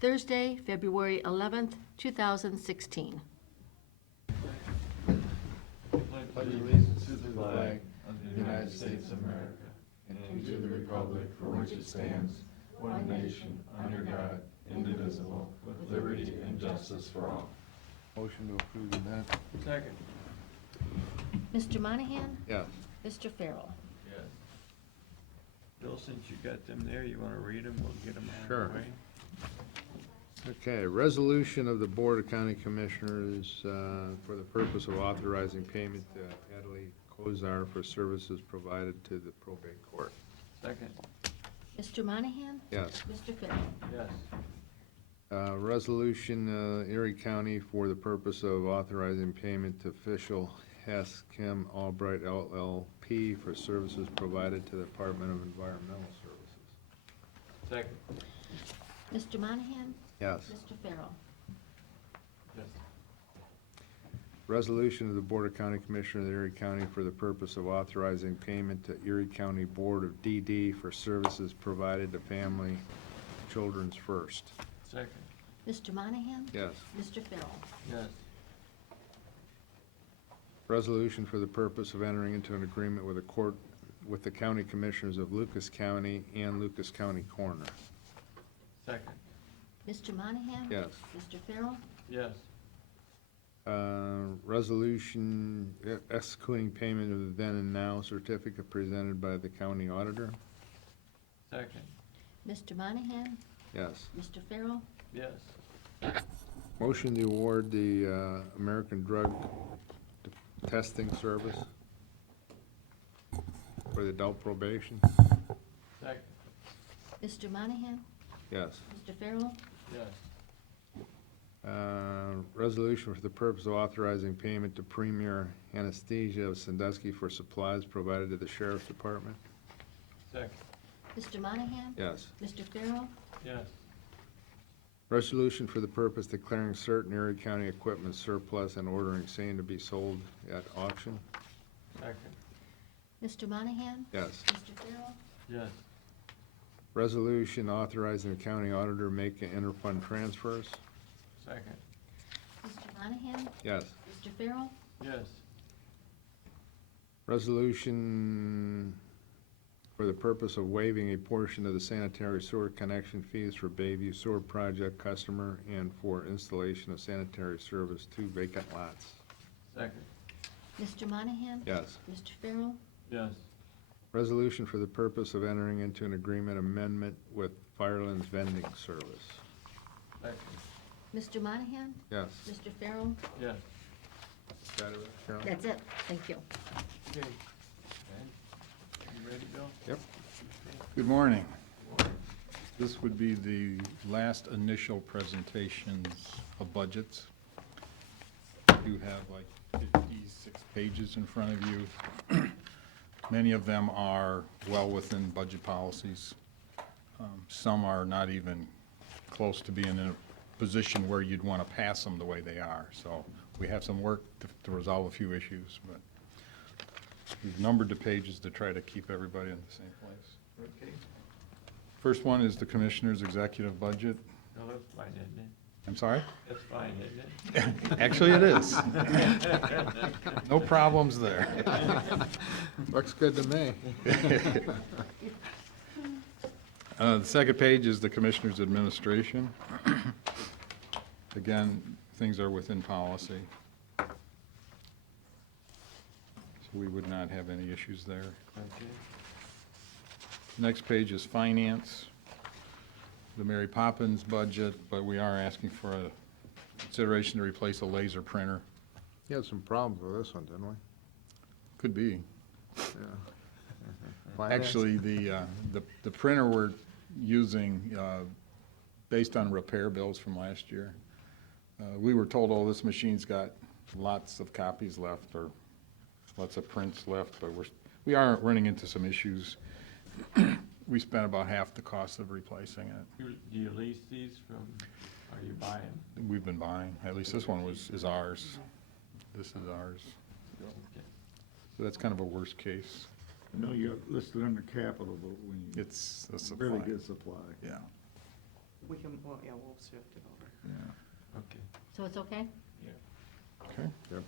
Thursday, February 11th, 2016. Pledge allegiance to the flag of the United States of America and to the republic for which it stands, one nation, under God, indivisible, with liberty and justice for all. Motion to approve the minutes? Second. Mr. Monahan? Yes. Mr. Farrell? Yes. Bill, since you got them there, you want to read them? We'll get them out of Sure. the way. Okay, resolution of the Board of County Commissioners for the purpose of authorizing payment to Natalie Kozar for services provided to the probate court. Second. Mr. Monahan? Yes. Mr. Farrell? Yes. Resolution Erie County for the purpose of authorizing payment to official Hess Kim Albright LLP for services provided to the Department of Environmental Services. Second. Mr. Monahan? Yes. Mr. Farrell? Yes. Resolution of the Board of County Commissioners of Erie County for the purpose of authorizing payment to Erie County Board of DD for services provided to Family Children's First. Second. Mr. Monahan? Yes. Mr. Farrell? Yes. Resolution for the purpose of entering into an agreement with the County Commissioners of Lucas County and Lucas County Coroner. Second. Mr. Monahan? Yes. Mr. Farrell? Yes. Resolution executing payment of the then and now certificate presented by the county auditor. Second. Mr. Monahan? Yes. Mr. Farrell? Yes. Motion to award the American Drug Testing Service for the adult probation. Second. Mr. Monahan? Yes. Mr. Farrell? Yes. Resolution for the purpose of authorizing payment to Premier Anesthesia of Sandusky for supplies provided to the Sheriff's Department. Second. Mr. Monahan? Yes. Mr. Farrell? Yes. Resolution for the purpose declaring certain Erie County equipment surplus and ordering same to be sold at auction. Second. Mr. Monahan? Yes. Mr. Farrell? Yes. Resolution authorizing the county auditor to make interfund transfers. Second. Mr. Monahan? Yes. Mr. Farrell? Yes. Resolution for the purpose of waiving a portion of the sanitary sewer connection fees for Bayview Sewer Project customer and for installation of sanitary service to vacant lots. Second. Mr. Monahan? Yes. Mr. Farrell? Yes. Resolution for the purpose of entering into an agreement amendment with Firelands Vending Service. Second. Mr. Monahan? Yes. Mr. Farrell? Yes. Got it, Carol? That's it. Thank you. Okay. You ready, Bill? Yep. Good morning. This would be the last initial presentations of budgets. You have like 56 pages in front of you. Many of them are well within budget policies. Some are not even close to being in a position where you'd want to pass them the way they are. So we have some work to resolve a few issues, but we've numbered the pages to try to keep everybody in the same place. Okay. First one is the Commissioner's executive budget. No, that's fine, isn't it? I'm sorry? That's fine, isn't it? Actually, it is. No problems there. Looks good to me. The second page is the Commissioner's administration. Again, things are within policy. So we would not have any issues there. Okay. Next page is finance, the Mary Poppins budget, but we are asking for a consideration to replace a laser printer. You had some problems with this one, didn't we? Could be. Yeah. Finance? Actually, the printer we're using, based on repair bills from last year, we were told, oh, this machine's got lots of copies left or lots of prints left, but we are running into some issues. We spent about half the cost of replacing it. Do you lease these from, or you buy them? We've been buying, at least this one is ours. This is ours. Okay. So that's kind of a worst case. I know you're listed under capital, but when you It's a supply. really good supply. Yeah. We can, well, yeah, we'll shift it over. Yeah. Okay. So it's okay? Okay. Yep.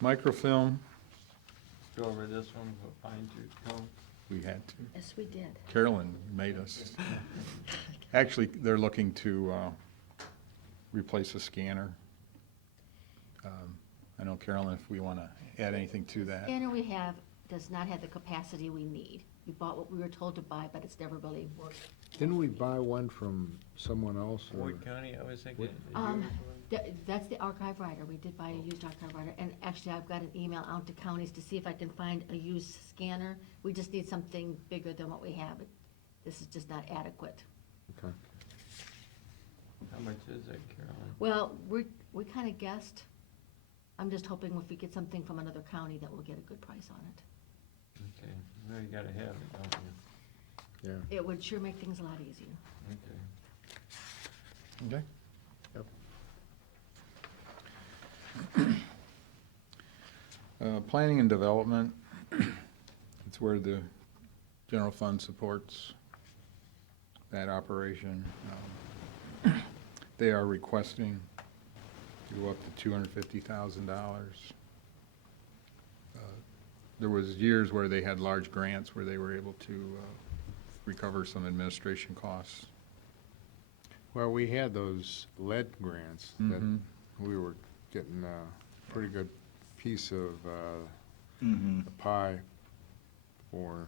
Microfilm, Go over this one, with a fine tooth comb. we had to. Yes, we did. Carolyn made us. Actually, they're looking to replace a scanner. I know, Carolyn, if we want to add anything to that. Scanner we have does not have the capacity we need. We bought what we were told to buy, but it's never really worked. Didn't we buy one from someone else? or- Ward County, I was thinking. That's the archive writer. We did buy a used archive writer, and actually, I've got an email out to counties to see if I can find a used scanner. We just need something bigger than what we have. This is just not adequate. Okay. How much is that, Carolyn? Well, we kind of guessed. I'm just hoping if we get something from another county that we'll get a good price on it. Okay, well, you gotta have it, don't you? Yeah. It would sure make things a lot easier. Okay. Okay. Yep. Planning and development, it's where the general fund supports that operation. They are requesting to go up to $250,000. There was years where they had large grants where they were able to recover some administration costs. Well, we had those lead grants that Mhm. we were getting a pretty good piece of Mm-hmm. the pie for.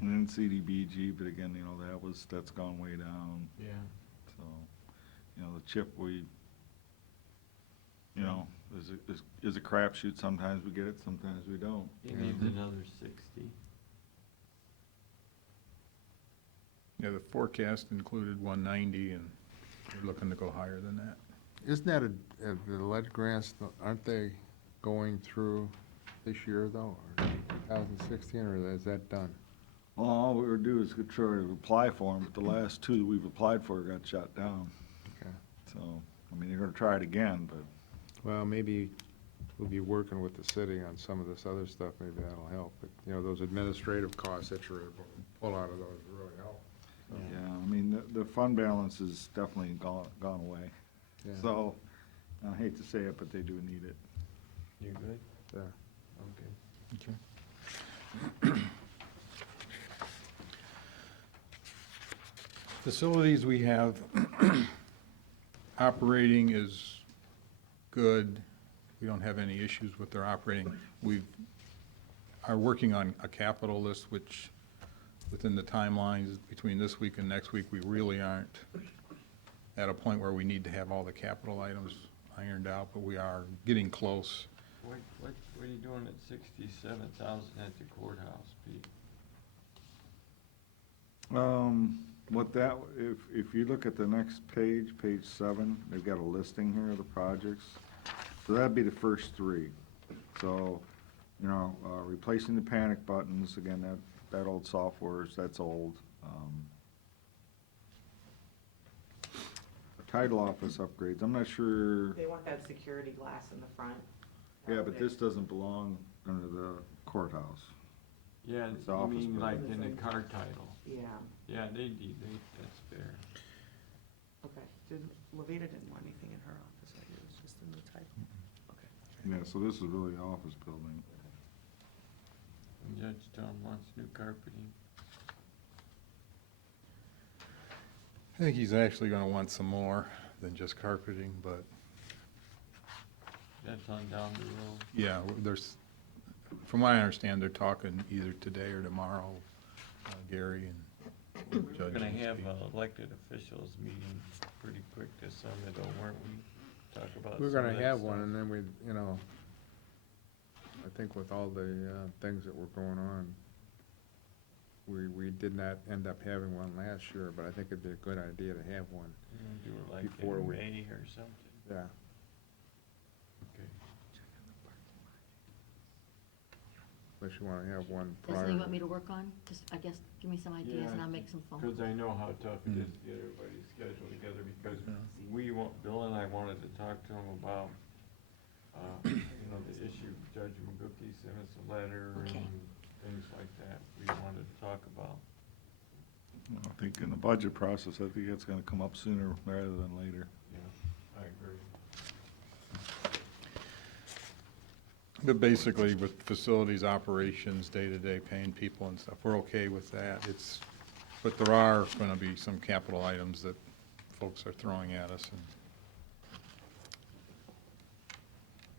And then CDBG, but again, you know, that's gone way down, Yeah. so, you know, the chip is a crapshoot. Sometimes we get it, sometimes we don't. He needs another 60. Yeah, the forecast included 190, and we're looking to go higher than that. Isn't that the lead grants, aren't they going through this year though, or 2016, or is that done? Well, all we would do is try to apply for them, but the last two that we've applied for got shut down. Okay. So, I mean, they're gonna try it again, but, Well, maybe we'll be working with the city on some of this other stuff, maybe that'll help, but, you know, those administrative costs that you're able to pull out of those really help. So, yeah, I mean, the fund balance is definitely gone away. yeah. So, I hate to say it, but they do need it. You good? Yeah. Okay. Okay. Facilities we have operating is good. We don't have any issues with their operating. We are working on a capital list, which within the timelines between this week and next week, we really aren't at a point where we need to have all the capital items ironed out, but we are getting close. What are you doing at 67,000 at the courthouse, Pete? If you look at the next page, page 7, they've got a listing here of the projects. So that'd be the first 3. So, you know, replacing the panic buttons, again, that old software, that's old. Title office upgrades, I'm not sure, They want that security glass in the front. yeah, but this doesn't belong under the courthouse. Yeah, It's you office mean like building. in the car title? Yeah, Yeah, that's fair. okay. Levita didn't want anything in her office, right? It was just in the title. Okay. Yeah, so this is really the office building. And Judge Tom wants new carpeting. I think he's actually gonna want some more than just carpeting, but That's on down the road. yeah, there's, from what I understand, they're talking either today or tomorrow, Gary and We're Judge. gonna and have Steve. an elected officials meeting pretty quick this summer though, weren't we? Talk about We're some of gonna that have stuff. one, and then we, you know, I think with all the things that were going on, we did not end up having one last year, but I think it'd be a good idea to have one. We're gonna do it like before in we- May or something. Yeah. Okay. Unless you wanna have one Is prior. there anything you want me to work on? Just, I guess, give me some ideas and I'll make some phone. Cause I know how tough it Mm. is to get everybody's schedule together, because Yeah. Bill and I wanted to talk to him about, you the issue, Judge McGookie sent us a letter Okay. and things like that we wanted to talk about. I think in the budget process, I think it's gonna come up sooner rather than later. Yeah, I agree. But basically with facilities, operations, day-to-day paying people and stuff, we're okay with that. But there are gonna be some capital items that folks are throwing at us.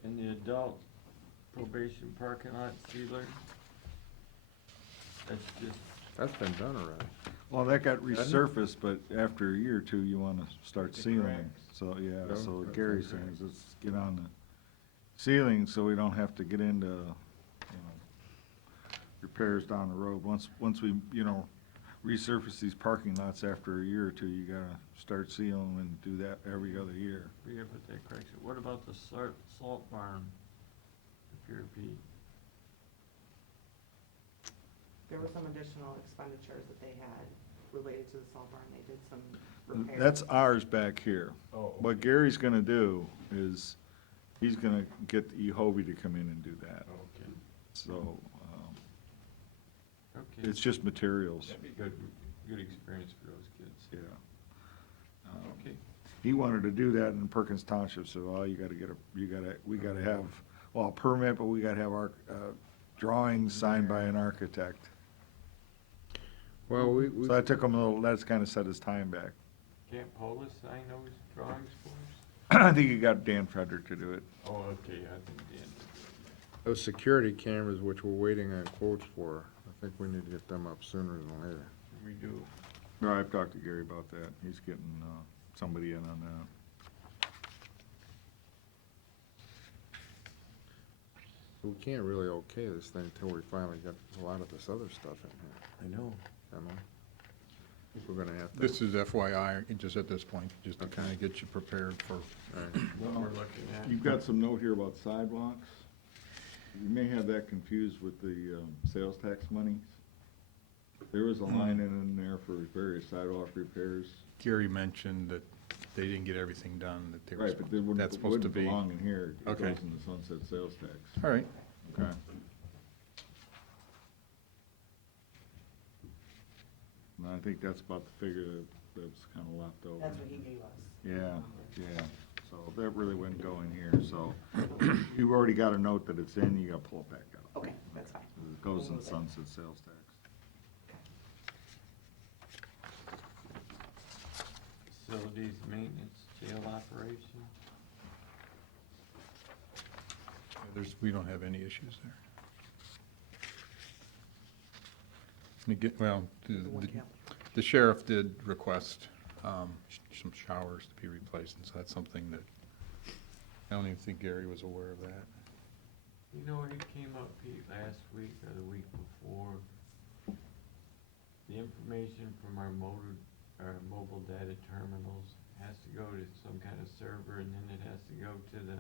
And the adult probation parking lot sealer, that's just, That's been done already. Well, that got Hasn't it? resurfaced, but after a year or two, you wanna start The sealing. cracks. So, yeah, Yeah. so Okay. Gary's saying, is let's get on the ceiling so we don't have to get into, repairs down the road. Once we, resurface these parking lots after a year or two, you gotta start sealing and do that every other year. forget what that correction, what about the salt barn? The Pure Pete? There were some additional expenditures that they had related to the salt barn. They did some repairs. That's ours back here. Oh, What Gary's gonna do is, he's gonna get EHOBE to come in and do that. okay, So, okay. it's just materials, That'd be good experience for those kids. yeah. Okay, He wanted to do that in Perkins Township, so, well, we gotta have, well, a permit, but we gotta have our, drawings signed by an architect. Well, we, So that took him a little, that's kinda set his time back. can't Paula sign those drawings for us? I think he got Dan Frederick to do it. Oh, okay, I think Dan did. those security cameras, which we're waiting on quotes for, I think we need to get them up sooner than later. We do. No, I've talked to Gary about that, he's getting, somebody in on that. We can't really okay this thing until we finally get a lot of this other stuff in here, I know. you know? I think we're gonna have to. This is FYI, just at this point, just to kind of get you prepared for, Right. What we're looking at. You've got some note here about sidewalks. You may have that confused with the, sales tax money. There was a line in there for various sidewalk repairs. Gary mentioned that they didn't get everything done, that they were, Right, but they wouldn't, that's supposed to wouldn't be. belong in here. It Okay. goes in the sunset sales tax. All right, Okay. And I think that's about the figure that's kind of left over. That's what he gave us. Yeah, yeah, so that really wouldn't go in here, so you've already got a note that it's in, you gotta pull it back out. Okay, that's fine. It goes in We'll move it. sunset sales tax. Facilities, maintenance, jail operation. we don't have any issues there. And again, well, The one capital. the sheriff did request some showers to be replaced, and so that's something that, I don't even think Gary was aware of that. You know, it came up, Pete, last week or the week before. The information from our mobile data terminals has to go to some kind of server, and then it has to go to the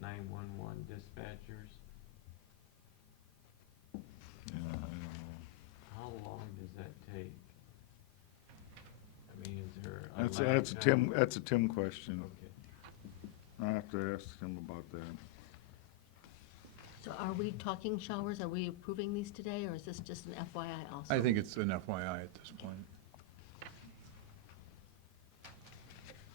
911 dispatchers. Yeah, I don't know. How long does that take? I mean, is there a That's lag time? That's a Tim question. Okay. I have to ask him about that. So are we talking showers? Are we approving these today, or is this just an FYI also? I think it's an FYI at this point.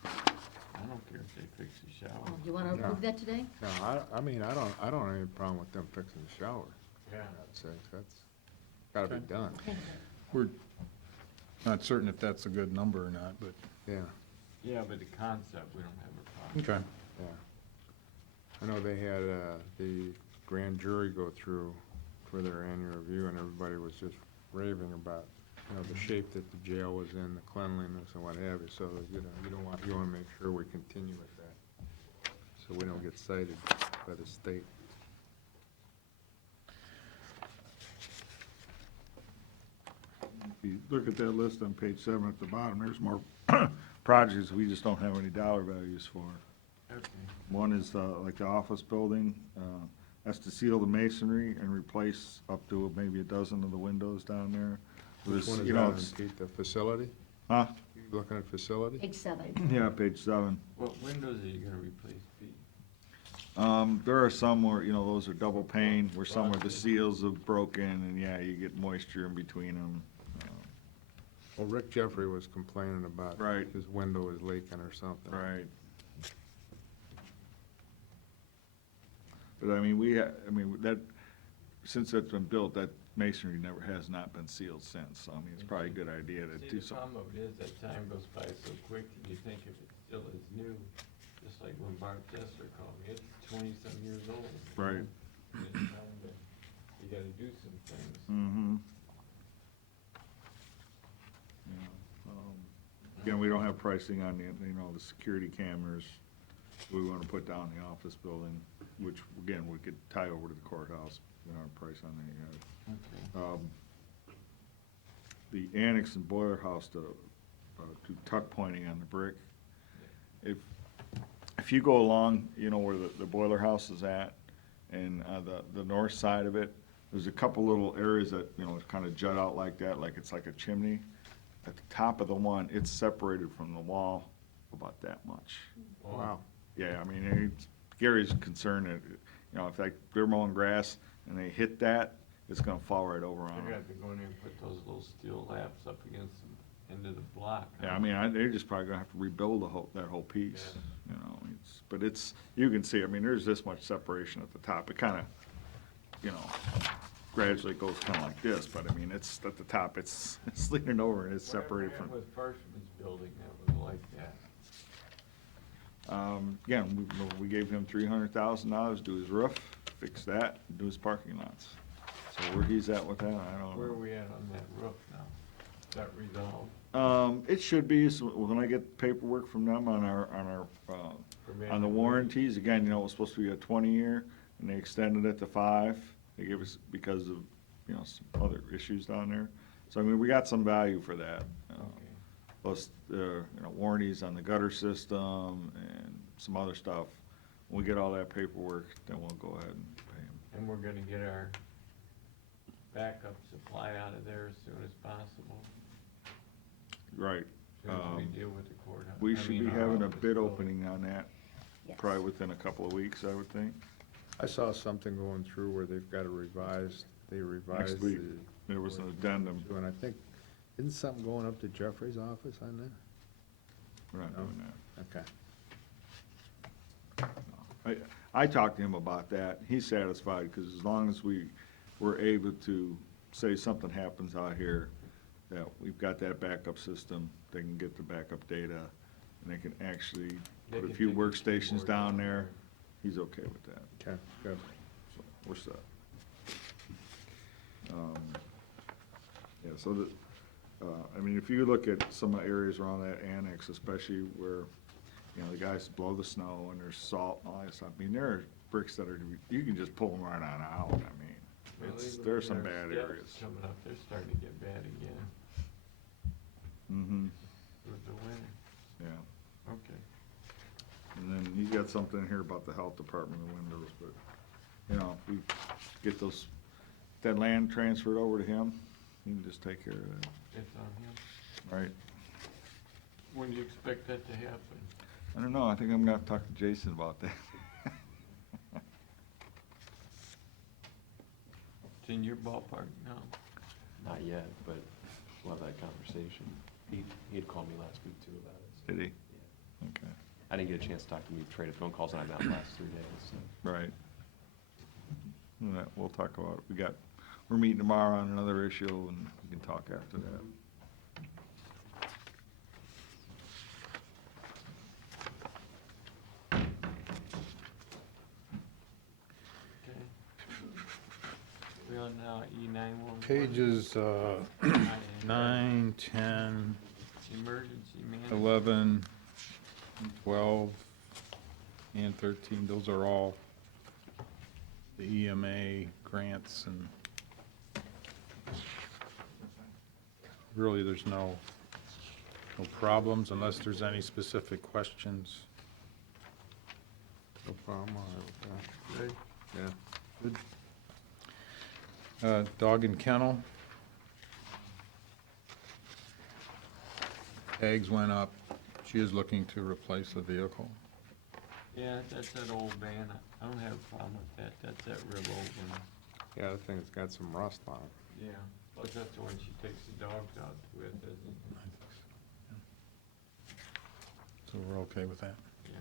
I don't care if they fix the shower. Oh, you want to approve that today? No, I mean, I don't have any problem with them fixing the shower, Yeah. I'd say, that's gotta be Okay. done, Okay. We're not certain if that's a good number or not, but, yeah, Yeah, but the concept, we don't have a problem. okay. yeah. I know they had, the grand jury go through for their annual review, and everybody was just raving about, the shape that the jail was in, the cleanliness and what have you, so, you wanna make sure we continue with that, so we don't get cited by the state. If you look at that list on page 7 at the bottom, there's more projects we just don't have any dollar values for. Okay. One is like the office building, that's to seal the masonry and replace up to maybe a dozen of the windows down there. Which This, one is you that know, on, it's- Pete, the facility? Huh? You looking at facility? Page 7. Yeah, page 7. What windows are you gonna replace, Pete? There are some where, those are double pane, where some of the seals have broken, and yeah, you get moisture in between them. Well, Rick Jeffrey was complaining about Right. his window was leaking or something. Right. But I mean, that, since that's been built, that masonry has not been sealed since, so I mean, it's probably a good idea to See, do the something. problem of it is that time goes by so quick, and you think if it still is new, just like when Bart Chester called me, it's 20-some years old. you know? Right. And it's time to, you gotta do some things. Mm-hmm. Again, we don't have pricing on the security cameras we want to put down in the office building, which, again, we could tie over to the courthouse. We don't have a price on that yet. Okay. The annex and boiler house to tuck pointing on the brick. If you go along, where the boiler house is at, and the north side of it, there's a couple little areas that, kind of jut out like that, like it's like a chimney. At the top of the one, it's separated from the wall about that much. Wow. Yeah, I mean, Gary's concerned that, if they're mowing grass and they hit that, it's gonna fall right over on They're gonna them. have to go in there and put those little steel laps up against the end of the block. Yeah, I mean, they're just probably gonna have to rebuild that whole piece, but you can see, I mean, there's this much separation at the top. It kinda, gradually goes kinda like this, but I mean, it's at the top, it's leaning over and it's separated from. With Firstman's building, that was like that. Again, we gave him $300,000 to do his roof, fix that, do his parking lots. So where he's at with that, I don't know. Where are we at on that roof now? Is that resolved? It should be, so when I get paperwork from them on on the warranties, again, it was supposed to be a 20-year, and they extended it to 5. They gave us, because of, some other issues down there. So, I mean, we got some value for that. Okay. Plus, warranties on the gutter system and some other stuff. When we get all that paperwork, then we'll go ahead and pay them. And we're gonna get our backup supply out of there as soon as possible, Right. as soon as we deal with the courthouse. We I should mean, be our having a office bid building. opening on that, Yes. probably within a couple of weeks, I would think. I saw something going through where they've got they revised week. the. There was an addendum. And I think, isn't something going up to Jeffrey's office on that? We're not No. doing that. Okay. I talked to him about that. He's satisfied, because as long as we're able to say something happens out here, that we've got that backup system, they can get the backup data, and they can actually They put a can few take the workstations keyboard down down there. He's okay with that. Okay, good. So we're set. Yeah, so I mean, if you look at some of the areas around that annex, especially where, the guys blow the snow and there's salt and all that stuff, I mean, there are bricks that you can just pull them right on out, I mean, Well, even there are with some our bad steps areas. Coming up, they're starting to get bad again Mm-hmm, with the winter. yeah. Okay. And then he's got something here about the health department and windows, but, if we get that land transferred over to him, he can just take care of that, It's on him. right? When do you expect that to happen? I don't know, I think I'm gonna have to talk to Jason about that. It's in your ballpark now? Not yet, but we'll have that conversation. He had called me last week too about it. So, Did he? yeah. Okay, I didn't get a chance to talk to him. We traded phone calls and I met him last 3 days. So. right. We'll talk about it. We're meeting tomorrow on another issue, and we can talk after that. Okay. We on now E911? Pages 9, 10, Emergency management. 11, 12, and 13, those are all the EMA grants, and really, there's no problems unless there's any specific questions. No problem, all right with Good. that. Yeah. Dog and kennel. Tags went up. She is looking to replace the vehicle. Yeah, that's that old van. I don't have a problem with that. That's that real old one. Yeah, the thing's got some rust on it. Yeah, plus that's the one she takes the dogs out with, isn't it? So we're okay with that? Yeah.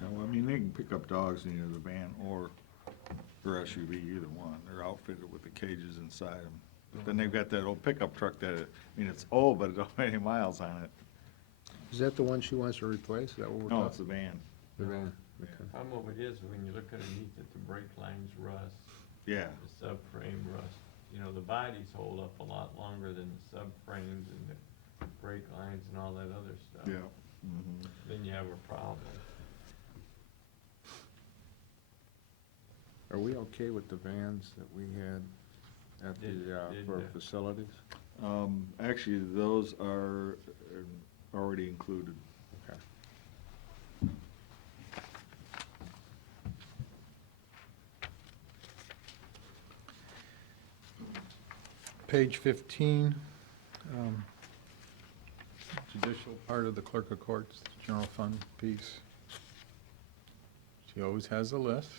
Yeah, well, I mean, they can pick up dogs in either the van or their SUV, either one. They're outfitted with the cages inside them. But then they've got that old pickup truck that, I mean, it's old, but it don't have any miles on it. Is that the one she wants to replace? Is that what we're No, talking? it's the van. The van, okay. Problem of it is, when you look underneath it, the brake lines rust, Yeah. the subframe rust. You know, the bodies hold up a lot longer than the subframes and the brake lines and all that other stuff. Yeah. Mhm. Then you have a problem. Are we okay with the vans that we had at for Did, facilities? Actually, those are already included. Okay. Page 15, judicial part of the clerk of courts, general fund piece. She always has a list.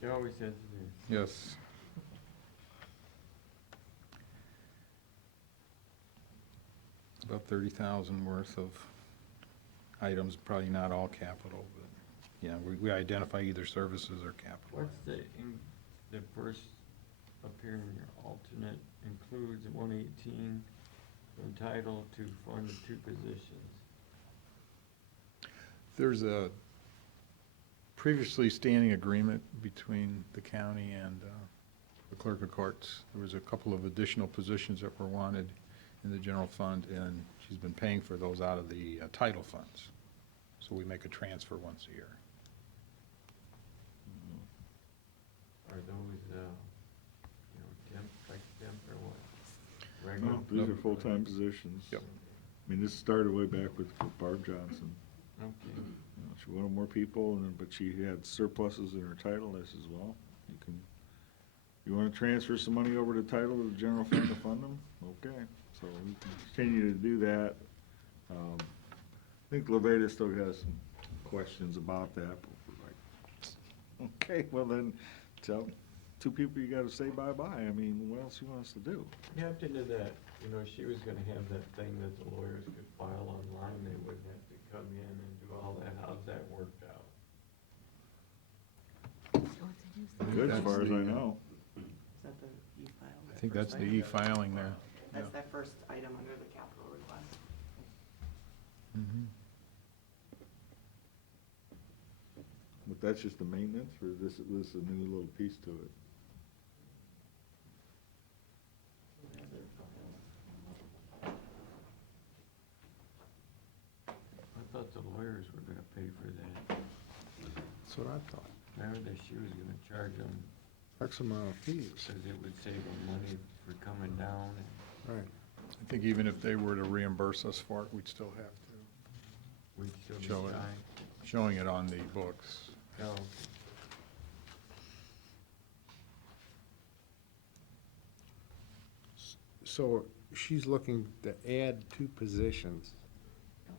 She always says it is. Yes. About 30,000 worth of items, probably not all capital, but, you know, we identify either services or capital. What's the first up here in your alternate includes 118 entitled to fund 2 positions. There's a previously standing agreement between the county and the clerk of courts. There was a couple of additional positions that were wanted in the general fund, and she's been paying for those out of the title funds. So we make a transfer once a year. Are those, you know, temp, like temp or what? No, Regular? these are full-time positions. Yep. I mean, this started way back with Barb Johnson. Okay. You know, she wanted more people, but she had surpluses in her title list as well. You wanna transfer some money over to title to the general fund to fund them? Okay, so we can continue to do that. I think Levada still has some questions about that, but we're like, okay, well then, tell 2 people you gotta say bye-bye. I mean, what else you want us to do? Captain did that, you know, she was gonna have that thing that the lawyers could file online, they wouldn't have to come in and do all that, how's that worked out? Good, as far as I know. Is that the e-file? I think that's the e-filing there. That's that first item under the capital request. Mhm. But that's just the maintenance, or this is a new little piece to it? I thought the lawyers were gonna pay for that. That's what I thought. Remember that she was gonna charge them, X amount of fees. because it would save them money for coming down and Right. I think even if they were to reimburse us for it, we'd still have to, we'd still be Show it. shy. showing it on the books. Oh, So she's looking to add 2 positions,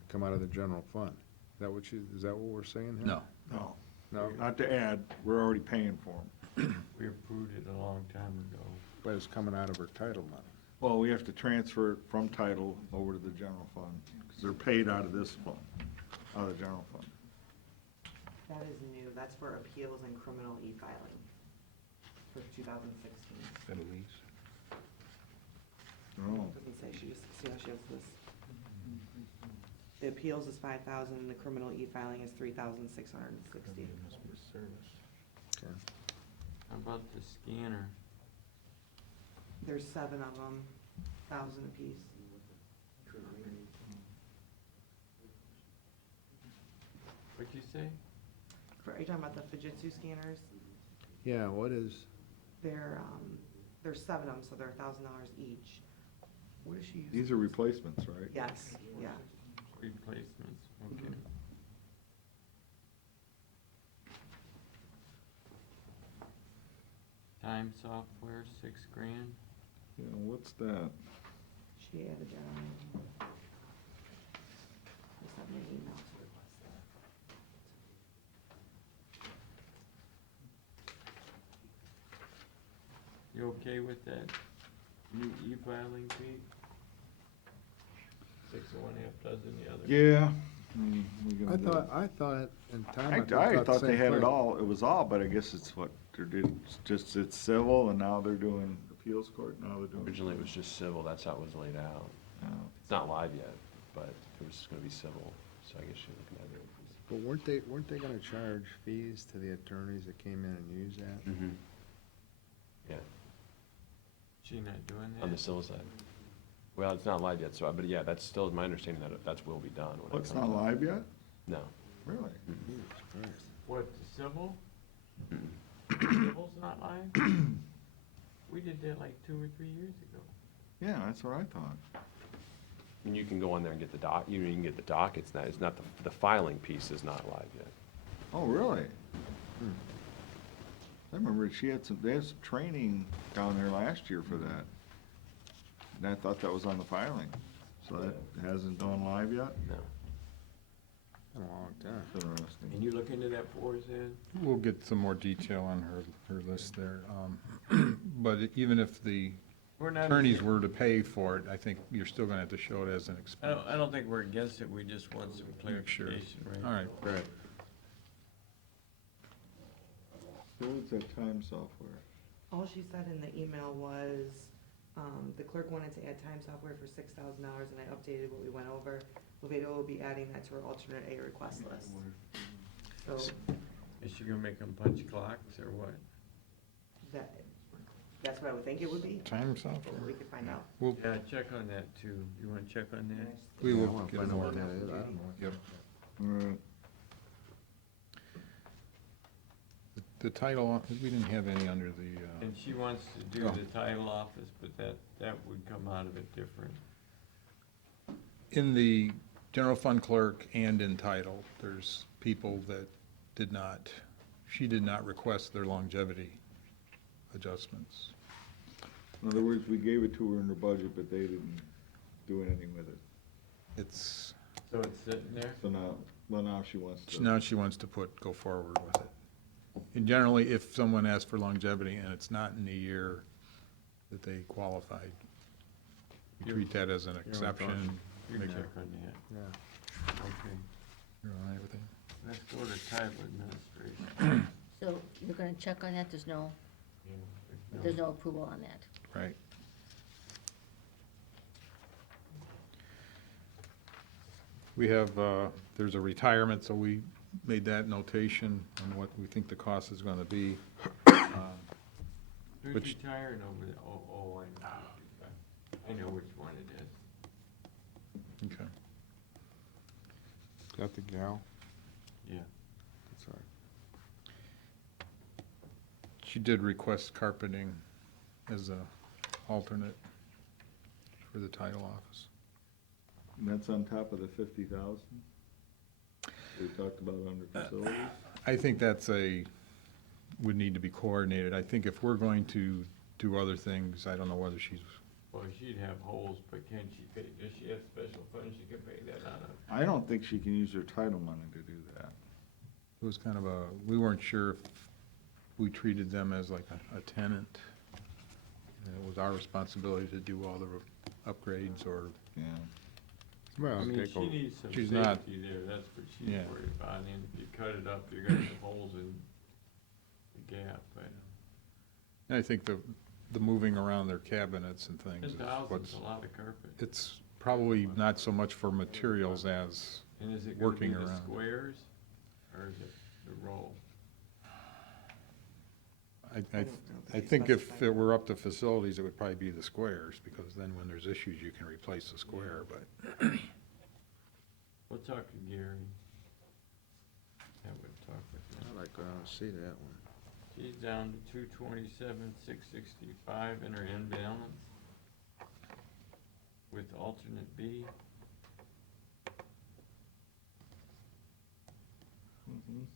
come out of the general fund. Is that what we're saying here? No. No. No, Not to add, we're already paying for them. we approved it a long time ago. but it's coming out of her title money. Well, we have to transfer it from title over to the general fund, because they're paid out of this fund, out of the general fund. That is new, that's for appeals and criminal e-filing for 2016. That a lease? Oh, Doesn't say, she just, see how she has this? The appeals is 5,000, and the criminal e-filing is 3,660. Okay. How about the scanner? There's 7 of them, 1,000 apiece. What'd you say? Are you talking about the Fujitsu scanners? Yeah, what is, There's 7 of them, so they're $1,000 each. What does she use? these are replacements, right? Yes, yeah. Replacements, okay. Time software, $6,000. Yeah, what's that? She added that on. They sent me an email to request that. You okay with that new e-filing fee? 6 of one, half dozen the other? Yeah. I thought in time. I thought the they same had it thing. all, it was all, but I guess it's what, they're doing, it's civil, and now they're doing appeals court, now they're doing. Originally, it was just civil, that's how it was laid out. Oh. It's not live yet, but it was gonna be civil, so I guess you're looking at it. But weren't they gonna charge fees to the attorneys that came in and used that? Mm-hmm. Yeah, She not doing that? on the civil side. Well, it's not live yet, so, but yeah, that's still my understanding that that's will be done when it What's comes not up. live yet? No. Really? Jesus Christ. What, the civil? Civil's not live? We did that like 2 or 3 years ago. Yeah, that's what I thought. And you can go on there and get the you can get the dockets, it's not, the filing piece is not live yet. Oh, really? I remember they had some training down there last year for that. And I thought that was on the filing. So that hasn't gone live yet? No. Been a long time. Interesting. Can you look into that for us, Ed? We'll get some more detail on her list there. But even if the We're not. attorneys were to pay for it, I think you're still gonna have to show it as an expense. I don't think we're against it, we just want some Sure. clarification, right? All right. Right. What was that time software? All she said in the email was, the clerk wanted to add time software for $6,000, and I updated what we went over. Lavado will be adding that to her alternate A request list. So Is she gonna make them punch clocks or what? that's what I would think it would be, Time but software. we could find out. We'll, Yeah, check on that too. You wanna check on that? we Yeah, I will wanna get find out more. what that is. I don't know. Yep. Right. The title, we didn't have any under the, And she wants to do Oh. the title office, but that would come out of it different. in the general fund clerk and in title, there's people that she did not request their longevity adjustments. In other words, we gave it to her in her budget, but they didn't do anything with it. It's, So it's sitting there? So now she wants to. now she wants to go forward with it. And generally, if someone asks for longevity and it's not in the year that they qualified, you treat that as an exception. You Make check sure- on that. Yeah. Okay. You're all right with it? Let's go to title administration. So you're gonna check on that, there's no approval on that. Right. We have, there's a retirement, so we made that notation on what we think the cost is gonna be. Who's Which- retiring over there? Oh, I know. I know which one it is. Okay. Is that the gal? Yeah. That's all right. She did request carpeting as a alternate for the title office. And that's on top of the 50,000? We talked about under facilities? I think would need to be coordinated. I think if we're going to do other things, I don't know whether she's, Well, she'd have holes, but can she pay, does she have special funds she can pay that out of? I don't think she can use her title money to do that. it was kind of we weren't sure if we treated them as like a tenant. And it was our responsibility to do all the upgrades or, Yeah. Well, I mean, take she over. needs some She's not- safety there, that's what she's Yeah. worried about, and if you cut it up, you're gonna have holes in the gap, but and I think the moving around their cabinets and things is 10,000's what's, a lot of carpet. it's probably not so much for materials as, And is it gonna be working the around. squares, or is it the roll? I think if it were up to facilities, it would probably be the squares, because then when there's issues, you can replace the square, but We'll talk to Gary. Yeah, we'll talk with him. I'd like to see that one. She's down to 227,665 in her end balance with alternate B. Mhm.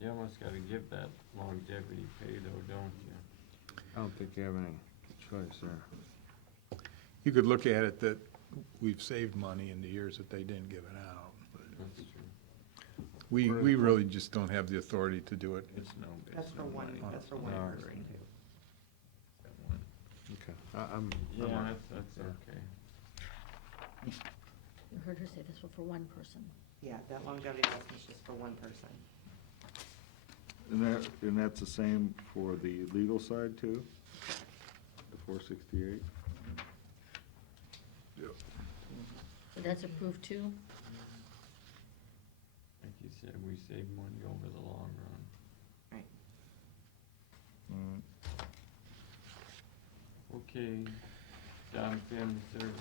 You almost gotta give that longevity pay though, don't you? I don't think you have any choice there. you could look at it that we've saved money in the years that they didn't give it out. But That's true. we really just don't have the authority to do it. It's no. That's it's for no one, money. that's for one All right. person. okay. I'm Yeah, all right. that's Yeah. okay. You heard her say this was for one person. Yeah, that longevity adjustment's just for one person. And that's the same for the legal side too? The 468? So that's approved too? Like you said, we save money over the long run. Right. Okay, job and family services.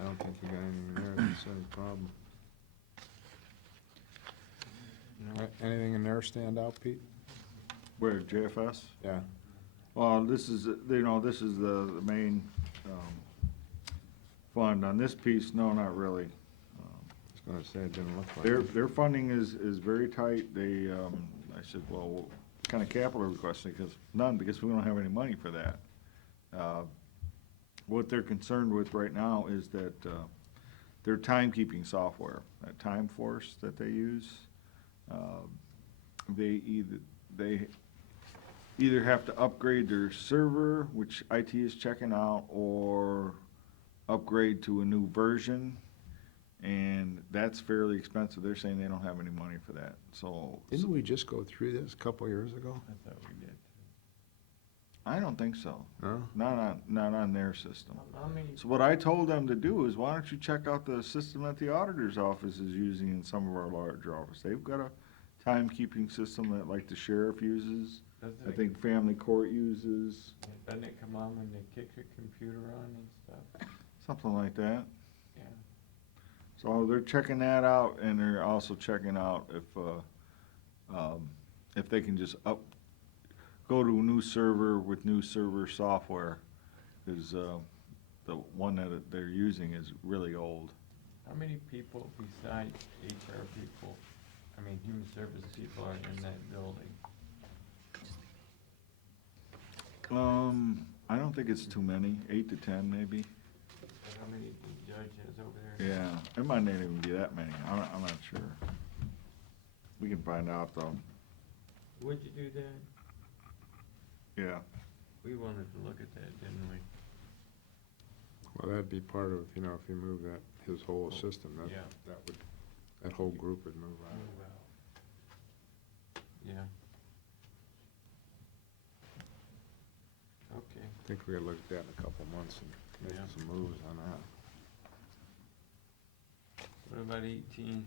I don't think we got anything there that's any problem. No, Anything in there stand out, Pete? Where, JFS? Yeah. Well, this is, this is the main, fund. On this piece, no, not really. I was gonna say it didn't look like Their, it. their funding is very tight. They, I said, well, what kind of capital requesting? Because none, because we don't have any money for that. What they're concerned with right now is that, their timekeeping software, that Time Force that they use, they either have to upgrade their server, which IT is checking out, or upgrade to a new version, and that's fairly expensive. They're saying they don't have any money for that, so. Didn't we just go through this a couple years ago? I thought we did. I don't think so. No? Not on their system. How many, So what I told them to do is, why don't you check out the system that the auditor's office is using in some of our larger offices? They've got a timekeeping system that, like, the sheriff uses, doesn't I it, think family court uses, doesn't it come on when they kick the computer on and stuff? something like that. Yeah. So they're checking that out, and they're also checking out if they can just go to a new server with new server software, because the one that they're using is really old. How many people besides HR people, I mean, human service people are in that building? I don't think it's too many, 8 to 10 maybe. How many the judge has over there? Yeah, it might not even be that many, I'm not sure. We can find out though, Would you do that? yeah. We wanted to look at that, didn't we? Well, that'd be part of, if you move that, his whole system, Yeah. that whole group would move out. Move out. Yeah. Okay. I think we gotta look at that in a couple months and make Yeah. some moves on that. What about 18?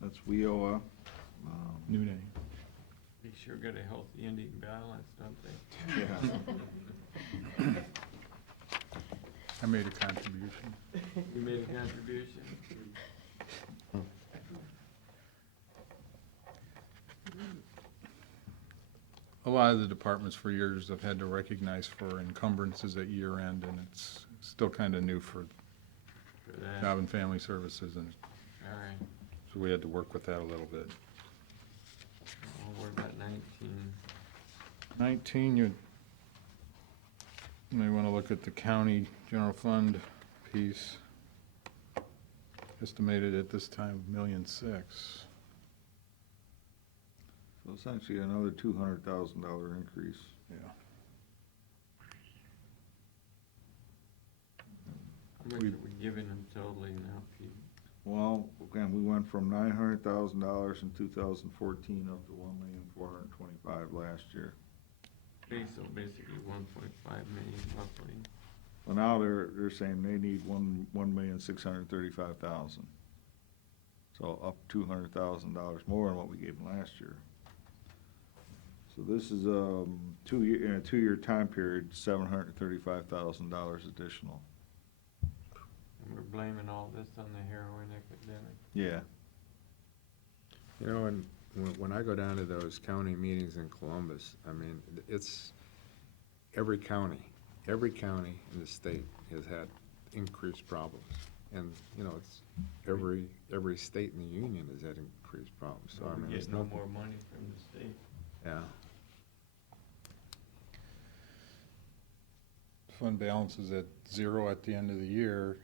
That's WIOA. New day. They sure got a healthy ending balance, don't they? Yeah. I made a contribution. You made a contribution? A lot of the departments for years have had to recognize for encumbrances at year end, and it's still kind of new for For that? Job and Family Services, and All right. so we had to work with that a little bit. Well, what about 19? 19, you may want to look at the county general fund piece. Estimated at this time, $1.6 million. So essentially another $200,000 increase. Yeah. How much We- are we giving them totally now, Pete? Well, again, we went from $900,000 in 2014 up to $1,425,000 last year. Okay, so basically 1.5 million roughly. Well, now they're saying they need $1,635,000. So up $200,000 more than what we gave them last year. So this is in a 2-year time period, $735,000 additional. And we're blaming all this on the heroin epidemic. Yeah. And when I go down to those county meetings in Columbus, I mean, it's every county in the state has had increased problems. And, it's every state in the union has had increased problems, so I We mean, get it's no nothing. more money from the state. Yeah, Fund balance is at 0 at the end of the year,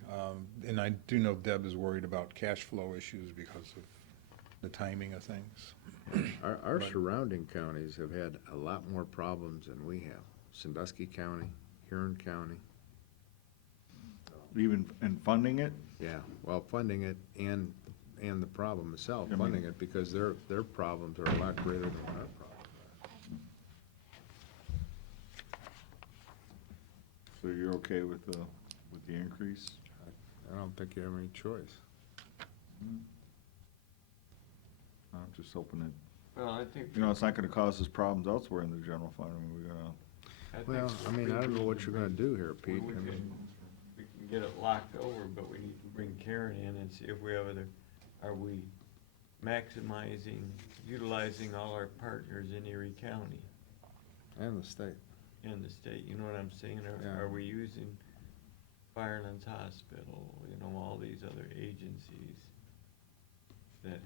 and I do know Deb is worried about cash flow issues because of the timing of things. Our But- surrounding counties have had a lot more problems than we have. Sandusky County, Huron County, Even, and funding it? yeah, well, funding it and the problem itself, I mean- funding it, because their problems are a lot greater than our problems. So you're okay with the increase? I don't think you have any choice. I'm just hoping that, Well, I think. you know, it's not gonna cause us problems elsewhere in the general fund. I mean, we're gonna, think Well, I mean, I don't know what you're gonna do here, we Pete. I can, mean, we can get it locked over, but we need to bring Karen in and see if we have are we maximizing, utilizing all our partners in Erie County and the state. and the state, you know what I'm saying? Yeah. Are we using Firelands Hospital, you know, all these other agencies that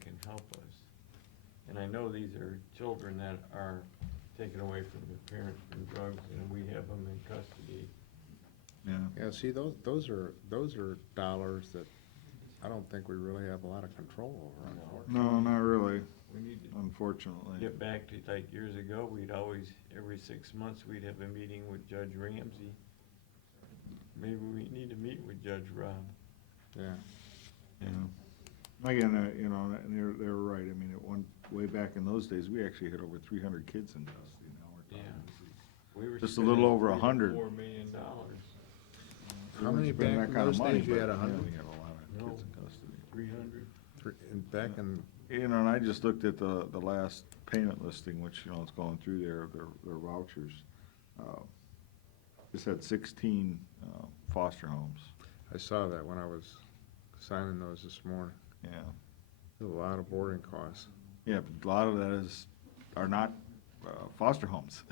can help us? And I know these are children that are taken away from their parents from drugs, and we have them in custody. yeah. Yeah, see, those are dollars that I don't think we really have a lot of control over, unfortunately. No, not really, We need to unfortunately. get back to, like, years ago, we'd always, every 6 months, we'd have a meeting with Judge Ramsey. Maybe we need to meet with Judge Rob. Yeah. Yeah. Again, you know, and they're right. I mean, way back in those days, we actually had over 300 kids in custody. Now we're Yeah. talking. We were Just a little over spending 100. $4 million. How many Spend back that in kind of those money, days you but, had, yeah, 100? we had a lot of No. kids in custody. 300. Back in, You know, and I just looked at the last payment listing, which, you know, is going through their vouchers. Just had 16 foster homes. I saw that when I was signing those this morning. Yeah. There's a lot of boarding costs. Yeah, but a lot of that are not foster homes,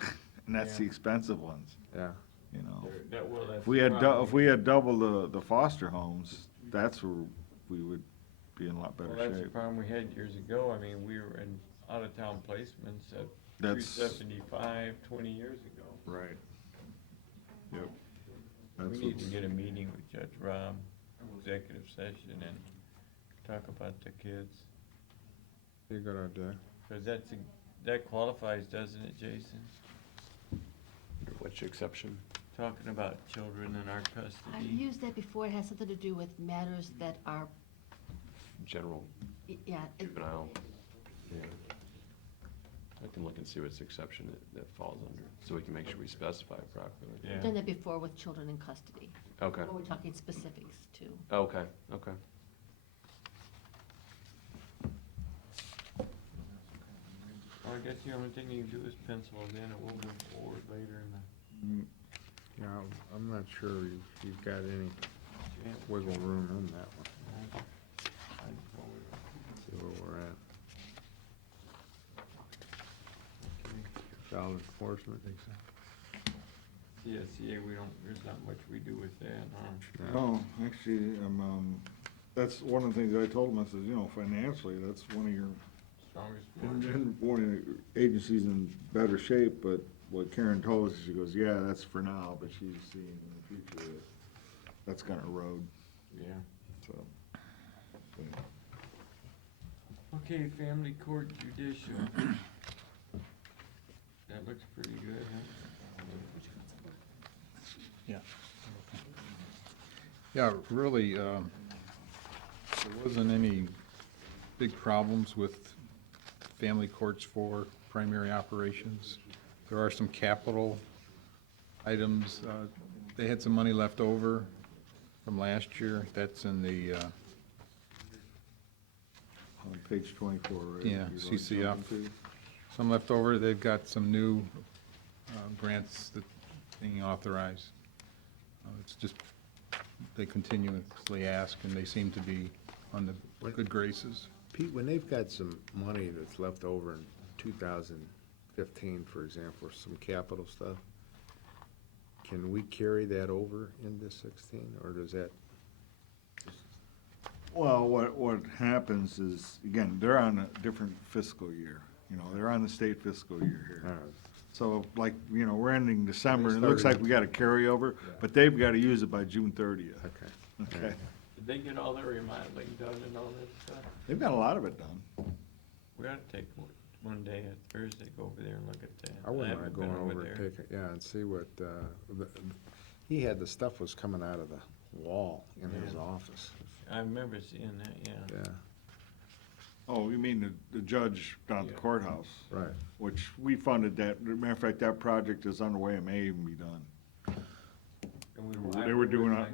and that's the Yeah. expensive ones, Yeah. you know. That's If we the had, problem. if we had double the foster homes, that's where we would be in a lot better Well, that's the shape. problem we had years ago. I mean, we were in out-of-town placements at That's- 375, 20 years ago. Right. Yep. We That's need to what's- get a meeting with Judge Rob, executive session, and talk about the kids. Be a good idea. Cause that qualifies, doesn't it, Jason? Which exception? Talking about children in our I've custody. used that before, it has something to do with matters that are, General yeah, juvenile? Yeah. I can look and see what's exception that falls under, so we can make sure we specify it properly. Yeah. I've done that before with children in custody. Okay, But we're talking specifics too. okay, okay. Well, I guess the only thing you can do is pencil it in, and we'll move forward later in the. Yeah, I'm not sure you've got any chance. wiggle room in that one. I just want we- See where we're at. okay. Child enforcement. CSEA, there's not much we do with that, huh? No, actually, that's one of the things I told them. I said, you know, financially, that's one of your, Strongest one of the agencies in better shape, but what Karen told us, she goes, yeah, that's for now, but she's seeing in the future that that's gonna erode, Yeah. so. Okay, family court judicial. That looks pretty good, huh? Yeah. Yeah, really, there wasn't any big problems with family courts for primary operations. There are some capital items. They had some money left over from last year. That's in the, On page 24, right? Yeah, You're going CCF. something to? some left over. They've got some new grants that being authorized. It's just, they continuously ask, and they seem to be on the good graces. Pete, when they've got some money that's left over in 2015, for example, for some capital stuff, can we carry that over into 16, or does that? Well, what happens is, again, they're on a different fiscal year, you know, they're on the state fiscal year here. So like, you know, we're ending December, and it looks like we got a carryover, but they've got to use it by June 30th, Okay. okay? Did they get all their remodeling done and all that stuff? They've got a lot of it done. We ought to take one day, a Thursday, go over there and look at that. I wouldn't mind haven't going been over and there. take it, yeah, and see what, he had, the stuff was coming out of the wall in his Yeah. office. I remember seeing that, yeah. Yeah, Oh, you mean the judge down at the Yeah. courthouse, right. which we funded that. Matter of fact, that project is underway and may even be done. And They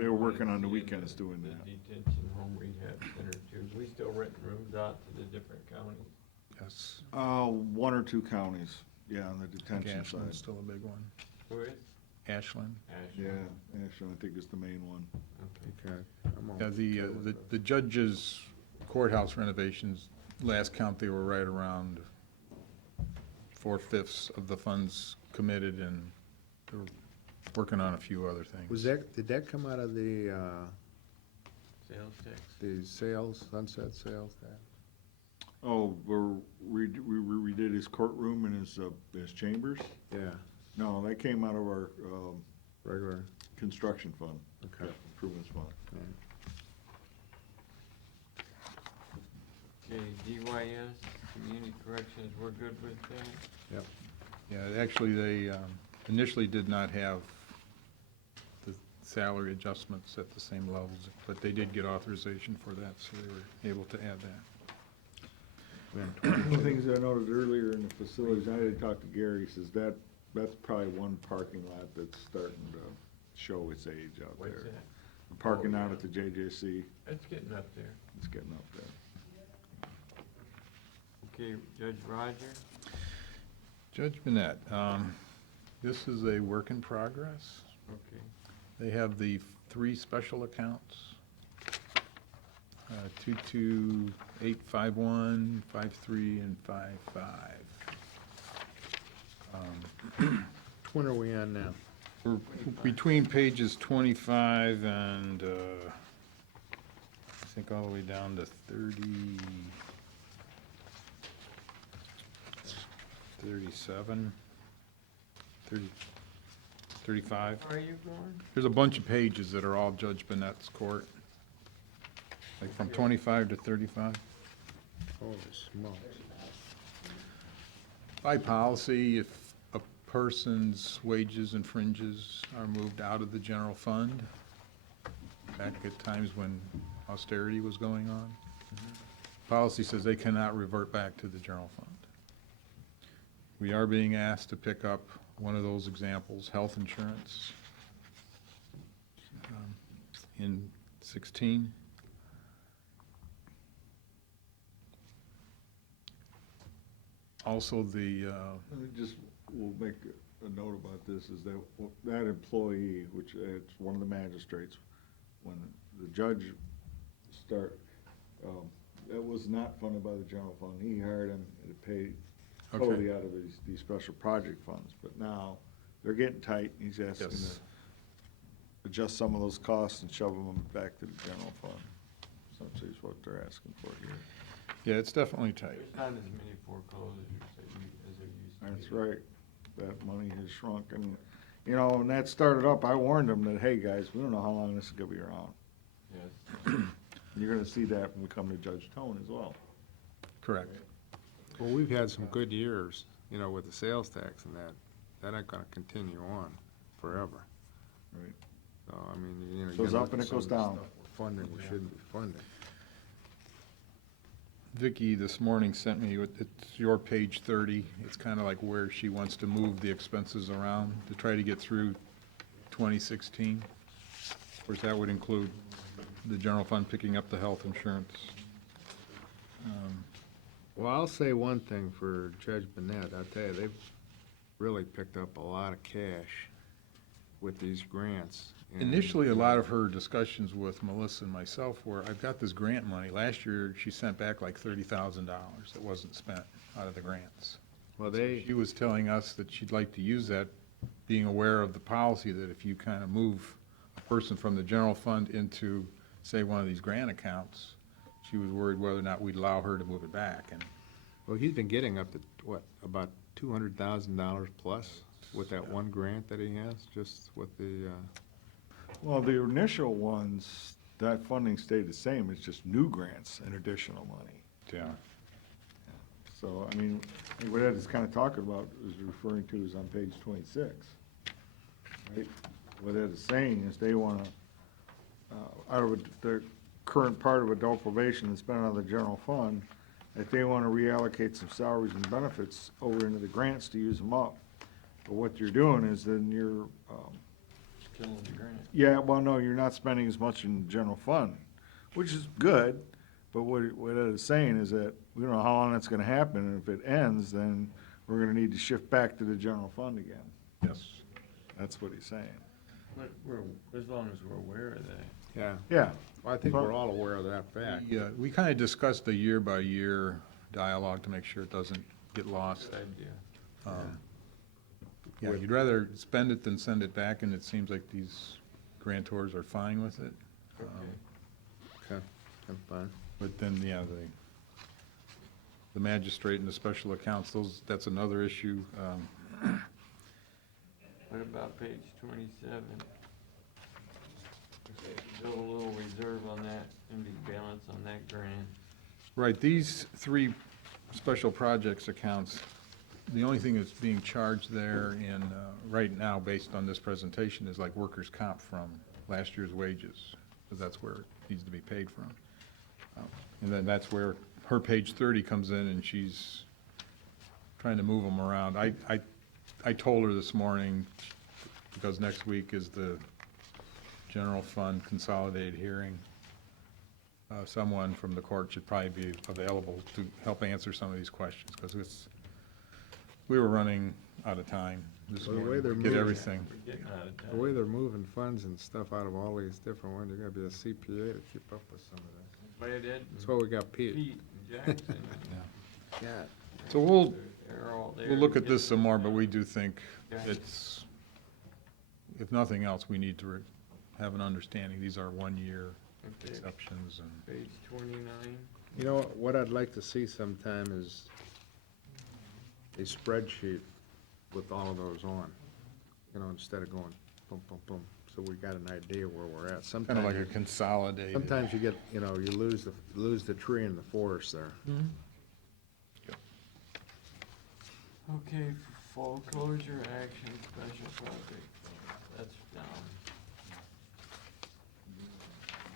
were working on the seeing weekends doing that. The detention home rehab center too. We still renting rooms out to the different counties. Yes. One or two counties, yeah, on the I think detention side. Ashland's still a big one. Who is? Ashland. Yeah, actually, I think it's the main one. Okay. Okay. I'm Yeah, all- the judge's courthouse renovations, last count, they were right around 4/5 of the funds committed, and they're working on a few other things. Did that come out of the Sales tax. sales, sunset sales tax? Oh, we redid his courtroom and his chambers? Yeah, No, that came out of our, regular, construction fund, okay. improvements fund. Okay, DYS, community corrections, we're good with that? Yeah, actually, they initially did not have the salary adjustments at the same levels, but they did get authorization for that, so they were able to add that. One of the things I noted earlier in the facilities, I had talked to Gary, he says that's probably one parking lot that's starting to show its age out What's there. that? The Parking Oh, out yeah. at the JJC, It's getting up there. it's getting up there. Okay, Judge Roger? Judge Bennett, this is a work in progress. Okay. They have the 3 special accounts, 22851, 53, and 55. When are we on now? We're between pages 25 and, I think all the way down to 37, 35. Are you going? There's a bunch of pages that are all Judge Bennett's court, like from 25 to 35. Holy smokes. By policy, if a person's wages and fringes are moved out of the general fund, back at times when austerity was going on, policy says they cannot revert back to the general fund. We are being asked to pick up one of those examples, health insurance, in 16. Also, Let me just, we'll make a note about this, is that that employee, which it's one of the magistrates, when the judge that was not funded by the general fund, he hired him and paid Okay. totally out of these special project funds, but now they're getting tight, he's asking to Yes. adjust some of those costs and shove them back to the general fund. Essentially is what they're asking for here. yeah, it's definitely tight. There's not as many foreclosures as there used to be. That's right. That money has shrunk, and, you know, when that started up, I warned them that, hey, guys, we don't know how long this is gonna be around. Yes. And you're gonna see that when we come to Judge Tone as well. Correct. Well, we've had some good years, you know, with the sales tax and that. That ain't gonna continue on forever. Right. So, I mean, you know. you Goes gotta up look and at it goes some of the down. stuff we're funding, we shouldn't be funding. Vicki this morning sent me, it's your page 30. It's kind of like where she wants to move the expenses around to try to get through 2016. Of course, that would include the general fund picking up the health insurance. Well, I'll say one thing for Judge Bennett, I'll tell you, they've really picked up a lot of cash with these grants. and- Initially, a lot of her discussions with Melissa and myself were, I've got this grant money. Last year, she sent back like $30,000 that wasn't spent out of the grants. Well, they, She was telling us that she'd like to use that, being aware of the policy that if you kind of move a person from the general fund into, say, one of these grant accounts, she was worried whether or not we'd allow her to move it back. And well, he's been getting up to, what, about $200,000 plus with that one grant that he has, just with the, Well, the initial ones, that funding stayed the same, it's just new grants and additional money. Yeah. So, I mean, what Ed is kind of talking about, is referring to is on page 26. Right? What Ed is saying is they want to, out of the current part of adult probation that's spent out of the general fund, that they want to reallocate some salaries and benefits over into the grants to use them up. But what you're doing is then you're, Killing the grant. yeah, well, no, you're not spending as much in the general fund, which is good, but what Ed is saying is that we don't know how long that's gonna happen, and if it ends, then we're gonna need to shift back to the general fund again. Yes. That's what he's saying. But as long as we're aware of that. Yeah, Yeah, well, I think we're all aware of that fact. Yeah, we kind of discussed the year-by-year dialogue to make sure it doesn't get lost. Good idea. Yeah, you'd rather spend it than send it back, and it seems like these grantors are fine with it. Okay, I'm fine. But then, yeah, the magistrate and the special accounts, that's another issue. What about page 27? Build a little reserve on that, ending balance on that grant. Right, these three special projects accounts, the only thing that's being charged there in, right now, based on this presentation, is like workers' comp from last year's wages, because that's where it needs to be paid from. And then that's where her page 30 comes in, and she's trying to move them around. I told her this morning, because next week is the general fund consolidated hearing, someone from the court should probably be available to help answer some of these questions, because we were running out of time this Well, the way morning they're to get moving- everything. We're getting out of The time. way they're moving funds and stuff out of all these different ones, you're gonna be a CPA to keep up with some of that. Play it, Ed. That's why we got Pete. Pete and Jackson. Yeah. So we'll They're all there. We'll look at this some more, but we do think Okay. it's, if nothing else, we need to have an understanding. These are one-year Okay, exceptions, and page 29. You know, what I'd like to see sometime is a spreadsheet with all of those on, you know, instead of going boom, boom, boom, so we got an idea where we're at. kind of like a Sometimes, consolidated. sometimes you get, you know, you lose the tree in the forest there. Okay, foreclosure action special project, that's down.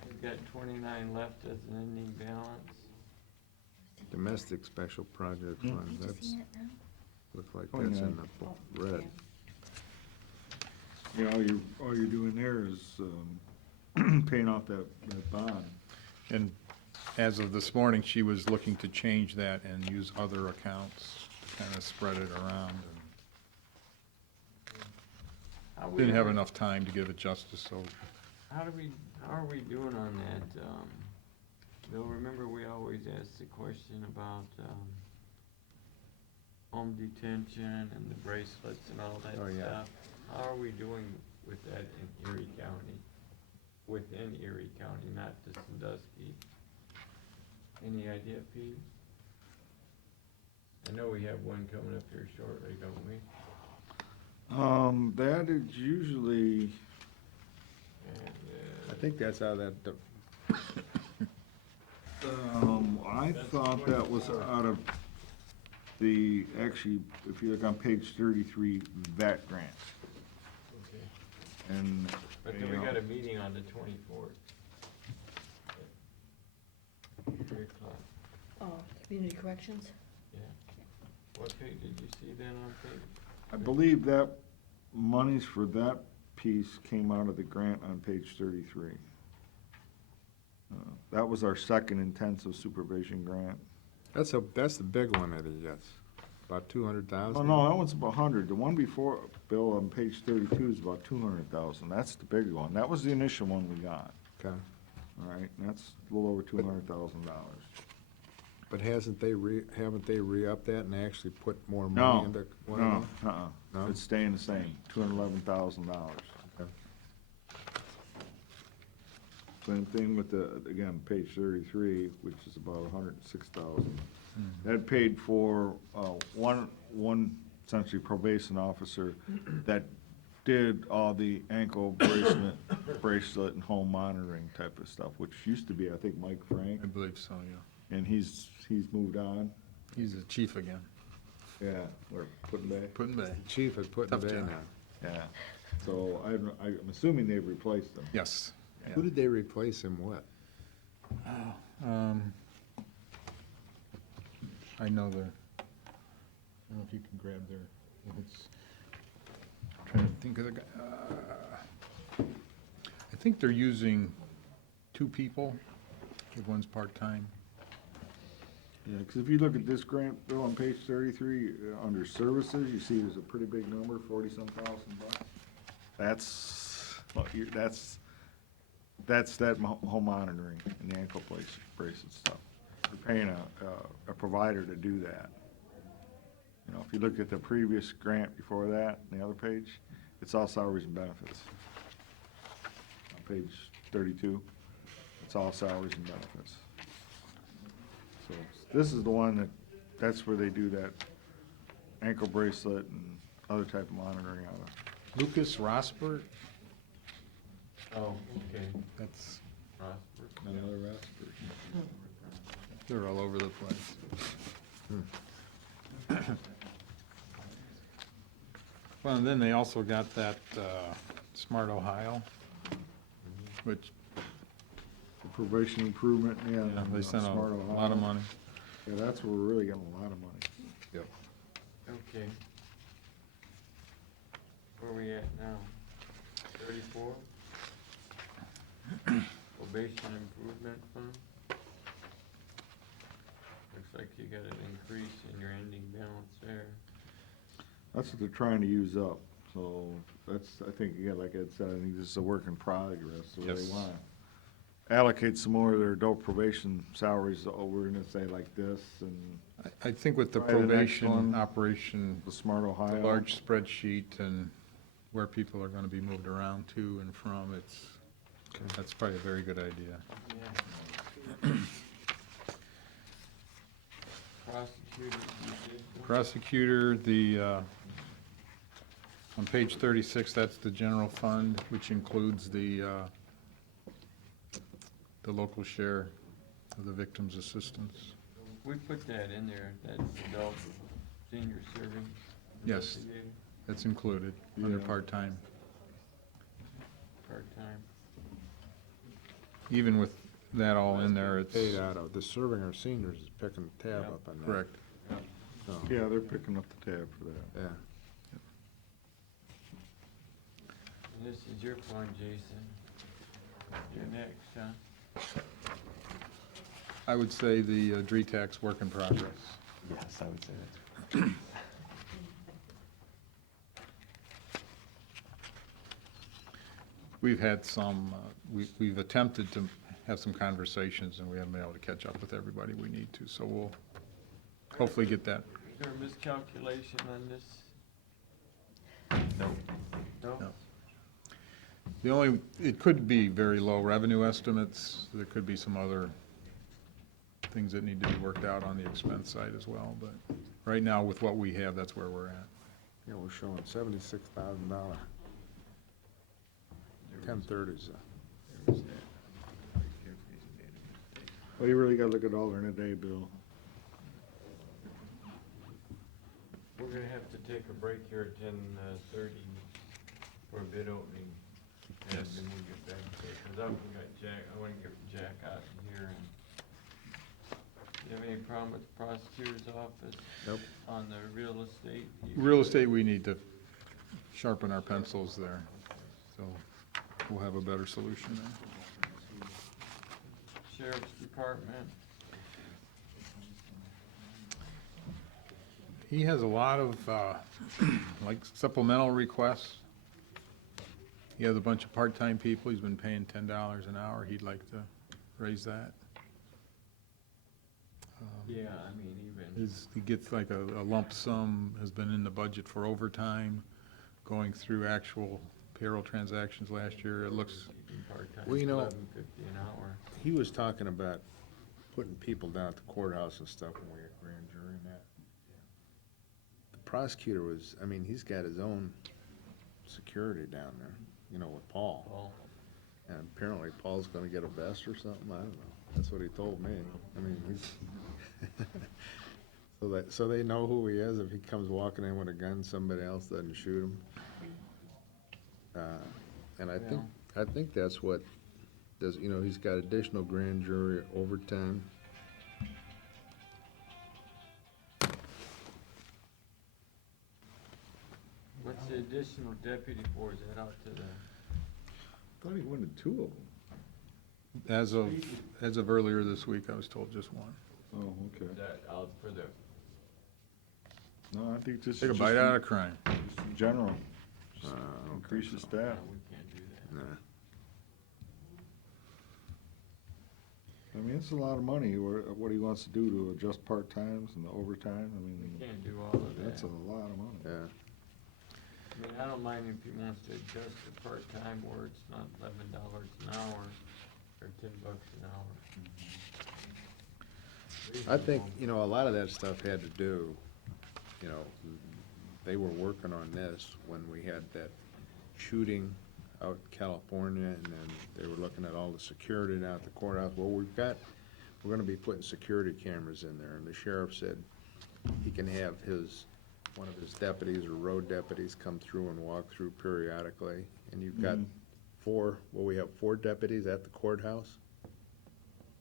We've got 29 left as an ending balance. Domestic special project fund, that's, looks like Oh, that's yeah. in the red. yeah, all you're doing there is, paying off that bond. And as of this morning, she was looking to change that and use other accounts, kind of spread it around, and How we- didn't have enough time to give it justice, so How are we doing on that? Bill, remember we always ask the question about, home detention and the bracelets and all that Oh, yeah. stuff? How are we doing with that in Erie County? Within Erie County, not just Sandusky? Any idea, Pete? I know we have one coming up here shortly, don't we? That is usually, And, I think that's how that, I thought that was out of the, actually, if you look on page 33, vet grants. okay. And, But you then we know, got a meeting on the 24th. 3 o'clock, Oh, community corrections? yeah. What page, did you see that on page? I believe that monies for that piece came out of the grant on page 33. That was our second intensive supervision grant. that's the big one that he gets, about 200,000. Oh, no, that one's about 100. The one before, Bill, on page 32 is about 200,000. That's the big one. That was the initial one we got, Okay, all right? And that's a little over $200,000. but haven't they re-upped that and actually put more No, money into one no, of them? No? It's staying the same, $211,000. Okay. Same thing with the, again, page 33, which is about 106,000. That paid for one essentially probation officer that did all the ankle bracelet and home monitoring type of stuff, which used to be, I think, Mike Frank, I believe so, yeah. and he's moved on. He's the chief again. Yeah, or Put-in Bay. Put-in Bay. Chief had put in Tough Bay job. now. Yeah, so I'm assuming they've replaced them. Yes. Who did they replace him with? I know the, I don't know if you can grab their, if it's, I'm trying to think of the guy. I think they're using 2 people, if one's part-time. Yeah, because if you look at this grant bill on page 33, under services, you see there's a pretty big number, 40-some thousand bucks. That's that home monitoring and the ankle bracelet stuff. We're paying a provider to do that. You know, if you look at the previous grant before that, on the other page, it's all salaries and benefits. On page 32, it's all salaries and benefits. So this is the one that's where they do that ankle bracelet and other type of monitoring out of. Lucas Rosbert, Oh, okay, that's, Prosper. Another rest? they're all over the place. Well, and then they also got that Smart Ohio, which, Probation improvement, yeah. and, they sent a Smart lot of Ohio. money. Yeah, that's where we're really getting a lot of money. Yep. Okay. Where we at now? 34? Probation Improvement Fund? Looks like you got an increase in your ending balance there. That's what they're trying to use up, so that's, I think, yeah, like Ed said, I think this is a work in progress, so they Yes. wanna allocate some more of their adult probation salaries over, and say like this, and I think with the Try the next probation one. operation, the Smart the Ohio. large spreadsheet and where people are gonna be moved around to and from, that's probably a very good idea. Yeah. Prosecutor, you did. Prosecutor, on page 36, that's the general fund, which includes the local share of the victim's assistance. We put that in there, that's adult senior serving. Yes. investigator, That's included under Yeah. part-time. Part-time. Even with that all in there, it's Paid out of, the serving our seniors is picking the tab Yep. up on that. correct. So, Yeah, they're picking up the tab for that. yeah. And this is your fund, Jason. You're next, huh? I would say the DRETAX work in progress. Yes, I would say that's. We've had some, we've attempted to have some conversations, and we haven't been able to catch up with everybody we need to, so we'll hopefully get that. Is there a miscalculation on this? No. No? No. The only, it could be very low revenue estimates, there could be some other things that need to be worked out on the expense side as well, but right now, with what we have, that's where we're at. Yeah, we're showing $76,000. 1030s. Well, you really gotta look at alternate day bill. We're gonna have to take a break here at 10:30 for a bid opening. And Yes. then we'll get back to it, because we got Jack, I wanna get Jack out in here and. You have any problem with the prosecutor's office? Nope. On the real estate? Real estate, we need to sharpen our pencils there, so we'll have a better solution there. Sheriff's Department, He has a lot of, like supplemental requests. He has a bunch of part-time people, he's been paying $10 an hour, he'd like to raise that. yeah, I mean, even, He gets like a lump sum, has been in the budget for overtime, going through actual payroll transactions last year, it looks, even part-time, Well, you know- $11.50 an hour. He was talking about putting people down at the courthouse and stuff when we had grand jury and that. The prosecutor was, I mean, he's got his own security down there, you know, with Paul. Paul, And apparently Paul's gonna get a vest or something, I don't know. That's what he told me. I mean, he's, so they know who he is. If he comes walking in with a gun, somebody else doesn't shoot him. And I think that's what does, you know, he's got additional grand jury overtime. what's the additional deputy for? Is that out to the, Thought he wanted two of them. As of earlier this week, I was told just one. Oh, okay. is that out for the, No, I think this is Take a just bite out of crime. just in general. Just I don't think Increase the so. no, staff. we can't do that. Nah. I mean, it's a lot of money, what he wants to do to adjust part-times and the overtime, I We mean, can't do all of that. that's a lot of money. Yeah, I mean, I don't mind if he wants to adjust the part-time where it's not $11 an hour or $10 an hour. I think, you know, a lot of that stuff had to do, you know, they were working on this when we had that shooting out in California, and then they were looking at all the security down at the courthouse. Well, we're gonna be putting security cameras in there, and the sheriff said he can have one of his deputies or road deputies come through and walk through periodically, and you've got we have 4 deputies at the courthouse.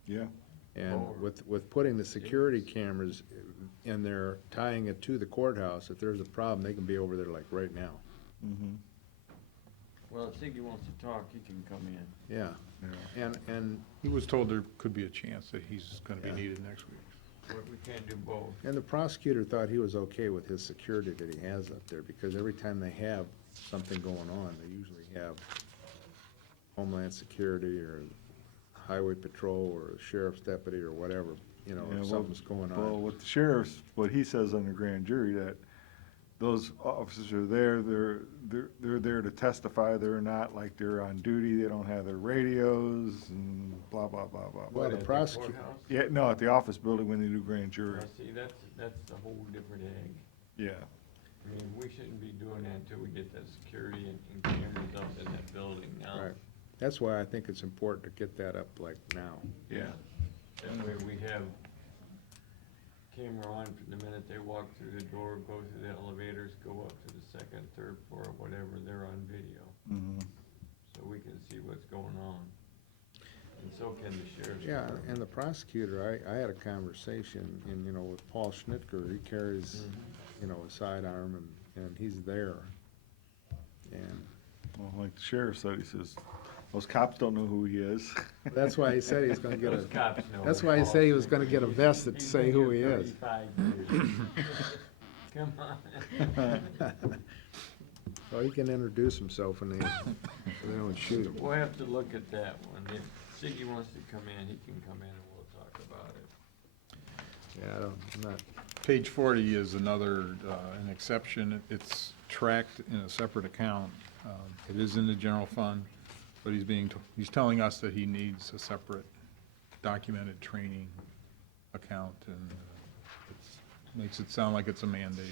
Yeah, And Or- with putting the security cameras in there, tying it to the courthouse, if there's a problem, they can be over there like right now. mm-hmm, Well, if Ziggy wants to talk, he can come in. Yeah, yeah. and He was told there could be a chance that he's gonna be Yeah. needed next week. But we can't do both. the prosecutor thought he was okay with his security that he has up there, because every time they have something going on, they usually have Homeland Security or Highway Patrol or a sheriff's deputy or whatever, you know, Yeah, if well- something's going Well, on. with the sheriff's, what he says on the grand jury, that those officers are there, they're there to testify, they're not like they're on duty, they don't have their radios and blah, blah, blah, blah. Well, the At prosecutor, courthouse? Yeah, no, at the office building when they do grand jury, Well, see, that's a whole different egg. yeah. I mean, we shouldn't be doing that until we get that security and cameras up in that building now. right, that's why I think it's important to get that up like now. Yeah. That way we have camera on from the minute they walk through the door, go through the elevators, go up to the second, third floor, whatever, they're on video. Mm-hmm. So we can see what's going on. And so can the sheriff's. Yeah, department. and the prosecutor, I had a conversation, and, you know, with Paul Schnitker, he carries, you know, a sidearm, and he's there. And Well, like the sheriff said, he says, those cops don't know who he is. that's why he said he's gonna get Those a, cops know. that's who why he Paul said he was gonna Schnitker get a is. vest that He's say been who here he is. 35 years. Come on. Well, he can introduce himself when they don't shoot him. We'll have to look at that one. If Ziggy wants to come in, he can come in and we'll talk about it. Yeah, I'm not, Page 40 is another, an exception. It's tracked in a separate account. It is in the general fund, but he's telling us that he needs a separate documented training account, and makes it sound like it's a mandate.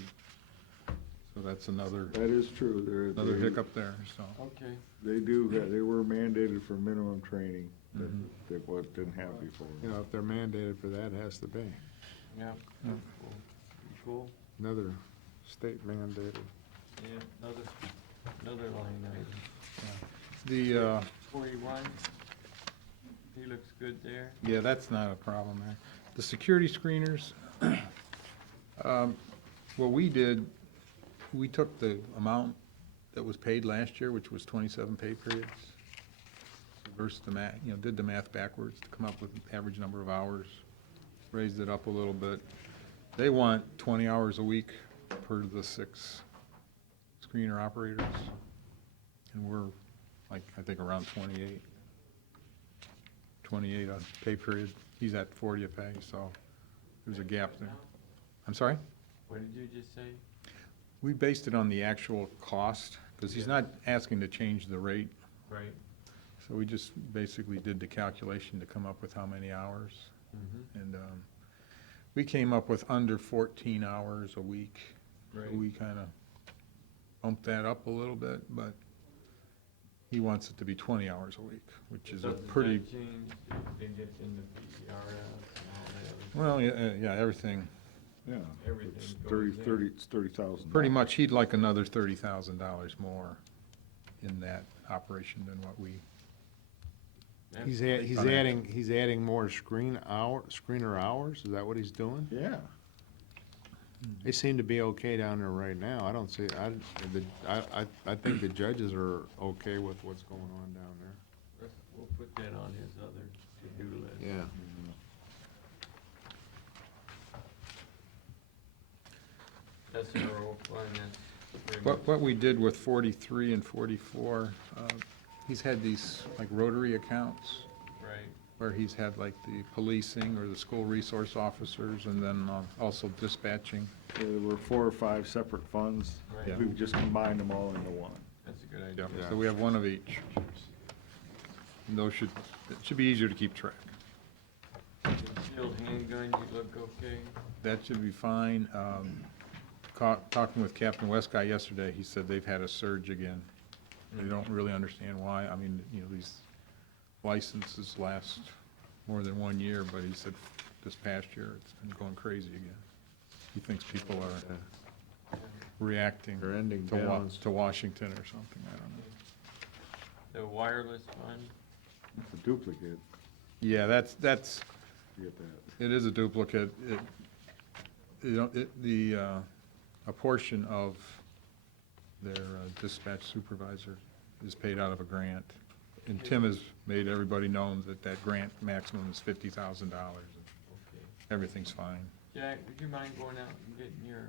So that's another That is true, hiccup there, so. Okay. They were mandated for minimum training that what didn't have before. you know, if they're mandated for that, it has to be. Yeah. Cool. You cool? Another state mandated. Yeah, another line item. The, 41, he looks good there. yeah, that's not a problem there. The security screeners, what we did, we took the amount that was paid last year, which was 27 pay periods, versus the math, did the math backwards to come up with the average number of hours, raised it up a little bit. They want 20 hours a week per the 6 screener operators, and we're like, I think around 28 on pay period. He's at 40 a pay, so there's a gap there. I'm sorry? What did you just say? We based it on the actual cost, because he's not asking to change the rate. Right. So we just basically did the calculation to come up with how many hours. Mm-hmm. And we came up with under 14 hours a week. So Right. we kind of bump that up a little bit, but he wants it to be 20 hours a week, which is a So does pretty, that change if it gets into PRS and all that? well, yeah, everything. Yeah. Everything It's goes in. it's 30,000. Pretty much, he'd like another $30,000 more in that operation than what we, That's He's like- adding more screener hours, is that what he's doing? Yeah. They seem to be okay down there right now, I don't see, I think the judges are okay with what's going on down there. We'll put that on his other to-do list. Yeah. SRO fund, that's pretty much. what we did with 43 and 44, he's had these like Rotary accounts Right, where he's had like the policing or the school resource officers and then also dispatching. There were 4 or 5 separate funds. Right. We've just combined them all into one. that's a good idea. Yeah. So we have one of each. And those it should be easier to keep track. Concealed handguns, you look okay? That should be fine. Talking with Captain Westcott yesterday, he said they've had a surge again. They don't really understand why. I mean, these licenses last more than 1 year, but he said this past year, it's been going crazy again. He thinks people are reacting They're ending to balance. to Washington or something, I don't know. The wireless fund, It's a duplicate. Yeah, that's, You get that. it is a duplicate. A portion of their dispatch supervisor is paid out of a grant. And Tim has made everybody know that that grant maximum is $50,000. okay. Everything's fine. Jack, would you mind going out and getting your,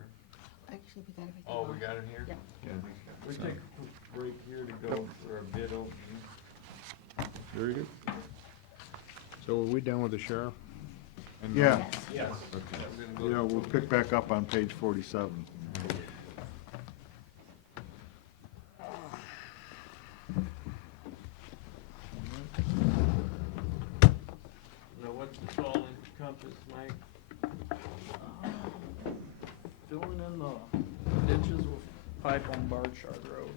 Actually, we got everything. oh, we on. got it here? Yeah. Yeah. We So- take a quick break here to go for a bid opening. Very good. So are we done with the sheriff? And- Yeah. Yes. Okay. I'm gonna go Yeah, to- we'll pick back up on page 47. Now, what's this all encompass, Mike? Filling in the ditches with pipe on Barchard Road,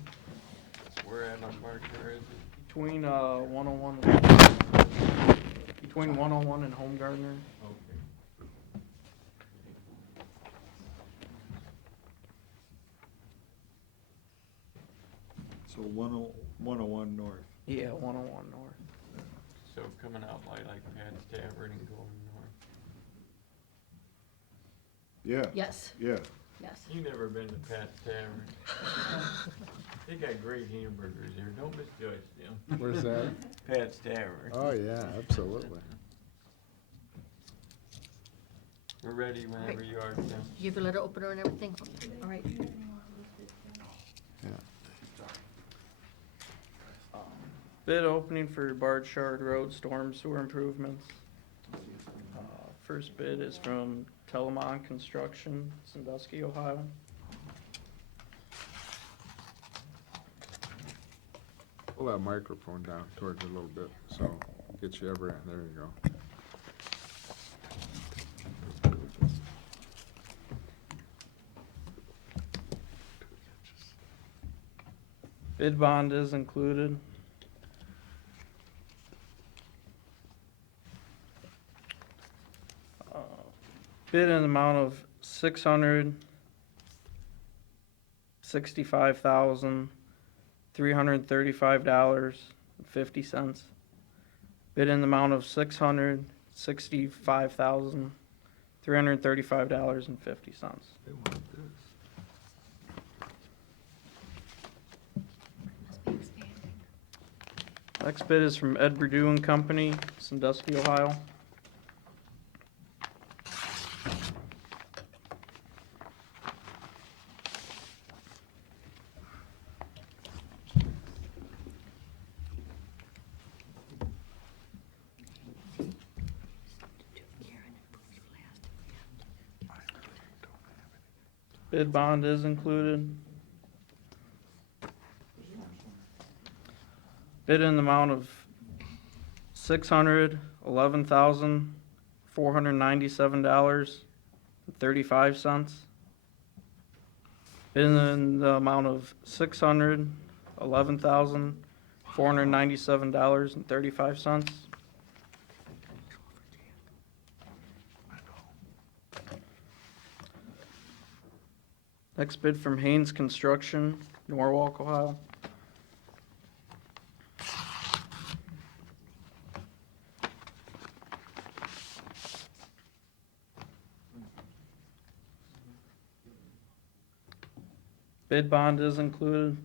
Where at on Barker is it? between, 101, between 101 and Home Gardener. Okay. So 101 north. Yeah, 101 north. So coming out by like Pat's Tavern and going north. Yeah. Yes, Yeah. yes. You never been to Pat's Tavern? They got great hamburgers there, don't misjudge them. Where's that? Pat's Tavern. Oh, yeah, absolutely. We're ready whenever you are, Tim. You have your letter opener and everything? All right. Yeah. Bid opening for Barchard Road storm sewer improvements. First bid is from Telemon Construction, Sandusky, Ohio. Pull that microphone down towards you a little bit, so get you there you go. Bid bond is included. Bid in the amount of $665,335.50. Bid in the amount of $665,335.50. Must be expanding. Next bid is from Ed Perdue and Company, Sandusky, Ohio. Bid bond is included. Bid in the amount of $611,497.35. Bid in the amount of $611,497.35. Next bid from Haynes Construction, Norwalk, Ohio. Bid bond is included.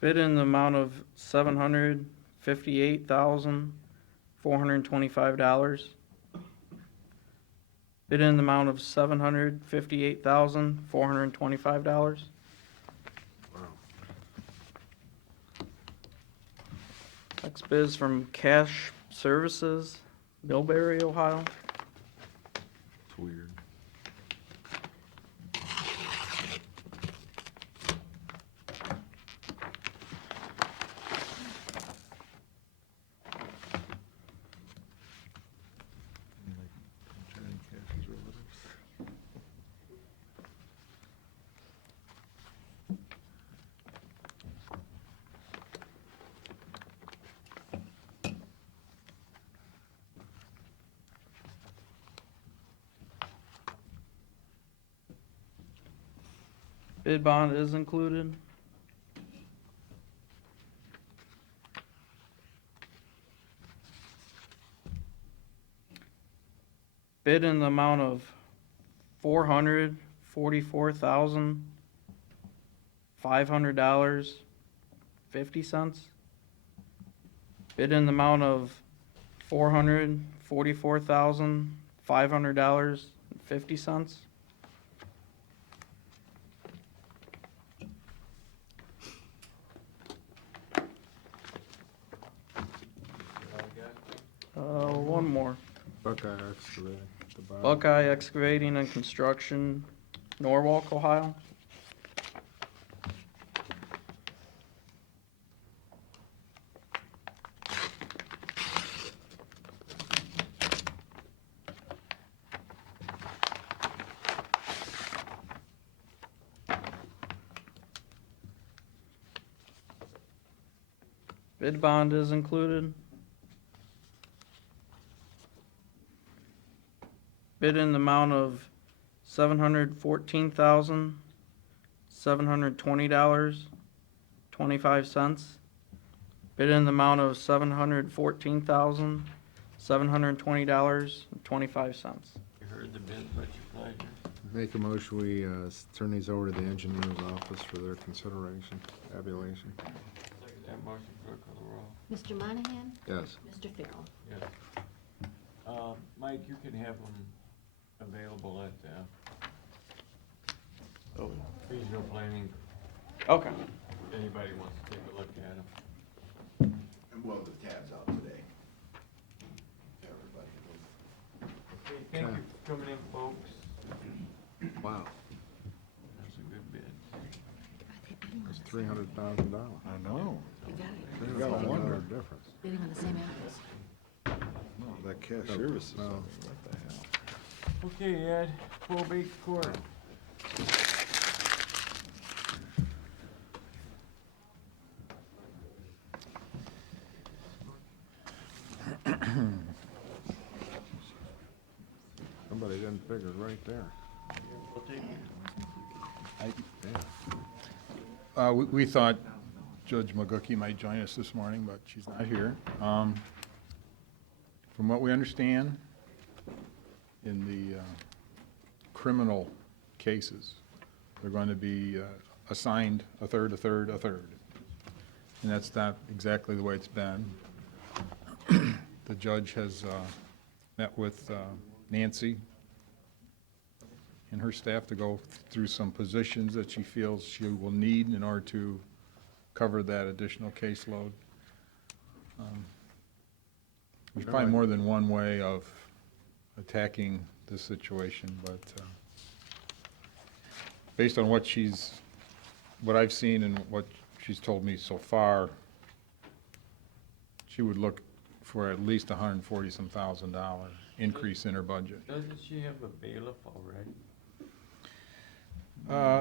Bid in the amount of $758,425. Bid in the amount of $758,425. Next bid is from Cash Services, Millbury, Ohio. It's weird. Bid bond is included. Bid in the amount of $444,500.50. Bid in the amount of $444,500.50. One more. Buckeye Excavating at the bottom. Buckeye Excavating and Construction, Norwalk, Ohio. Bid bond is included. Bid in the amount of $714,720.25. Bid in the amount of $714,720.25. You heard the bid, what's your pleasure? Make a motion, we turn these over to the engineer's office for their consideration, tabulation. Second that motion, clerk call the roll. Mr. Monahan? Yes. Mr. Farrell? Yes. Mike, you can have them available at, regional planning, Okay. if anybody wants to take a look at them. And we'll have the tabs out today. Everybody. Okay, thank you for coming in, folks. Wow, That's a good bid. that's $300,000. I know. You got it. $300,000 gotta wonder. difference. Bidding on the same apples. No, that cash Oh, services, no. what the hell? Okay, Ed, probate court. Somebody didn't figure it right there. Yeah. We thought Judge McGookie might join us this morning, but she's not here. From what we understand, in the criminal cases, they're going to be assigned a third, a third, a third. And that's not exactly the way it's been. The judge has met with Nancy and her staff to go through some positions that she feels she will need in order to cover that additional caseload. There's probably more than one way of attacking this situation, but based on what I've seen and what she's told me so far, she would look for at least $140-some thousand increase in her budget. Doesn't she have a bailiff already?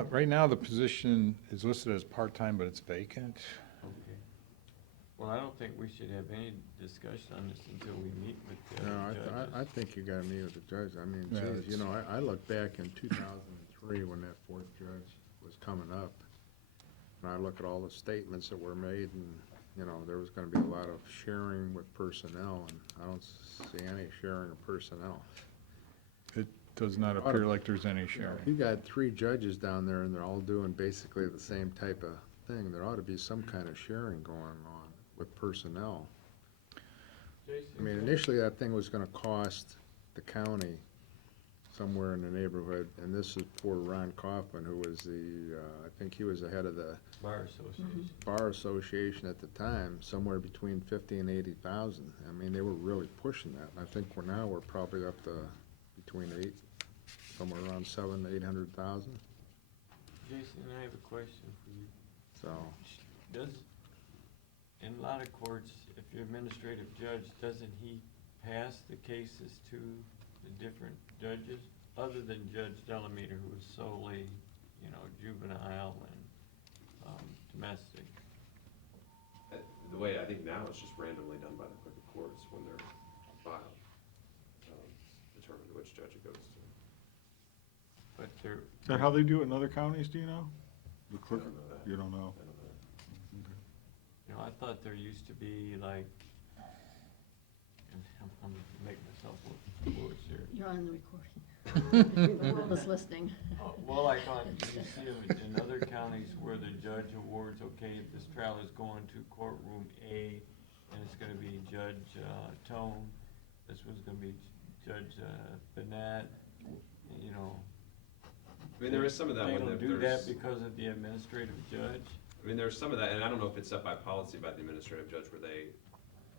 Right now, the position is listed as part-time, but it's vacant. Okay. Well, I don't think we should have any discussion on this until we meet with the No, judges. I think you gotta meet with the judge. I mean, Yeah, geez, you it's- know, I look back in 2003 when that fourth judge was coming up. And I look at all the statements that were made and, you know, there was gonna be a lot of sharing with personnel and I don't see any sharing of personnel. It does not appear like there's any sharing. You got 3 judges down there and they're all doing basically the same type of thing. There ought to be some kind of sharing going on with personnel. Jason, I mean, initially that thing was gonna cost the county somewhere in the neighborhood, and this is poor Ron Kaufman, who was the, I think he was the head of the Bar Association. Bar Association at the time, somewhere between 50 and 80,000. I mean, they were really pushing that, and I think we're probably up to between 8, somewhere around 700 to 800,000, Jason, I have a question for you. so. Does, in a lot of courts, if you're administrative judge, doesn't he pass the cases to the different judges? Other than Judge Delameter, who is solely, you know, juvenile and, domestic. The way I think now it's just randomly done by the clerk of courts when they're filed, determine which judge it goes to. But there, Is that how they do it in other counties, do you know? The I clerk, don't know that. you don't know? I don't know. you know, I thought there used to be like, and I'm making myself look foolish here. You're on the recording. The world is listening. Well, like on, you see in other counties where the judge awards, okay, this trial is going to courtroom A, and it's gonna be Judge, Tone, this one's gonna be Judge, Bennett, you know. I mean, there is some of that They when don't do that there's, because of the administrative judge. I mean, there's some of that, and I don't know if it's set by policy by the administrative judge where they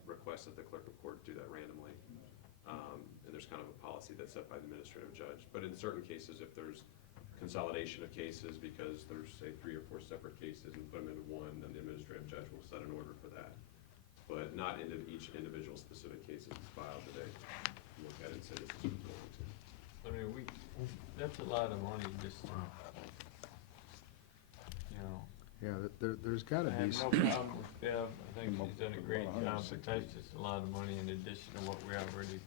request that the clerk of court do that randomly. And there's kind of a policy that's set by the administrative judge. But in certain cases, if there's consolidation of cases because there's, say, 3 or 4 separate cases and put them into one, then the administrative judge will set an order for that. But not into each individual specific case that's filed today. Look at it and say this is what's going to. I mean, that's a lot of money just to, you know. Yeah, there's gotta I be. have no problem with Bev, I think she's done a great job, but that's just a lot of money in addition to what we already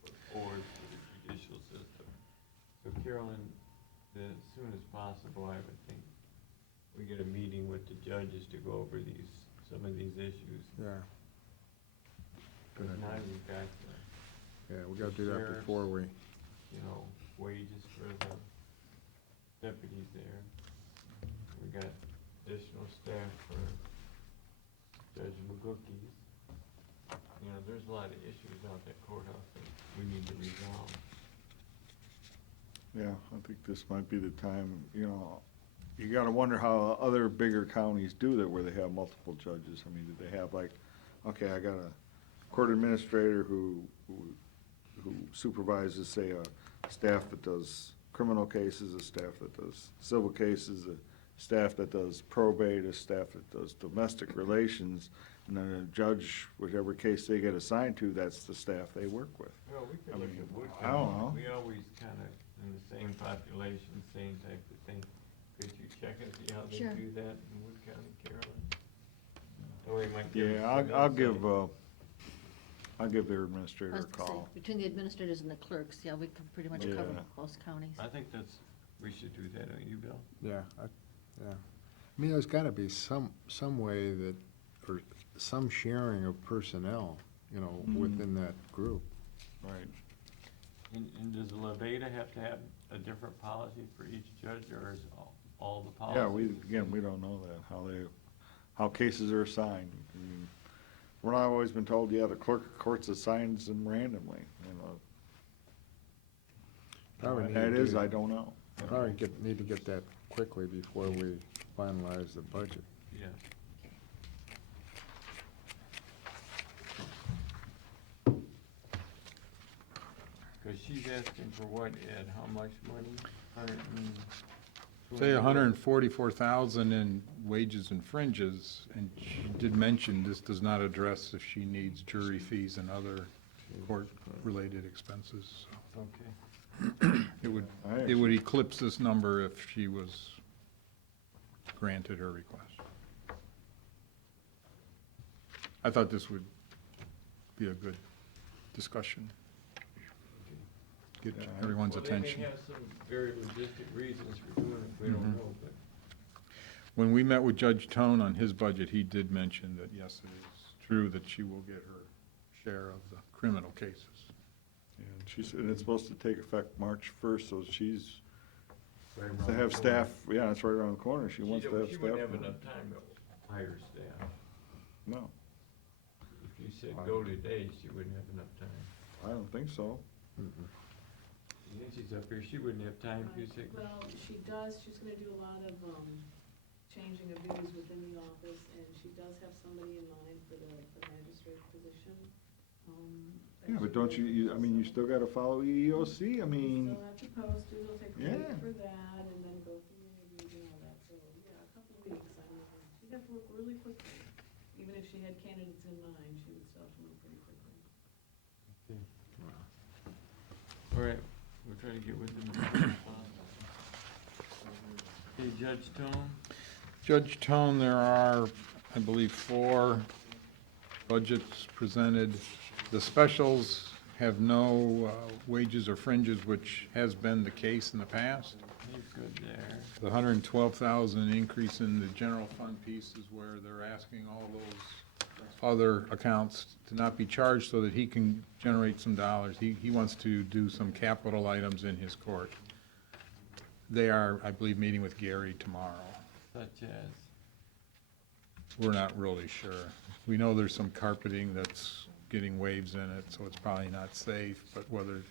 put forward for the judicial system. So Carolyn, as soon as possible, I would think we get a meeting with the judges to go over some of these issues. Yeah. Good Because now idea. we've got, Yeah, we gotta do that sheriffs. before we, you know, wages for the deputies there. We got additional staff for Judge McGookies. You know, there's a lot of issues out at courthouse that we need to resolve. Yeah, I think this might be the time, you know, you gotta wonder how other bigger counties do that where they have multiple judges. I mean, do they have like, okay, I got a court administrator who supervises, say, a staff that does criminal cases, a staff that does civil cases, a staff that does probate, a staff that does domestic relations, and then a judge, whichever case they get assigned to, that's the staff they work with. Well, we I could look mean, at Wood I don't County. know. We always kinda in the same population, same type of thing. Could you check and see how they Sure. do that in Wood County, Carolyn? That way it might give us Yeah, some I'll give their I administrator was a gonna say, call. between the administrators and the clerks, yeah, we can pretty much cover Yeah. most counties. I think we should do that, don't you, Bill? yeah, yeah. I mean, there's gotta be some way that, or some sharing of personnel, you know, Mhm. within that group. Right. And does Levada have to have a different policy for each judge, or is all the policies? Yeah, we don't know that, how cases are assigned. I mean, we're not always been told, yeah, the clerk of courts assigns them randomly, you know. Probably need That to is, do- I don't know. Probably need to get that quickly before we finalize the budget. Yeah. Cause she's asking for what, Ed, how much money? say 144,000 in wages and fringes, and she did mention this does not address if she needs jury fees and other court-related expenses. So Okay. It would eclipse this number if she was granted her request. I thought this would be a good discussion. Get everyone's attention. Well, they may have some very logistic reasons for doing it, if we don't Mhm. know, but. When we met with Judge Tone on his budget, he did mention that, yes, it is true that she will get her share of the criminal cases. And she said it's supposed to take effect March 1st, so she's, right around to the have corner. staff, yeah, it's right around the corner. She wants to have She staff. wouldn't have enough time to hire staff. No, If you said go today, she wouldn't have enough time. I don't think so. Nancy's up here, she wouldn't have time if you said, Well, she does, she's gonna do a lot of, changing of duties within the office, and she does have somebody in mind for the magistrate position. Yeah, but don't you, I mean, you still gotta follow EEOC, I mean, Still have to post it, it'll take a Yeah. week for that, and then go through the interviews and all that, so, yeah, a couple of weeks, I would think. She'd have to work really quickly. Even if she had candidates in mind, she would still have to move pretty quickly. all right, we'll try to get with them. as soon as possible. Okay, Judge Tone? Judge Tone, there are, I believe, 4 budgets presented. The specials have no wages or fringes, which has been the case in the past. He's good there. The 112,000 increase in the general fund piece is where they're asking all those other accounts to not be charged so that he can generate some dollars. He wants to do some capital items in his court. They are, I believe, meeting with Gary tomorrow. Such as, We're not really sure. We know there's some carpeting that's getting waves in it, so it's probably not safe, but whether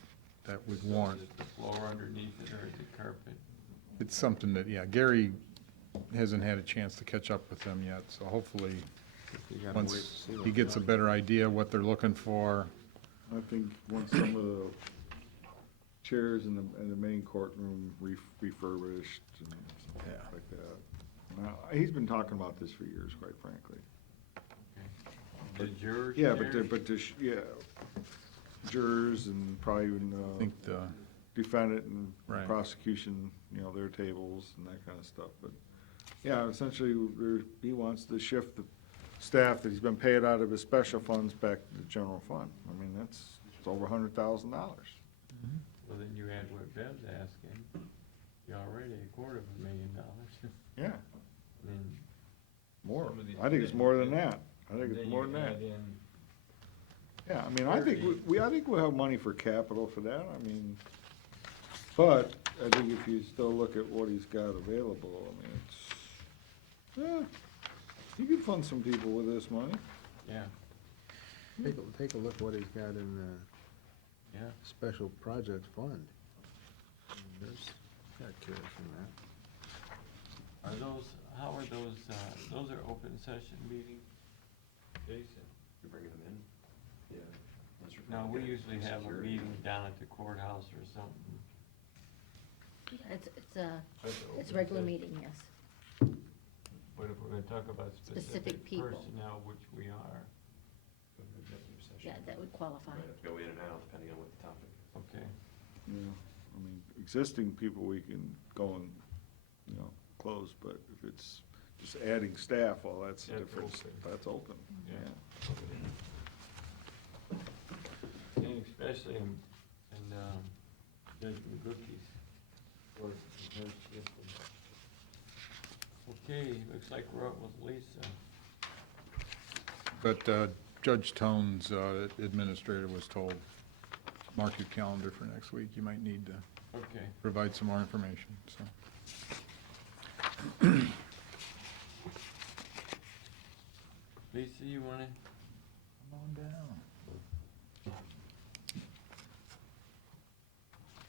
that would warrant, is the floor underneath it or is it carpet? it's something that, yeah, Gary hasn't had a chance to catch up with them yet, so hopefully, once he gets a better idea what they're looking for, I think once some of the chairs in the main courtroom refurbished and stuff Yeah. like that. Now, he's been talking about this for years, quite frankly. The jurors? Yeah, chair? yeah, jurors and probably even, I think the, defendant and Right. prosecution, you know, their tables and that kind of stuff, but, yeah, essentially, he wants to shift the staff that he's been paid out of his special funds back to the general fund. I mean, it's over $100,000. Well, then you add what Bev's asking, you're already $250,000. Yeah, Then more. Some of these I think it's more than that. I think it's then more you than that. add in, Yeah, I mean, I think I think we'll have money for capital for that, I mean, but I think if you still look at what he's got available, I mean, it's, yeah, you can fund some people with this money. yeah, Take a look what he's got in the yeah. special project fund. There's, got cash in that. Are those, how are those are open session meetings, Jason? You're bringing them in? Yeah. Unless you're No, we looking at usually have a security. meeting down at the courthouse or something. It's a regular meeting, yes. But if we're gonna talk about Specific specific people. personnel, which we are, Go to executive session. Yeah, that would qualify. Might have to go in and out depending on what the topic is. okay. Yeah, I mean, existing people, we can go and, you know, close, but if it's just adding staff, well, that's That's different. open. That's open, Yeah. yeah. And especially in Judge McGookie's court, her system. Okay, looks like we're up with Lisa. but Judge Tone's administrator was told, mark your calendar for next week, you might need to Okay, provide some more information, so. Lisa, you wanna? Come on down.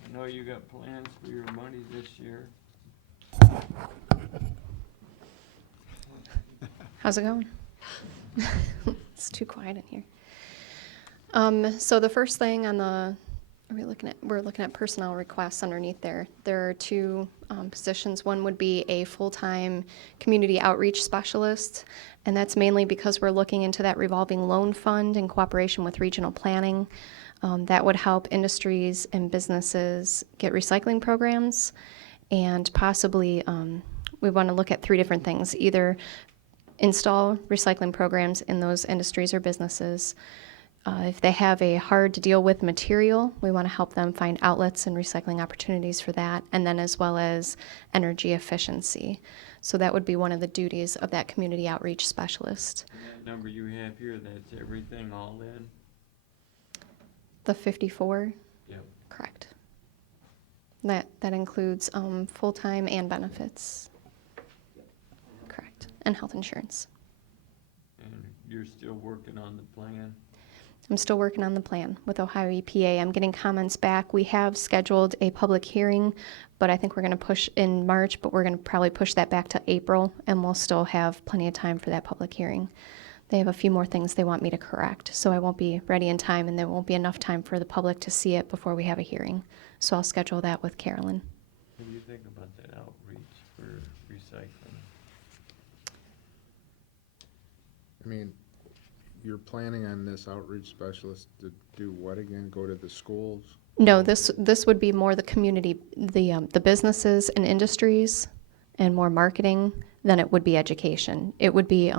I know you got plans for your money this year. How's it going? It's too quiet in here. So the first thing on the, we're looking at personnel requests underneath there. There are two positions. One would be a full-time community outreach specialist, and that's mainly because we're looking into that revolving loan fund in cooperation with regional planning. That would help industries and businesses get recycling programs, and possibly we want to look at three different things. Either install recycling programs in those industries or businesses. If they have a hard-to-deal-with material, we want to help them find outlets and recycling opportunities for that, and then as well as energy efficiency. So that would be one of the duties of that community outreach specialist. And that number you have here, that's everything all in? The 54? Yep. Correct. That includes full-time and benefits. Correct. And health insurance. And you're still working on the plan? I'm still working on the plan with Ohio EPA. I'm getting comments back. We have scheduled a public hearing, but I think we're going to push in March, but we're going to probably push that back to April, and we'll still have plenty of time for that public hearing. They have a few more things they want me to correct, so I won't be ready in time, and there won't be enough time for the public to see it before we have a hearing. So I'll schedule that with Carolyn. What do you think about that outreach for recycling? I mean, you're planning on this outreach specialist to do what again? Go to the schools? No, this would be more the community, the businesses and industries, and more marketing than it would be education. It would be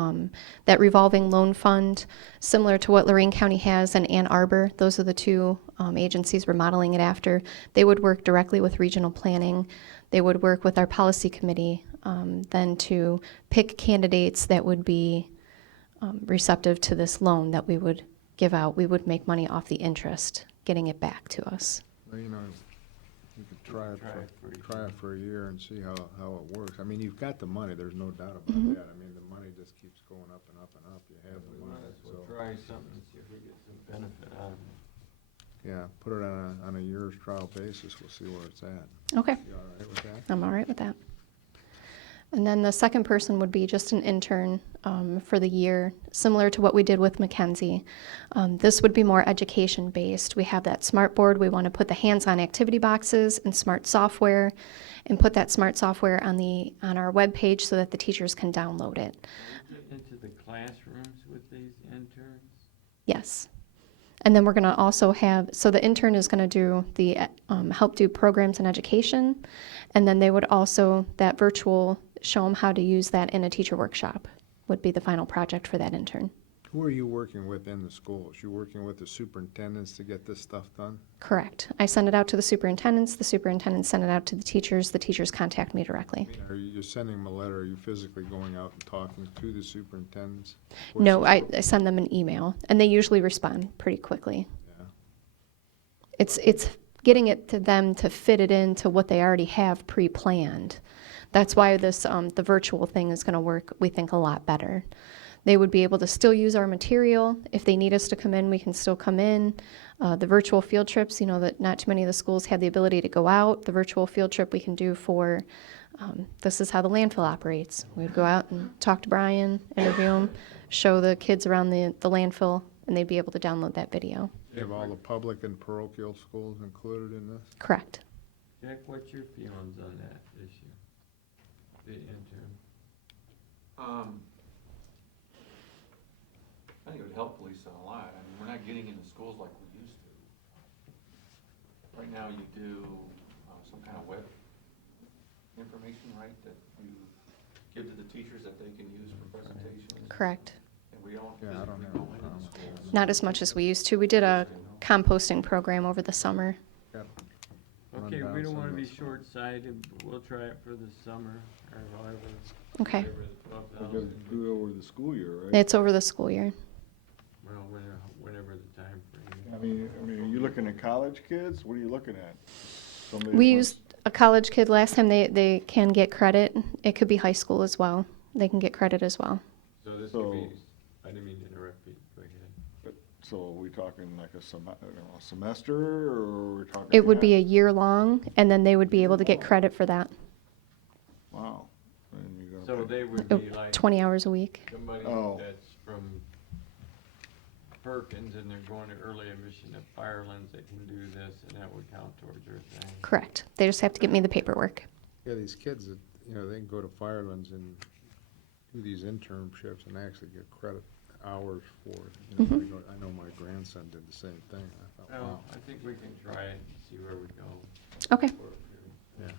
that revolving loan fund, similar to what Lorraine County has in Ann Arbor. Those are the two agencies we're modeling it after. They would work directly with regional planning. They would work with our policy committee then to pick candidates that would be receptive to this loan that we would give out. We would make money off the interest, getting it back to us. Well, you know, you could try it for a year and see how it works. I mean, you've got the money, there's no doubt about Mhm. that. I mean, the money just keeps going up and up and up. You have the money, We'll so, try something and see if we get some benefit out of it. yeah, put it on a year's trial basis, we'll see where it's at. Okay, You all right with that? I'm all right with that. And then the second person would be just an intern for the year, similar to what we did with Mackenzie. This would be more education-based. We have that smart board. We want to put the hands-on activity boxes and smart software, and put that smart software on our webpage so that the teachers can download it. Get into the classrooms with these interns? Yes. And then we're going to also have, so the intern is going to do the, help do programs and education. And then they would also, that virtual, show them how to use that in a teacher workshop would be the final project for that intern. Who are you working with in the schools? You working with the superintendents to get this stuff done? Correct. I send it out to the superintendents send it out to the teachers contact me directly. I mean, are you sending them a letter? Are you physically going out and talking to the superintendents? What's No, the- I send them an email, and they usually respond pretty quickly. Yeah. It's getting it to them to fit it into what they already have pre-planned. That's why this the virtual thing is going to work, we think, a lot better. They would be able to still use our material. If they need us to come in, we can still come in. The virtual field trips, you know, that not too many of the schools have the ability to go out. The virtual field trip we can do for, this is how the landfill operates. We'd go out and talk to Brian, interview him, show the kids around the landfill, and they'd be able to download that video. You have all the public and parochial schools included in this? Correct. Jack, what's your feelings on that issue? The intern? I think it would help police a lot. I mean, we're not getting into schools like we used to. Right now, you do some kind of web information, right, that you give to the teachers that they can use for presentations. Correct. And we don't Yeah, I don't physically have go a into problem the with schools. that. Not as much as we used to. We did a composting program over the summer. Yep. Run Okay, down we don't some wanna of be those costs. short-sighted, but we'll try it for the summer, or however. Okay. whatever the We 12,000 gotta do it over the school year, right? It's over the school year. Well, whenever the time frame. I mean, are you looking at college kids? What are you looking at? Somebody We that wants- used a college kid last time. They can get credit. It could be high school as well. They can get credit as well. So this So- could be, I didn't mean to interrupt you, go ahead. So are we talking like a semester, or we're talking? It would be a half? year long, and then they would be able to get credit for that. Wow. And you're gonna So pay- they would be like 20 hours a week. somebody Oh. that's from Perkins and they're going to early admission at Firelands, they can do this and that would count towards their thing. Correct. They just have to get me the paperwork. Yeah, these kids, that they can go to Firelands and do these internships and actually get credit hours for it. Mhm. I know my grandson did the same thing. I thought, Well, wow. I think we can try it and see where we go. Okay. Yeah.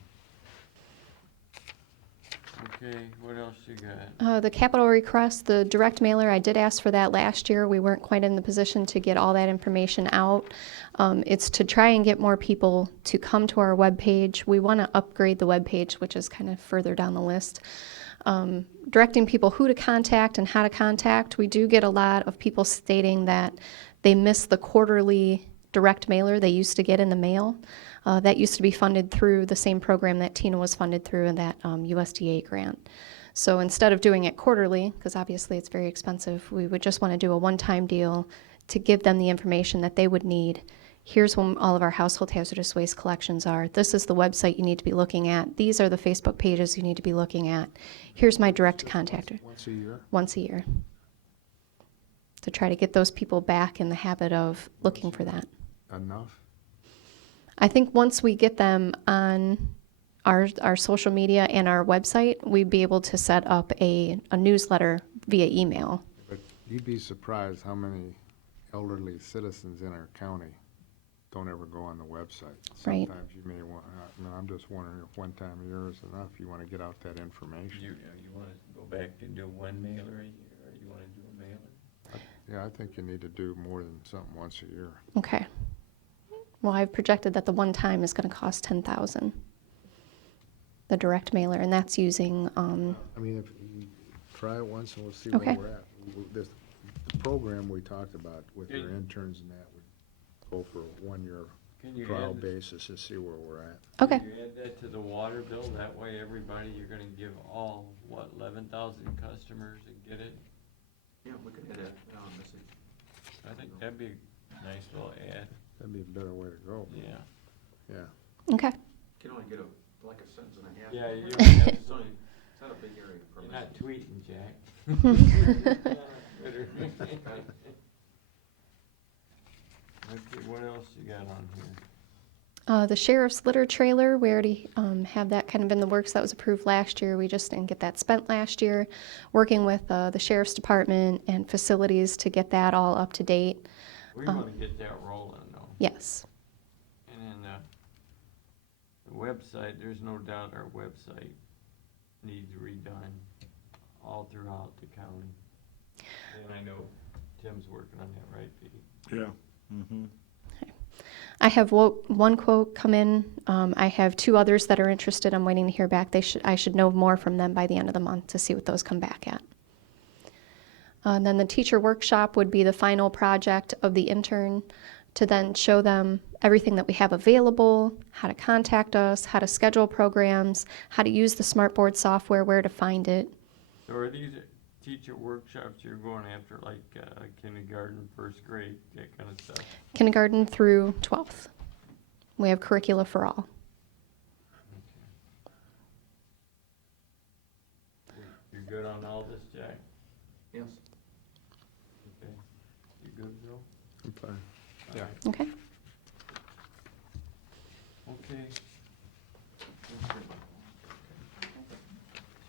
Okay, what else you got? The capital request, the direct mailer, I did ask for that last year. We weren't quite in the position to get all that information out. It's to try and get more people to come to our webpage. We want to upgrade the webpage, which is kind of further down the list. Directing people who to contact and how to contact. We do get a lot of people stating that they miss the quarterly direct mailer they used to get in the mail. That used to be funded through the same program that Tina was funded through in that USDA grant. So instead of doing it quarterly, because obviously it's very expensive, we would just want to do a one-time deal to give them the information that they would need. Here's when all of our household hazardous waste collections are. This is the website you need to be looking at. These are the Facebook pages you need to be looking at. Here's my direct contactor. Once a year? Once a year. To try to get those people back in the habit of looking for that. Enough? I think once we get them on our social media and our website, we'd be able to set up a newsletter via email. But you'd be surprised how many elderly citizens in our county don't ever go on the website. Right. Sometimes you may want, I'm just wondering if one time a year is enough, you want to get out that information. You wanna go back and do one mailer a year, or you wanna do a mailer? Yeah, I think you need to do more than something once a year. Okay. Well, I've projected that the one time is going to cost $10,000. The direct mailer, and that's using, I mean, if you try it once and we'll see Okay. where we're at. The program we talked about with your interns and that would go for a one-year Can you trial add, basis to see where we're at. okay. can you add that to the water bill? That way everybody, you're gonna give all, 11,000 customers and get it? Yeah, we can add that message. I think that'd be a nice little ad, That'd be a better way to go. yeah. Yeah. Okay. Can only get like a sentence and a half. Yeah, you don't have to, It's not a big area for you're me. not tweeting, Jack. Okay, what else you got on here? The sheriff's litter trailer, we already have that kind of in the works. That was approved last year. We just didn't get that spent last year. Working with the sheriff's department and facilities to get that all up to date. We wanna get that rolling though. Yes. And then, the website, there's no doubt our website needs redone all throughout the county. And I know Tim's working on that, right, Pete? Yeah. Mm-hmm. I have one quote come in. I have two others that are interested. I'm waiting to hear back. I should know more from them by the end of the month to see what those come back at. And then the teacher workshop would be the final project of the intern to then show them everything that we have available, how to contact us, how to schedule programs, how to use the Smartboard software, where to find it. So are these teacher workshops you're going after, like kindergarten, first grade, that kind of stuff? Kindergarten through 12th. We have curricula for all. You're good on all this, Jack? Yes. Okay. You good, Bill? I'm fine. All right. Okay. Okay.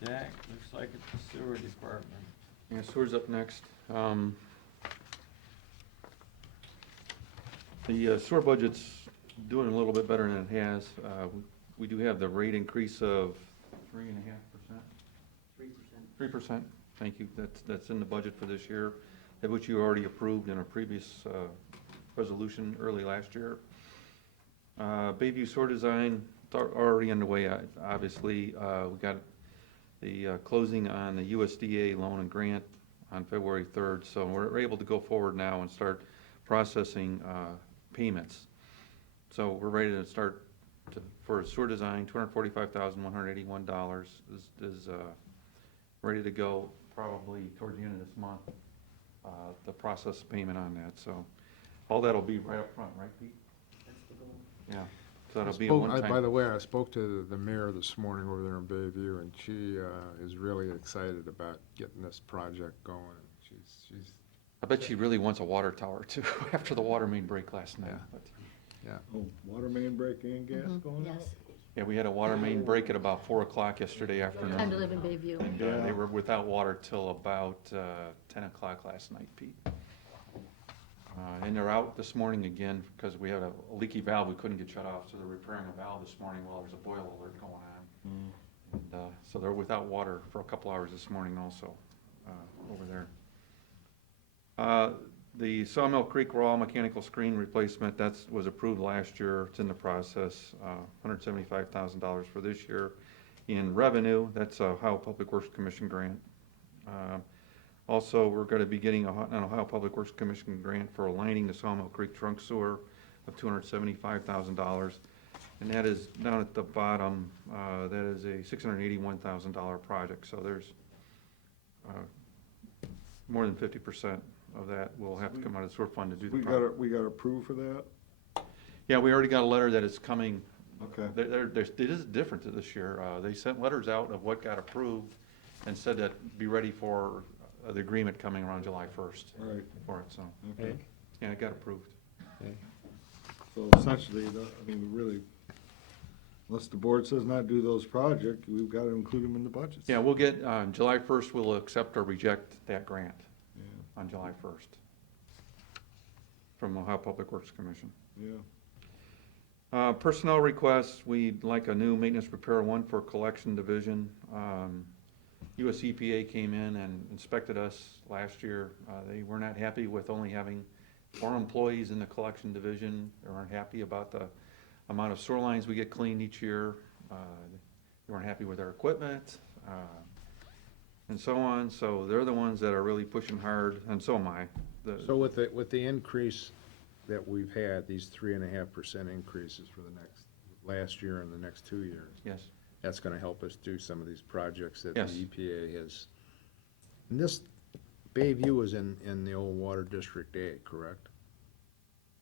Jack, looks like it's the sewer department. Yeah, sewer's up next. The sewer budget's doing a little bit better than it has. We do have the rate increase of 3.5%. 3%, thank you. That's in the budget for this year, that which you already approved in a previous resolution early last year. Bayview sewer design, already underway, obviously. We got the closing on the USDA loan and grant on February 3rd, so we're able to go forward now and start processing payments. So we're ready to start for sewer design. $245,181 is ready to go probably towards the end of this month, the process payment on that. So all that'll be right up front, right, Pete? That's the goal. Yeah, so that'll be a one-time. By the way, I spoke to the mayor this morning over there in Bayview, and she is really excited about getting this project going. She's I bet she really wants a water tower too, after the water main break last night. Yeah. But, Oh, water main break and gas going out? Yes, yeah, we had a water main break at about 4 o'clock yesterday afternoon. time to live in Bayview. And Yeah. they were without water till about 10 o'clock last night, Pete. And they're out this morning again because we had a leaky valve we couldn't get shut off, so they're repairing a valve this morning while there's a boil alert going on. And so they're without water for a couple hours this morning also over there. The Sawmill Creek Raw mechanical screen replacement, was approved last year. It's in the process. $175,000 for this year in revenue. That's a Ohio Public Works Commission grant. Also, we're going to be getting an Ohio Public Works Commission grant for aligning the Sawmill Creek trunk sewer of $275,000. And that is down at the bottom, that is a $681,000 project. So there's more than 50% of that will have to come out of the sewer fund to do the project. We got approved for that? Yeah, we already got a letter that it's coming. Okay. It is different this year. They sent letters out of what got approved and said that be ready for the agreement coming around July 1st. Right. For it, so, Okay. yeah, it got approved. So essentially, I mean, we really, unless the board says not do those projects, we've got to include them in the budgets. Yeah, we'll get, July 1st, we'll accept or reject that grant Yeah, on July 1st from Ohio Public Works Commission. yeah. Personnel requests, we'd like a new maintenance repair one for collection division. US EPA came in and inspected us last year. They were not happy with only having 4 employees in the collection division. They weren't happy about the amount of sewer lines we get cleaned each year. They weren't happy with our equipment, and so on. So they're the ones that are really pushing hard, and so am I. So with the increase that we've had, these 3.5% increases for last year and the next 2 years, Yes, that's gonna help us do some of these projects that the Yes. EPA has. And this, Bayview is in the old Water District A, correct?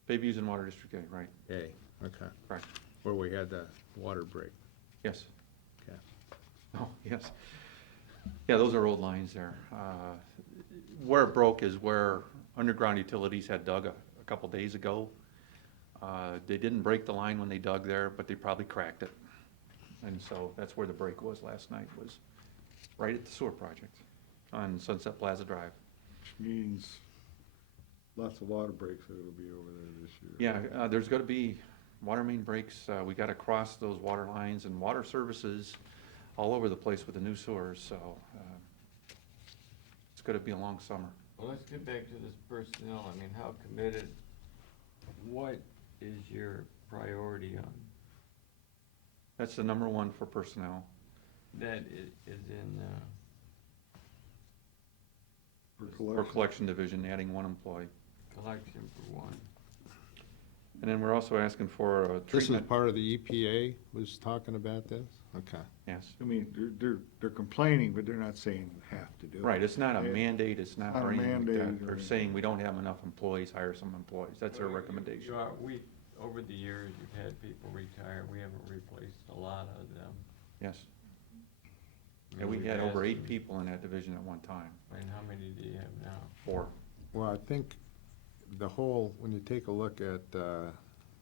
Bayview's in Water District A, right, A, okay. right, Where we had the water break. yes. Okay. Oh, yes. Yeah, those are old lines there. Where it broke is where underground utilities had dug a couple days ago. They didn't break the line when they dug there, but they probably cracked it. And so that's where the break was last night, was right at the sewer project on Sunset Plaza Drive. Which means lots of water breaks that will be over there this year. Yeah, there's gonna be water main breaks. We gotta cross those water lines and water services all over the place with the new sewers, so it's gonna be a long summer. Well, let's get back to this personnel. I mean, how committed, what is your priority on That's the number one for personnel. that is in, For For collection. collection division, adding 1 employee. collection for one? And then we're also asking for a This is treatment. part of the EPA was talking about this? Okay. Yes, I mean, they're complaining, but they're not saying you have to do it. right, it's not a Yeah. mandate, it's not Not a or anything like mandate that. or They're saying we don't have enough employees, hire some employees, that's their recommendation. You are, over the years, you've had people retire, we haven't replaced a lot of them. Yes, I yeah, mean, we we've had over asked 8 them, people in that division at one time, And how many do you have now? 4. Well, I think the whole, when you take a look at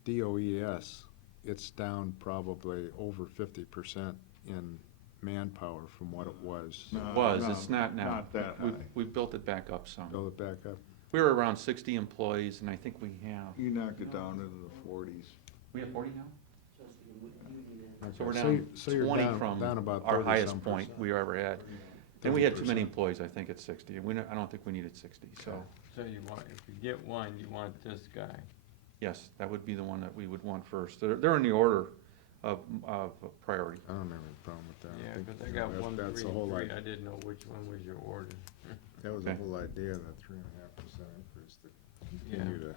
DOES, it's down probably over 50% in manpower from what it was. No, It's not now. Not that high. We've built it back up some. Build it back up. We were around 60 employees, and I think we have, You knocked it down into the 40s. we have 40 now? So Okay, we're down so you're 20 down from about our 30-some highest point percent. we ever had. And we had too many 30%. employees, I think, at 60, and I don't think we needed 60, so, So you want, if you get one, you want this guy. yes, that would be the one that we would want first. They're in the order of priority. I don't have any problem with that. Yeah, think, because I you got know, 1, that's 3, the whole and 3, idea. I didn't know which one was your order. That was the Okay. whole idea, that 3.5% increase to continue to.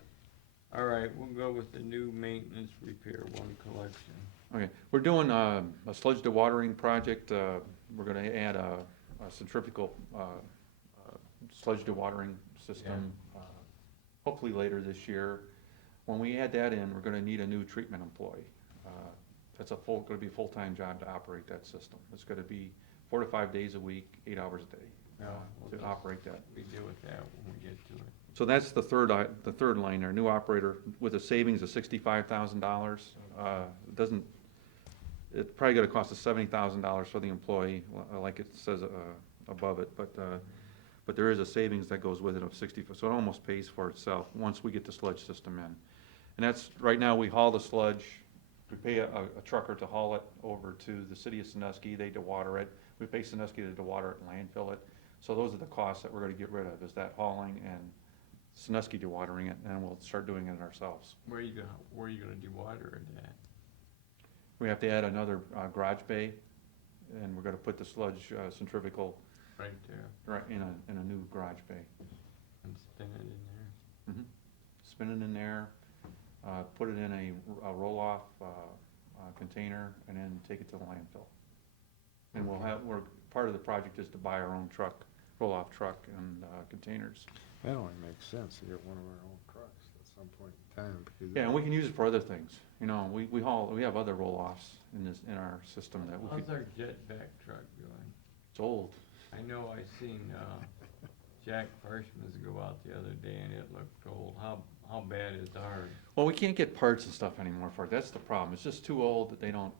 All right, we'll go with the new maintenance repair, 1 collection. Okay, we're doing a sludge dewatering project. We're gonna add a centrifugal sludge dewatering system, hopefully later this year. When we add that in, we're gonna need a new treatment employee. That's gonna be a full-time job to operate that system. It's gonna be 4 to 5 days a week, 8 hours a day, We'll to just- operate that. We deal with that when we get to it. So that's the third line there, new operator with a savings of $65,000. It doesn't, it's probably gonna cost us $70,000 for the employee, like it says, above it, but there is a savings that goes with it of 60, so it almost pays for itself once we get the sludge system in. And that's, right now, we haul the sludge, we pay a trucker to haul it over to the city of Sandusky, they dewater it. We pay Sandusky to dewater it and landfill it. So those are the costs that we're gonna get rid of, is that hauling and Sandusky dewatering it, and we'll start doing it ourselves. Where are you gonna dewater it at? We have to add another garage bay, and we're gonna put the sludge centrifugal Right there, right in a new garage bay. and spin it in there? Spin it in there, put it in a roll-off container, and then take it to the landfill. And part of the project is to buy our own truck, roll-off truck and containers. That only makes sense to get one of our own trucks at some point in time, because. Yeah, and we can use it for other things. You know, we have other roll-offs in our system that we How's could, our jetback truck doing? it's old. I know I seen, Jack Parchman's go out the other day and it looked old. How bad is ours? Well, we can't get parts and stuff anymore for it. That's the problem. It's just too old that they don't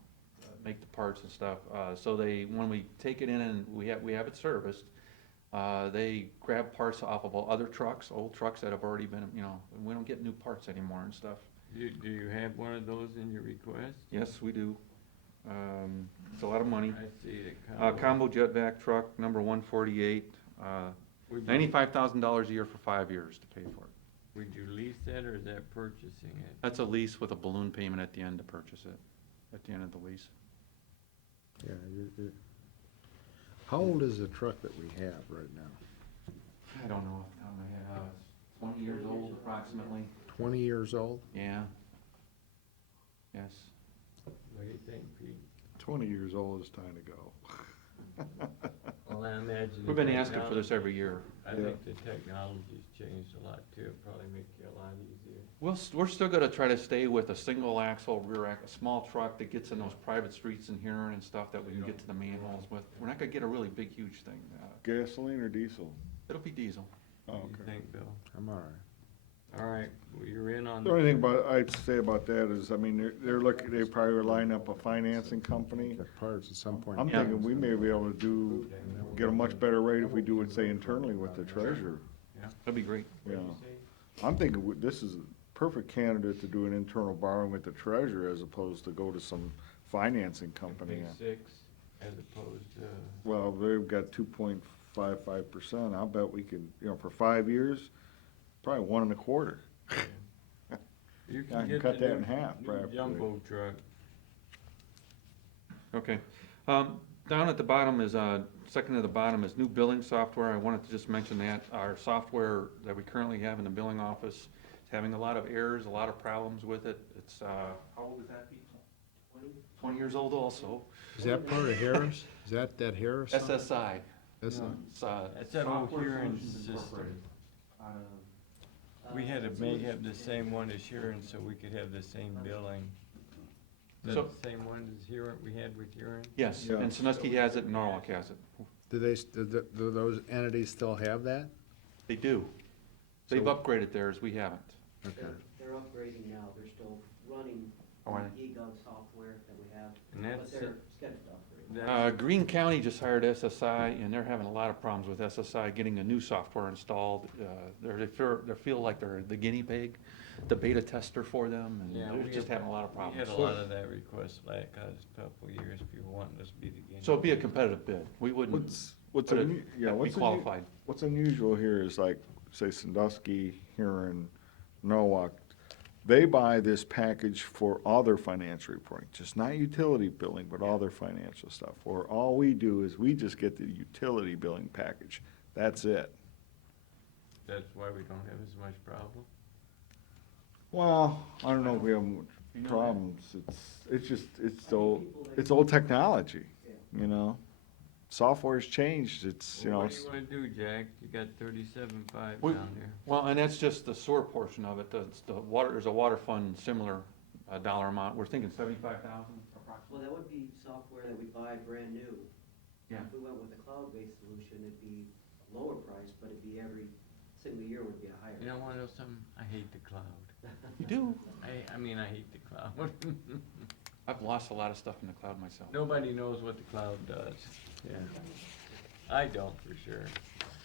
make the parts and stuff. So when we take it in and we have it serviced, they grab parts off of other trucks, old trucks that have already been, you know, we don't get new parts anymore and stuff. Do you have one of those in your request? Yes, we do. It's a lot of money. I see it. Combo jetback truck, number 148, $95,000 a year for 5 years to pay for it. Would you lease that or is that purchasing it? That's a lease with a balloon payment at the end to purchase it, at the end of the lease. Yeah, how old is the truck that we have right now? I don't know off the top of my head. It's 20 years old approximately. 20 years old? Yeah. Yes. What do you think, Pete? 20 years old is time to go. Well, I imagine. We've been asking for this every year. I think the technology's changed a lot too. It'll probably make it a lot easier. We're still gonna try to stay with a single axle rear a small truck that gets in those private streets in here and stuff that we can get to the manholes with. We're not gonna get a really big, huge thing. Gasoline or diesel? It'll be diesel. Oh, What do you okay. think, Bill? I'm all right. All right, well, you're in on. The only thing I'd say about that is, I mean, they probably line up a financing company. Get parts at some point. I'm Yeah. thinking we may be able to get a much better rate if we do it, say, internally with the treasurer. That'd be great. Yeah. I'm thinking this is a perfect candidate to do an internal borrowing with the treasurer as opposed to go to some financing company. Big six as opposed to. Well, they've got 2.55%. I'll bet we could, for 5 years, probably 1 1/4. You I can get cut the that in new- half, new practically. Jumbo truck. Okay. Down at the bottom is, second to the bottom is new billing software. I wanted to just mention that. Our software that we currently have in the billing office is having a lot of errors, a lot of problems with it. It's, how old is that, Pete? 20 years old also. Is that part of Harris? Is that Harris? SSI. That's Yeah, it's, That's that old Software Huron Solutions system. Incorporated. We had to have the same one as Huron so we could have the same billing. Is that So- the same one as Huron, we had with Huron? Yes, Yeah. and Sandusky has it and Norwalk has it. Do those entities still have that? They do. They've So- upgraded theirs, we haven't. Okay. They're upgrading now, they're still running Oh, are the eGov software that we have, And but that's, they're scheduled to upgrade. that's, Green County just hired SSI, and they're having a lot of problems with SSI getting the new software installed. They feel like they're the guinea pig, the beta tester for them, and Yeah, they're we just had- having a lot of we problems. had a lot of that request last couple of years, people wanting us to be the guinea. So it'd be a competitive bid. We wouldn't, What's put it- unu- yeah, have to be what's unu- qualified. What's unusual here is like, say Sandusky, Huron, Norwalk, they buy this package for all their financial reporting, just not utility billing, but all their financial stuff. Or all we do is we just get the utility billing package. That's it. That's why we don't have as much problem? Well, I don't know if we have much problems. It's old technology, you know? Software's changed. It's, Well, what do you wanna do, Jack? You got 37.5 We- down there. Well, and that's just the sewer portion of it. The water, there's a water fund similar dollar amount. We're thinking 75,000 approximately. Well, that would be software that we buy brand new. Yeah. If we went with a cloud-based solution, it'd be a lower price, but it'd be every single year would be a higher. You don't wanna know something? I hate the cloud. You do. I mean, I hate the cloud. I've lost a lot of stuff in the cloud myself. Nobody knows what the cloud does. Yeah. I don't, for sure.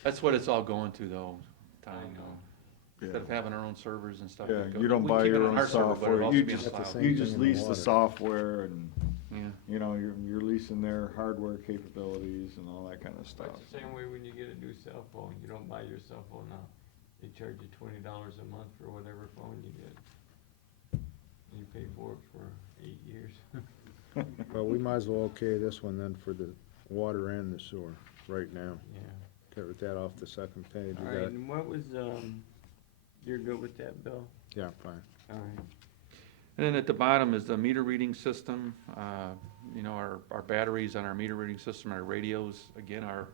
That's what it's all going to though, Tom. I know. Instead of having our own servers and stuff. Yeah, we go- you don't we buy keep it your on own our server, but it'll software, also you be in the just, That's the cloud. same you thing just in the lease the water. software and, Yeah. you know, you're leasing their hardware capabilities and all that kind of stuff. It's the same way when you get a new cell phone, you don't buy your cell phone now. They charge you $20 a month for whatever phone you get. And you pay for it for 8 years. Well, we might as well okay this one then for the water and the sewer right now. Yeah. Get that off the second page. All We right, got- and what was, you're good with that, Bill? Yeah, fine. All right. And then at the bottom is the meter reading system. You know, our batteries on our meter reading system, our radios, again, are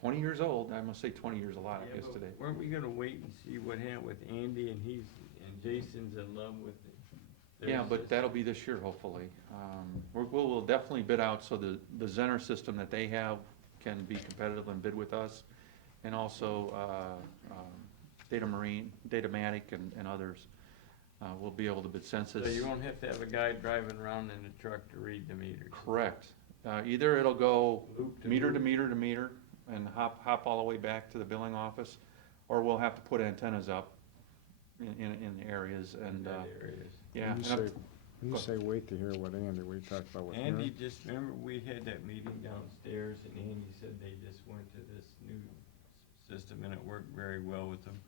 20 years old. I must say 20 years a lot, I Yeah, guess, but today. weren't we gonna wait and see what happened with Andy and and Jason's in love with it? Yeah, but that'll be this year, hopefully. We'll definitely bid out, so the Zener system that they have can be competitive and bid with us. And also, Datamatic and others. We'll be able to bid census. So you won't have to have a guy driving around in a truck to read the meters? Correct. Either it'll go Loop to meter to loop. meter to meter and hop all the way back to the billing office, or we'll have to put antennas up in the areas In and, that areas. yeah. When you say, when you say wait to hear what Andy, we talked about with Andy Mary? just, remember, we had that meeting downstairs, and Andy said they just went to this new system, and it worked very well with them.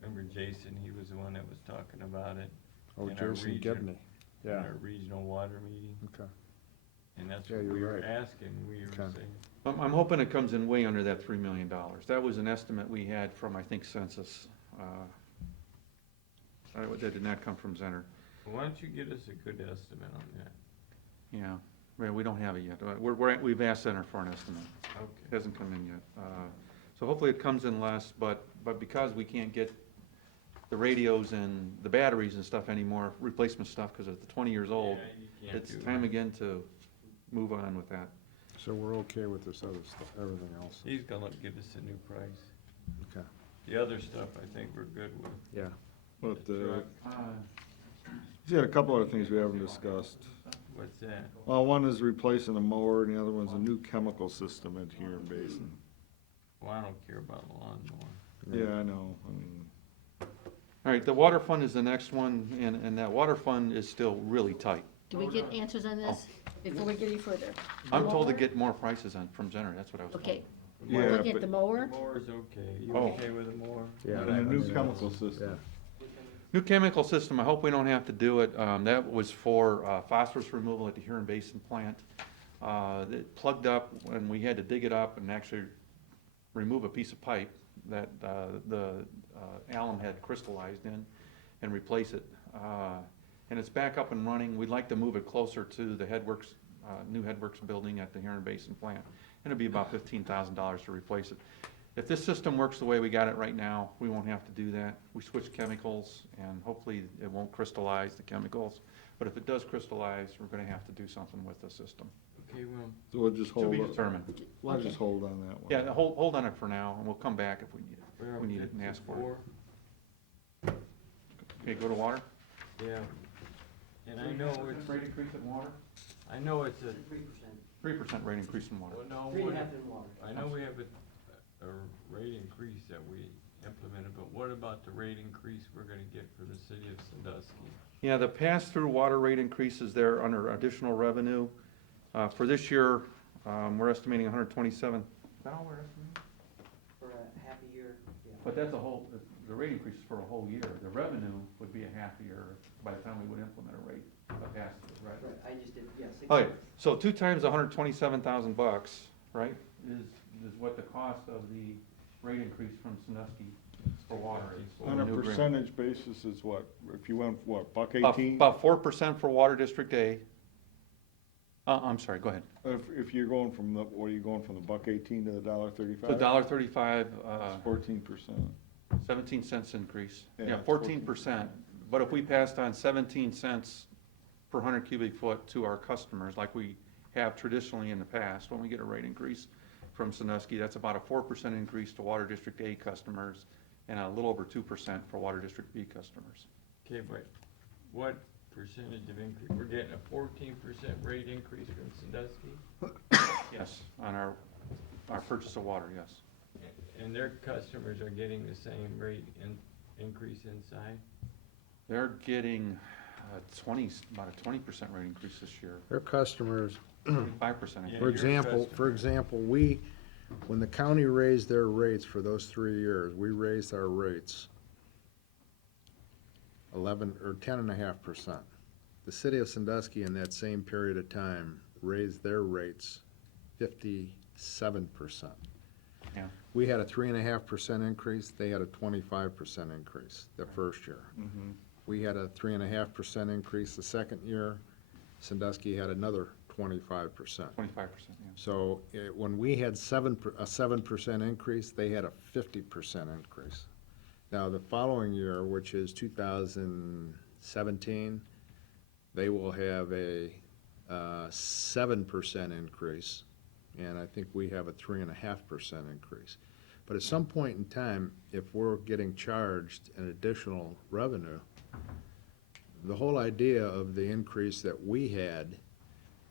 Remember Jason, he was the one that was talking about it. Oh, in our Jason region- Gibney. In Yeah, our regional water meeting, okay. and that's Yeah, what you're we were right. asking, we were Okay. saying. I'm hoping it comes in way under that $3 million. That was an estimate we had from, I think, census. That did not come from Zener. Why don't you get us a good estimate on that? Yeah, well, we don't have it yet. We've asked Zener for an estimate. It Okay. hasn't come in yet. So hopefully it comes in less, but because we can't get the radios and the batteries and stuff anymore, replacement stuff, because it's 20 years old, Yeah, you can't it's do time that. again to move on with that. So we're okay with this other stuff, everything else? He's gonna give us a new price. Okay, The other stuff, I think we're good with. yeah. But, The truck, he's got a couple other things we haven't discussed. what's that? Well, one is replacing a mower, and the other one's a new chemical system at Huron Basin. Well, I don't care about lawnmower. Yeah, I know, I mean, All right, the water fund is the next one, and that water fund is still really tight. Do we get answers on this before we get any further? I'm told to Mower? get more prices from Zener, that's what I was told. Okay, Yeah, we're looking at but- the The mower. mower's okay. You Oh. okay with the mower? Yeah. and a new chemical system. New chemical system, I hope we don't have to do it. That was for phosphorus removal at the Huron Basin plant. It plugged up, and we had to dig it up and actually remove a piece of pipe that the alum had crystallized in and replace it. And it's back up and running. We'd like to move it closer to the Headworks, new Headworks building at the Huron Basin plant. And it'd be about $15,000 to replace it. If this system works the way we got it right now, we won't have to do that. We switch chemicals, and hopefully it won't crystallize the chemicals. But if it does crystallize, we're gonna have to do something with the system. Okay, well, So we'll just To hold, be determined. we'll just Okay. hold on that one. Yeah, hold on it for now, and we'll come back if we need it. we're We up need to it and ask for it. 4. Okay, go to water. Yeah. And I know it's, Rate increase in water? I know it's a, 3%, 3% rate increase in water. well, no, 3.5 in water. I know we have a rate increase that we implemented, but what about the rate increase we're gonna get for the city of Sandusky? Yeah, the pass-through water rate increases there under additional revenue. For this year, we're estimating 127. Is that all we're estimating? For a half a year, yeah. But that's the rate increase is for a whole year. The revenue would be a half year by the time we would implement a rate, a pass-through, right? Right, I just did, yeah, 6 Okay, months. so 2 times $127,000, right, is what the cost of the rate increase from Sandusky for water is. for On the a new agreement. percentage basis is what, if you went, what, About $1.18? about 4% for Water District A. I'm sorry, go ahead. If you're going from the, what are you going from the $1.18 to the $1.35? So $1.35, 14%. 17 cents increase. Yeah, Yeah, it's 14%. But if we passed on 17 cents per 100 cubic foot to our customers, like we have traditionally in the past, when we get a rate increase from Sandusky, that's about a 4% increase to Water District A customers and a little over 2% for Water District B customers. Okay, but what percentage of increase? We're getting a 14% rate increase from Sandusky? Yes, on our purchase of water, yes. And their customers are getting the same rate increase inside? They're getting about a 20% rate increase this year, Their customers, 5%. I Yeah, think. for example, when the county raised their rates for those 3 years, we raised our rates 10.5%. The city of Sandusky in that same period of time raised their rates 57%. Yeah. We had a 3.5% increase, they had a 25% increase the first year. We had a 3.5% increase the second year, Sandusky had another 25%. 25%, yeah. So when we had a 7% increase, they had a 50% increase. Now, the following year, which is 2017, they will have a 7% increase, and I think we have a 3.5% increase. But at some point in time, if we're getting charged an additional revenue, the whole idea of the increase that we had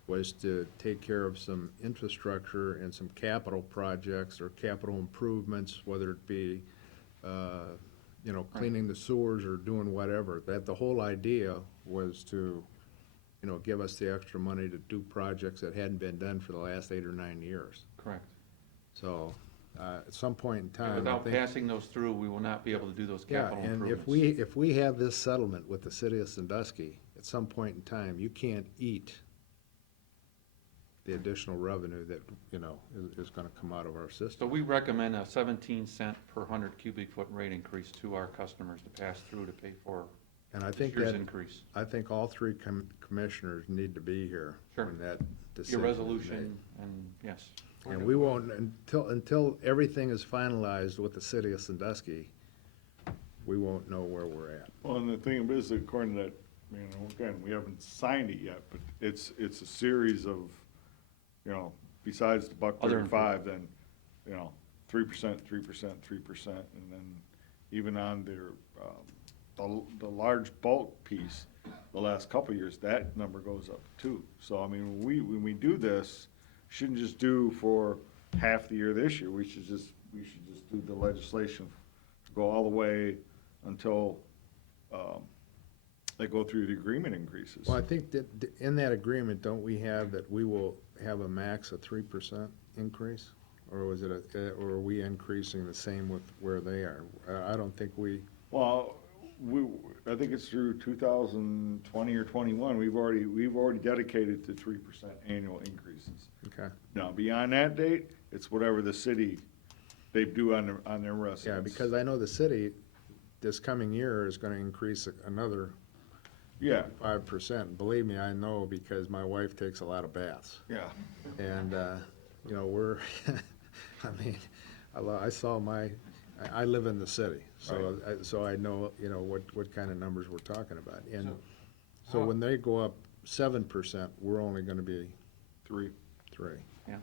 was to take care of some infrastructure and some capital projects or capital improvements, whether it be, cleaning the sewers or doing whatever. That the whole idea was to, give us the extra money to do projects that hadn't been done for the last 8 or 9 years. Correct. So, at some point in time, I Without think. passing those through, we will not be able to do those Yeah, capital and improvements. if we have this settlement with the city of Sandusky, at some point in time, you can't eat the additional revenue that, is gonna come out of our So system. we recommend a 17 cent per 100 cubic foot rate increase to our customers to pass through to pay for And I this think year's that, increase. I think all three commissioners need to be here Sure. when that Your decision is resolution, and yes. made. And we won't, until everything is finalized with the city of Sandusky, we won't know where we're at. Well, and the thing is, according to that, again, we haven't signed it yet, but it's a series of, besides the $1.35, then, 3%, 3%, 3%, and then even on their, the large bulk piece, the last couple of years, that number goes up too. So, when we do this, shouldn't just do for half the year this year, we should just do the legislation, go all the way until, they go through the agreement increases. Well, I think that in that agreement, don't we have that we will have a max of 3% increase? Or was it or are we increasing the same with where they are? I don't think we, Well, I think it's through 2020 or 21, we've already dedicated to 3% annual increases. okay. Now, beyond that date, it's whatever the city, they do on their residents. Yeah, because I know the city, this coming year is gonna increase another Yeah, 5%. Believe me, I know because my wife takes a lot of baths. yeah. And, we're, I live in the city, so I know, what kind of numbers we're talking about. And so when they go up 7%, we're only gonna be 3. 3.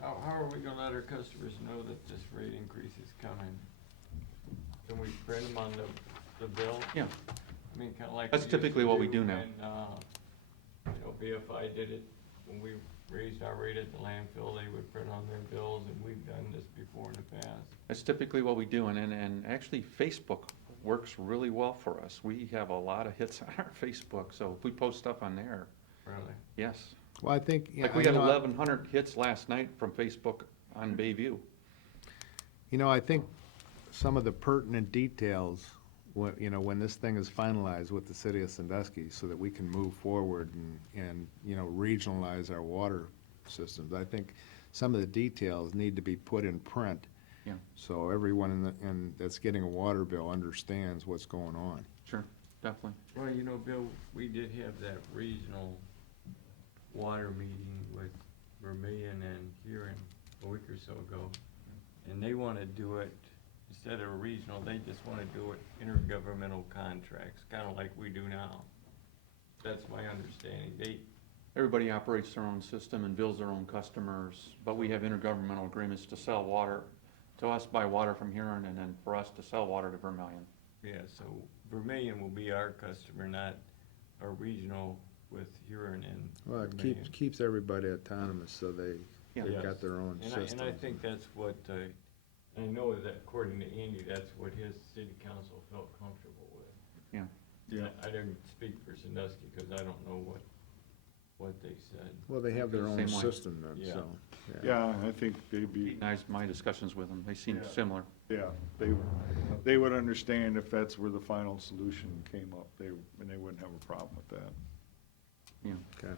How are we gonna let our customers know that this rate increase is coming? Can we print them on the bill? Yeah. Kinda like. That's we used to typically what we do now. When, BFI did it, when we raised our rate at the landfill, they would print on their bills, and we've done this before in the past. That's typically what we do, and actually Facebook works really well for us. We have a lot of hits on our Facebook, so if we post stuff on there, Really? yes. Well, I think, Like we got 1,100 hits last night from Facebook on Bayview. I think some of the pertinent details, when this thing is finalized with the city of Sandusky, so that we can move forward and regionalize our water systems. I think some of the details need to be put in print. Yeah. So everyone that's getting a water bill understands what's going on. Sure, definitely. Well, Bill, we did have that regional water meeting with Vermillion and Huron a week or so ago, and they want to do it, instead of regional, they just want to do it intergovernmental contracts, kind of like we do now. That's my understanding. Everybody operates their own system and bills their own customers, but we have intergovernmental agreements to sell water to us buy water from Huron and then for us to sell water to Vermillion. Yeah, so Vermillion will be our customer, not our regional with Huron and Well, it Vermillion. keeps everybody autonomous, so they've Yes. got their own And systems. I think that's what, I know that according to Andy, that's what his city council felt comfortable with. Yeah. Yeah. I didn't speak for Sandusky, because I don't know what they said. Well, they have their own Same way. system then, Yeah. so, Yeah, I think they'd be, My discussions with them, they seem Yeah. similar. yeah, they would understand if that's where the final solution came up, and they wouldn't have a problem with that. Yeah. okay.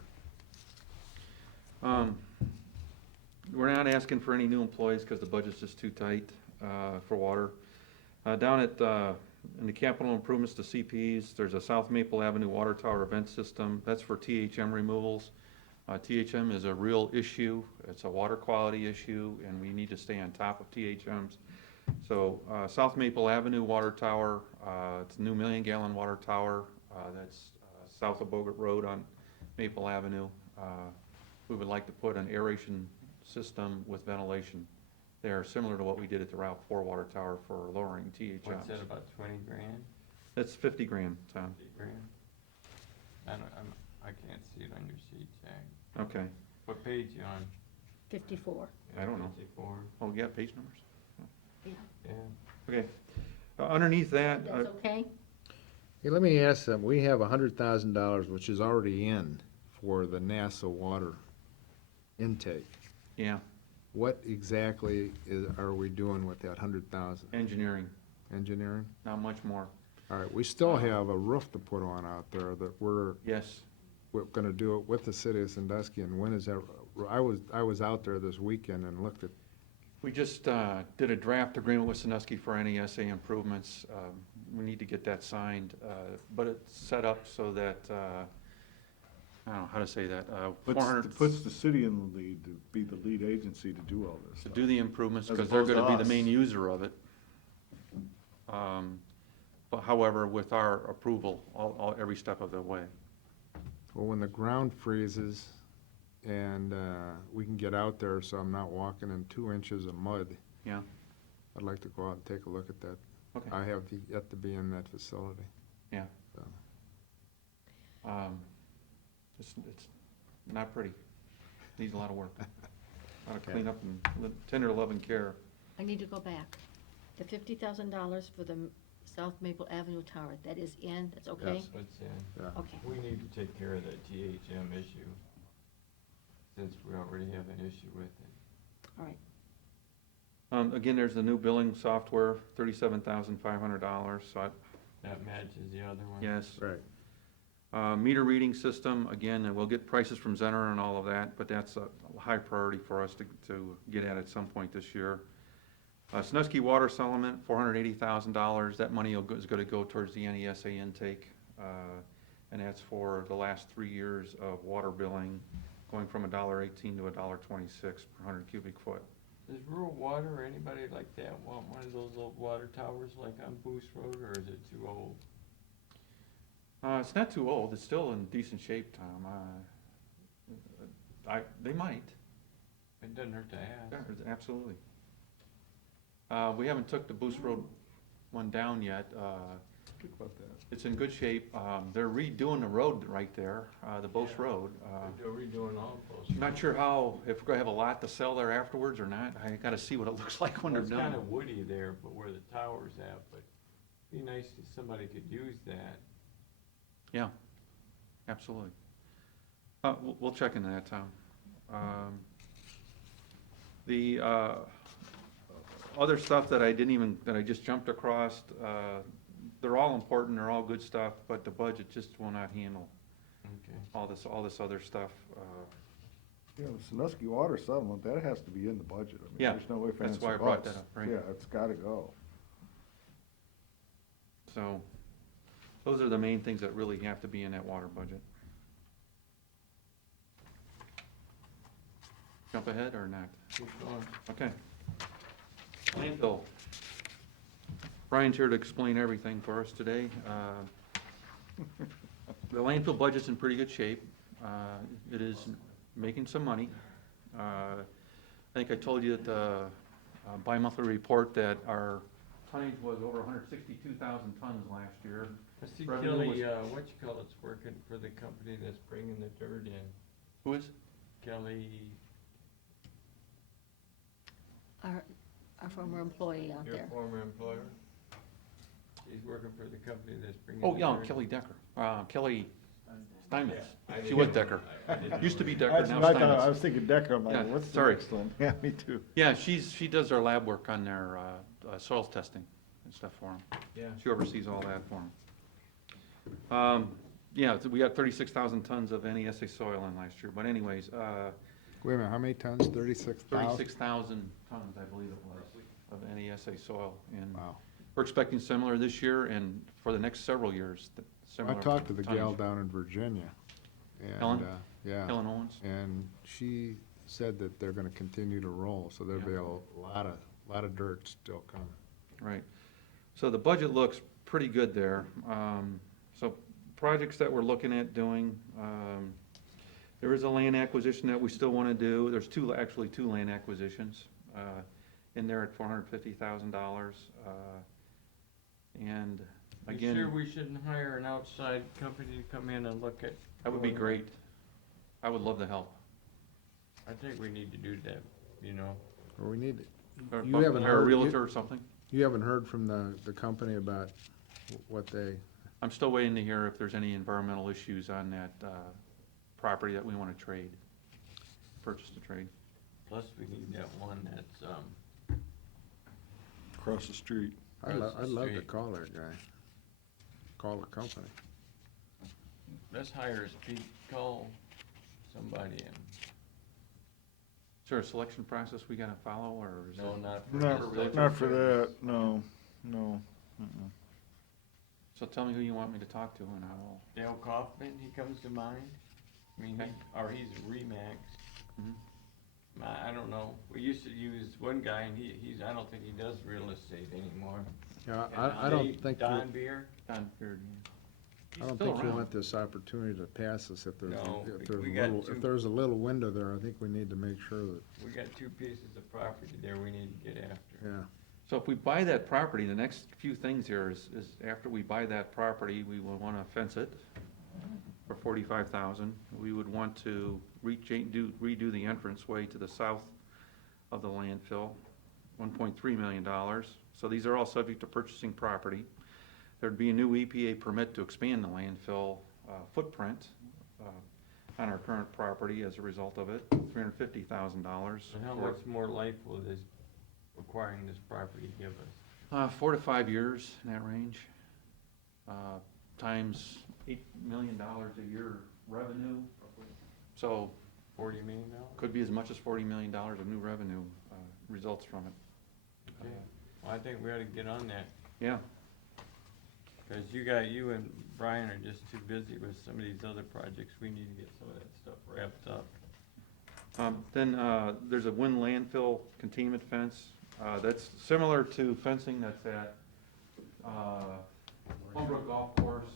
We're not asking for any new employees because the budget's just too tight for water. Down at, in the capital improvements to CPs, there's a South Maple Avenue Water Tower Event System. That's for THM removals. THM is a real issue. It's a water quality issue, and we need to stay on top of THMs. So South Maple Avenue Water Tower, it's a new 1,000,000-gallon water tower. That's south of Bogart Road on Maple Avenue. We would like to put an aeration system with ventilation there, similar to what we did at the Route 4 water tower for lowering THMs. What's that, about 20 grand, That's 50 grand, Tom. 50 grand? I can't see it on your sheet, Jack. Okay, What page you on? 54, I don't know. 54? Oh, yeah, page numbers. yeah. Yeah. Okay. Underneath that, That's okay? Hey, let me ask them, we have $100,000, which is already in for the NASA water intake. yeah, What exactly are we doing with that 100,000? engineering, Engineering? not much more. All right, we still have a roof to put on out there that we're Yes, gonna do it with the city of Sandusky, and when is that? I was out there this weekend and looked at, we just did a draft agreement with Sandusky for NESA improvements. We need to get that signed, but it's set up so that, I don't know how to say that, 400, Puts the city in the lead to be the lead agency to do all this to stuff. do the improvements, As because they're opposed to gonna be the us. main user of it. But however, with our approval, every step of the way. well, when the ground freezes and we can get out there so I'm not walking in 2 inches of mud, Yeah, I'd like to go out and take a look at that. okay, I have yet to be in that facility. yeah. So. It's not pretty. Needs a lot of work. A lot of Okay. cleanup and tender love and care. I need to go back. The $50,000 for the South Maple Avenue Tower, that is in, that's okay? Yes. What's in? Yeah. Okay. We need to take care of that THM issue, since we already have an issue with it. All right. Again, there's the new billing software, $37,500, so That matches the other one? yes. Right. Meter reading system, again, and we'll get prices from Zener and all of that, but that's a high priority for us to get at some point this year. Sandusky Water Settlement, $480,000. That money is gonna go towards the NESA intake. And that's for the last 3 years of water billing, going from $1.18 to $1.26 per 100 cubic foot. Does rural water or anybody like that want one of those old water towers like on Boost Road, or is it too old? It's not too old, it's still in decent shape, Tom. They might, It doesn't hurt to yeah, ask. absolutely. We haven't took the Boost Road one down yet. Think about that. It's in good shape. They're redoing the road right there, the Bose Yeah. Road. They're redoing all those. I'm not sure how, if we're gonna have a lot to sell there afterwards or not. I gotta see what it looks like when they're It's done. kinda woody there, but where the tower's at, but it'd be nice if somebody could use that. Yeah, absolutely. We'll check into that, Tom. The other stuff that I just jumped across, they're all important, they're all good stuff, but the budget just will not handle Okay. all this other stuff. You know, the Sandusky Water Settlement, that has to be in the budget. I mean, Yeah, there's no way for that's why I brought that up, right. Yeah, it's gotta go. So, those are the main things that really have to be in that water budget. Jump ahead or not? Keep going. Okay. Landfill. Brian's here to explain everything for us today. The landfill budget's in pretty good shape. It is making some money. I think I told you at the bi-monthly report that our tonnage was over 162,000 tons last year. I see Revenue Kelly, was- whatchamacallit's working for the company that's bringing the dirt in. Who is? Kelly, Our former employee out your there. former employer? She's working for the company that's bringing the Oh, dirt. yeah, Kelly Decker. Kelly Steinmetz. I She didn't was know. Decker. I didn't Used to know. be Decker, That's now what I thought, I Steinmetz. was thinking Decker, I'm Yeah, like, what's the sorry. next one? Yeah, me too. Yeah, she does their lab work on their soils testing and stuff for them. Yeah. She oversees all that for them. Yeah, we got 36,000 tons of NESA soil in last year, but anyways, Wait a minute, how many tons? 36,000? 36,000 tons, I believe it was, of NESA soil. And Wow. we're expecting similar this year and for the next several years. I similar talked to the gal tonnage. down in Virginia. And, Helen? Yeah. Helen Owens? And she said that they're gonna continue to roll, so there'll be Yeah. a lot of dirt still coming. Right. So the budget looks pretty good there. So projects that we're looking at doing, there is a land acquisition that we still want to do. There's actually two land acquisitions in there at $450,000. And You again, sure we shouldn't hire an outside company to come in and look at? that would be going- great. I would love to help. I think we need to do that, you know. Or we need, Or You haven't hire a heard- realtor or something. you haven't heard from the company about what they, I'm still waiting to hear if there's any environmental issues on that property that we want to trade, purchase to trade. Plus, we need that one that's, Across the street. I'd Across the love to street. call that guy. Call the company. let's hire Pete, call somebody and, Is there a selection process we gotta follow, or is no, it? not for Not, this. not for that, no, no. Mm-mm. So tell me who you want me to talk to, and I'll, Dale Kaufman, he comes to mind. I mean, Okay. or he's a Remax. Mhm. I don't know. We used to use one guy and I don't think he does real estate anymore. Yeah, And I don't Dave think, Don Beer? Don Beard. I don't think we want this opportunity to pass us if there's, No, if there's we a got little, two- if there's a little window there, I think we need to make sure that, We got two pieces of property there we need to get after. yeah. So if we buy that property, the next few things here is after we buy that property, we will wanna fence it for $45,000. We would want to redo the entranceway to the south of the landfill, $1.3 million. So these are all subject to purchasing property. There'd be a new EPA permit to expand the landfill footprint on our current property as a result of it, $350,000. So how much more life will this acquiring this property give us? 4 to 5 years, in that range, times $8 million a year revenue. So $40 million? could be as much as $40 million of new revenue results from it. Okay. Well, I think we ought to get on that, Yeah, cause you and Brian are just too busy with some of these other projects. We need to get some of that stuff wrapped up. then there's a wind landfill containment fence. That's similar to fencing that's at Holbrook Golf Course,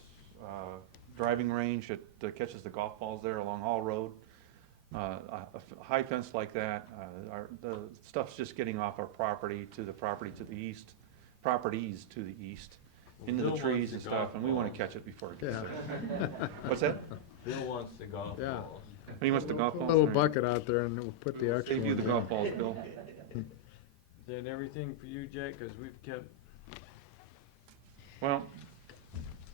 driving range that catches the golf balls there along Hall Road. A high fence like that, the stuff's just getting off our property to the property to the east, properties to the east, into the Bill wants trees the and stuff, golf and we wanna balls. catch it before it gets Yeah. there. What's that? Bill wants the golf Yeah. balls. He wants the golf Put balls. a little right? bucket out there and we'll put the extra Save you ones the in. golf balls, Bill. Is that everything for you, Jack? Cause we've kept, Well,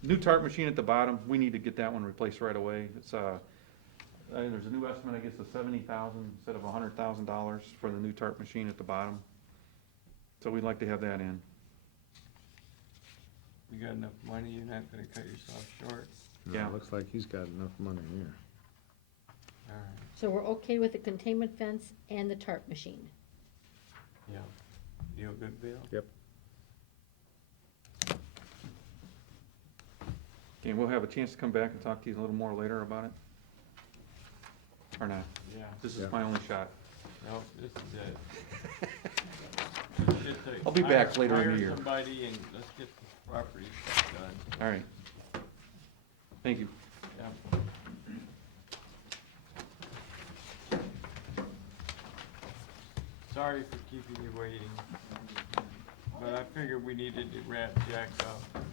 new tarp machine at the bottom, we need to get that one replaced right away. It's, there's a new estimate, I guess, of $70,000 instead of $100,000 for the new tarp machine at the bottom. So we'd like to have that in. you got enough money, you're not gonna cut yourself short? No, Yeah. it looks like he's got enough money here. Alright, So we're okay with the containment fence and the tarp machine? yeah. Deal good, Bill? Yep. Okay, we'll have a chance to come back and talk to you a little more later about it? Or not? Yeah. This is Yeah. my only shot. No, this is it. Let's get the- I'll be back later in the hire year. somebody and let's get this property stuff done. All right. Thank you. Yeah. Sorry for keeping you waiting, but I figured we needed to wrap Jack up.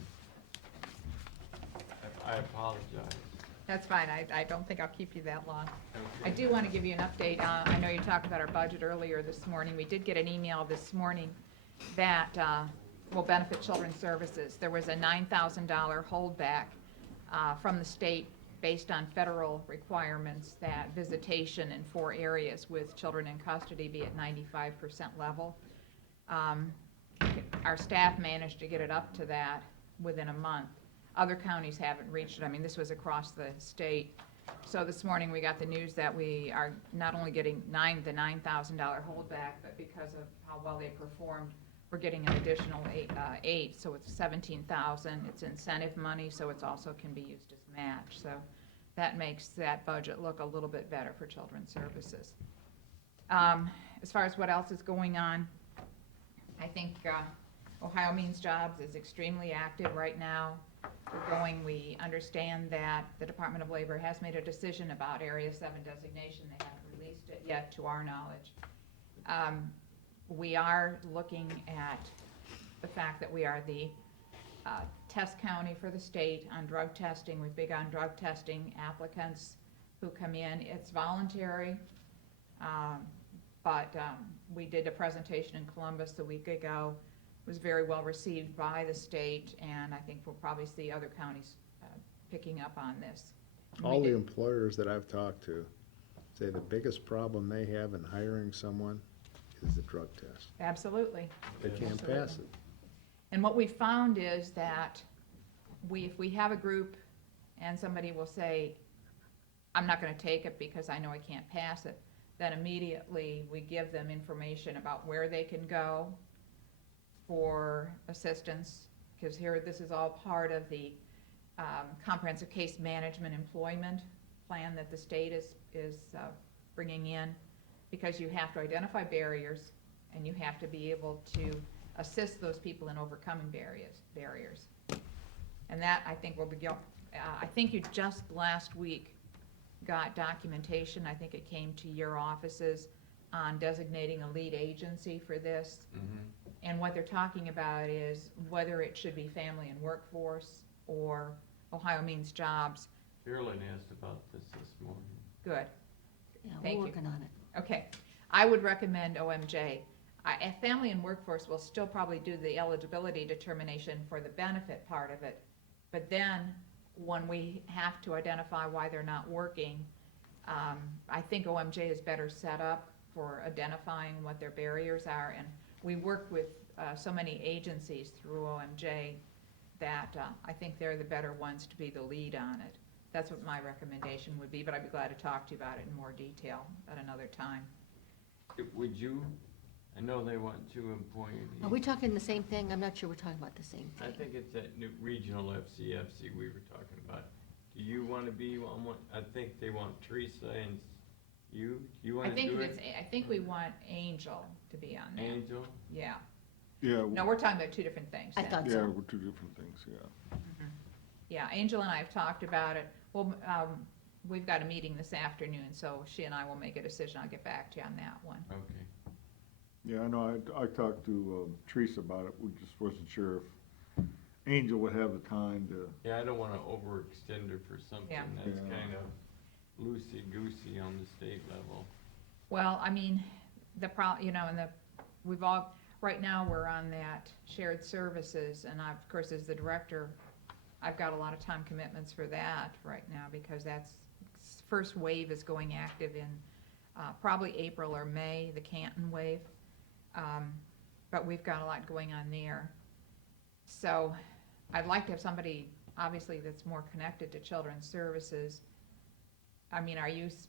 I apologize. That's fine, I don't think I'll keep you that long. I Okay. do want to give you an update. I know you talked about our budget earlier this morning. We did get an email this morning that will benefit Children's Services. There was a $9,000 holdback from the state based on federal requirements that visitation in 4 areas with children in custody be at 95% level. Our staff managed to get it up to that within a month. Other counties haven't reached it. I mean, this was across the state. So this morning, we got the news that we are not only getting the $9,000 holdback, but because of how well they performed, we're getting an additional eight, so it's 17,000. It's incentive money, so it's also can be used as match. So that makes that budget look a little bit better for Children's Services. As far as what else is going on, I think Ohio Means Jobs is extremely active right now. We understand that the Department of Labor has made a decision about Area 7 designation. They haven't released it yet, to our knowledge. We are looking at the fact that we are the test county for the state on drug testing. We've begun drug testing applicants who come in. It's voluntary, but we did a presentation in Columbus a week ago. It was very well received by the state, and I think we'll probably see other counties picking up on this. All the employers that I've talked to say the biggest problem they have in hiring someone is the drug test. Absolutely. They can't pass it. And what we found is that if we have a group and somebody will say, I'm not going to take it because I know I can't pass it, then immediately we give them information about where they can go for assistance, because here, this is all part of the comprehensive case management employment plan that the state is bringing in, because you have to identify barriers and you have to be able to assist those people in overcoming barriers. And that, I think, will be, I think you just last week got documentation, I think it came to your offices, on designating a lead agency for this. And what they're talking about is whether it should be Family and Workforce or Ohio Means Jobs. Carolyn asked about this morning. Good. Yeah, Thank we're you. working on it. Okay. I would recommend OMJ. Family and Workforce will still probably do the eligibility determination for the benefit part of it. But then, when we have to identify why they're not working, I think OMJ is better set up for identifying what their barriers are. And we work with so many agencies through OMJ that I think they're the better ones to be the lead on it. That's what my recommendation would be, but I'd be glad to talk to you about it in more detail at another time. Would you, I know they want to appoint. Are we talking the same thing? I'm not sure we're talking about the same I thing. think it's that new regional FCFC we were talking about. Do you want to be on one? I think they want Teresa and you want to do it? I think we want Angel to be on there. Angel? Yeah. Yeah, No, we're talking about two different things I then. thought yeah, so. we're two different things, yeah. Yeah, Angel and I have talked about it. Well, we've got a meeting this afternoon, so she and I will make a decision. I'll get back to you on that one. Okay. Yeah, I know, I talked to Teresa about it, we just wasn't sure if Angel would have the time to, Yeah, I don't want to overextend her for something Yeah. that's Yeah. kind of loosey-goosey on the state level. Well, I mean, right now, we're on that shared services, and of course, as the director, I've got a lot of time commitments for that right now, because first wave is going active in probably April or May, the Canton wave. But we've got a lot going on there. So I'd like to have somebody, obviously, that's more connected to Children's Services. I mean,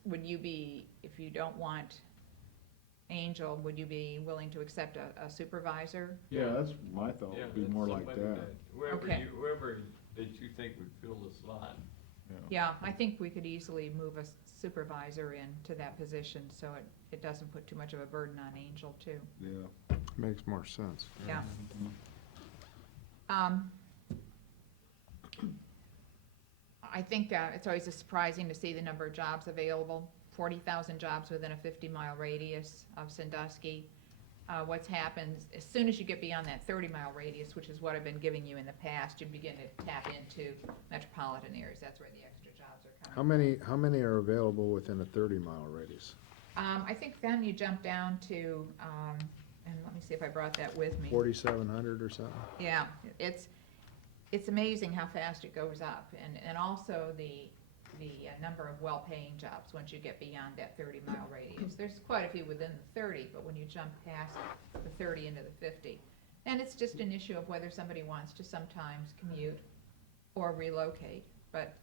would you be, if you don't want Angel, would you be willing to accept a supervisor? yeah, that's my thought, Yeah, would be that's more like somebody that. Okay. Whoever that you think would fill the slot. Yeah, I think we could easily move a supervisor into that position, so it doesn't put too much of a burden on Angel, too. Yeah. Makes more sense. Yeah. I think it's always surprising to see the number of jobs available. 40,000 jobs within a 50-mile radius of Sandusky. what's happened, as soon as you get beyond that 30-mile radius, which is what I've been giving you in the past, you begin to tap into metropolitan areas. That's where the extra jobs are coming. How many are available within a 30-mile radius? I think then you jump down to, and let me see if I brought that with me. 4,700 or something? Yeah, it's amazing how fast it goes up, and also the number of well-paying jobs once you get beyond that 30-mile radius. There's quite a few within the 30, but when you jump past the 30 into the 50, and it's just an issue of whether somebody wants to sometimes commute or relocate, but,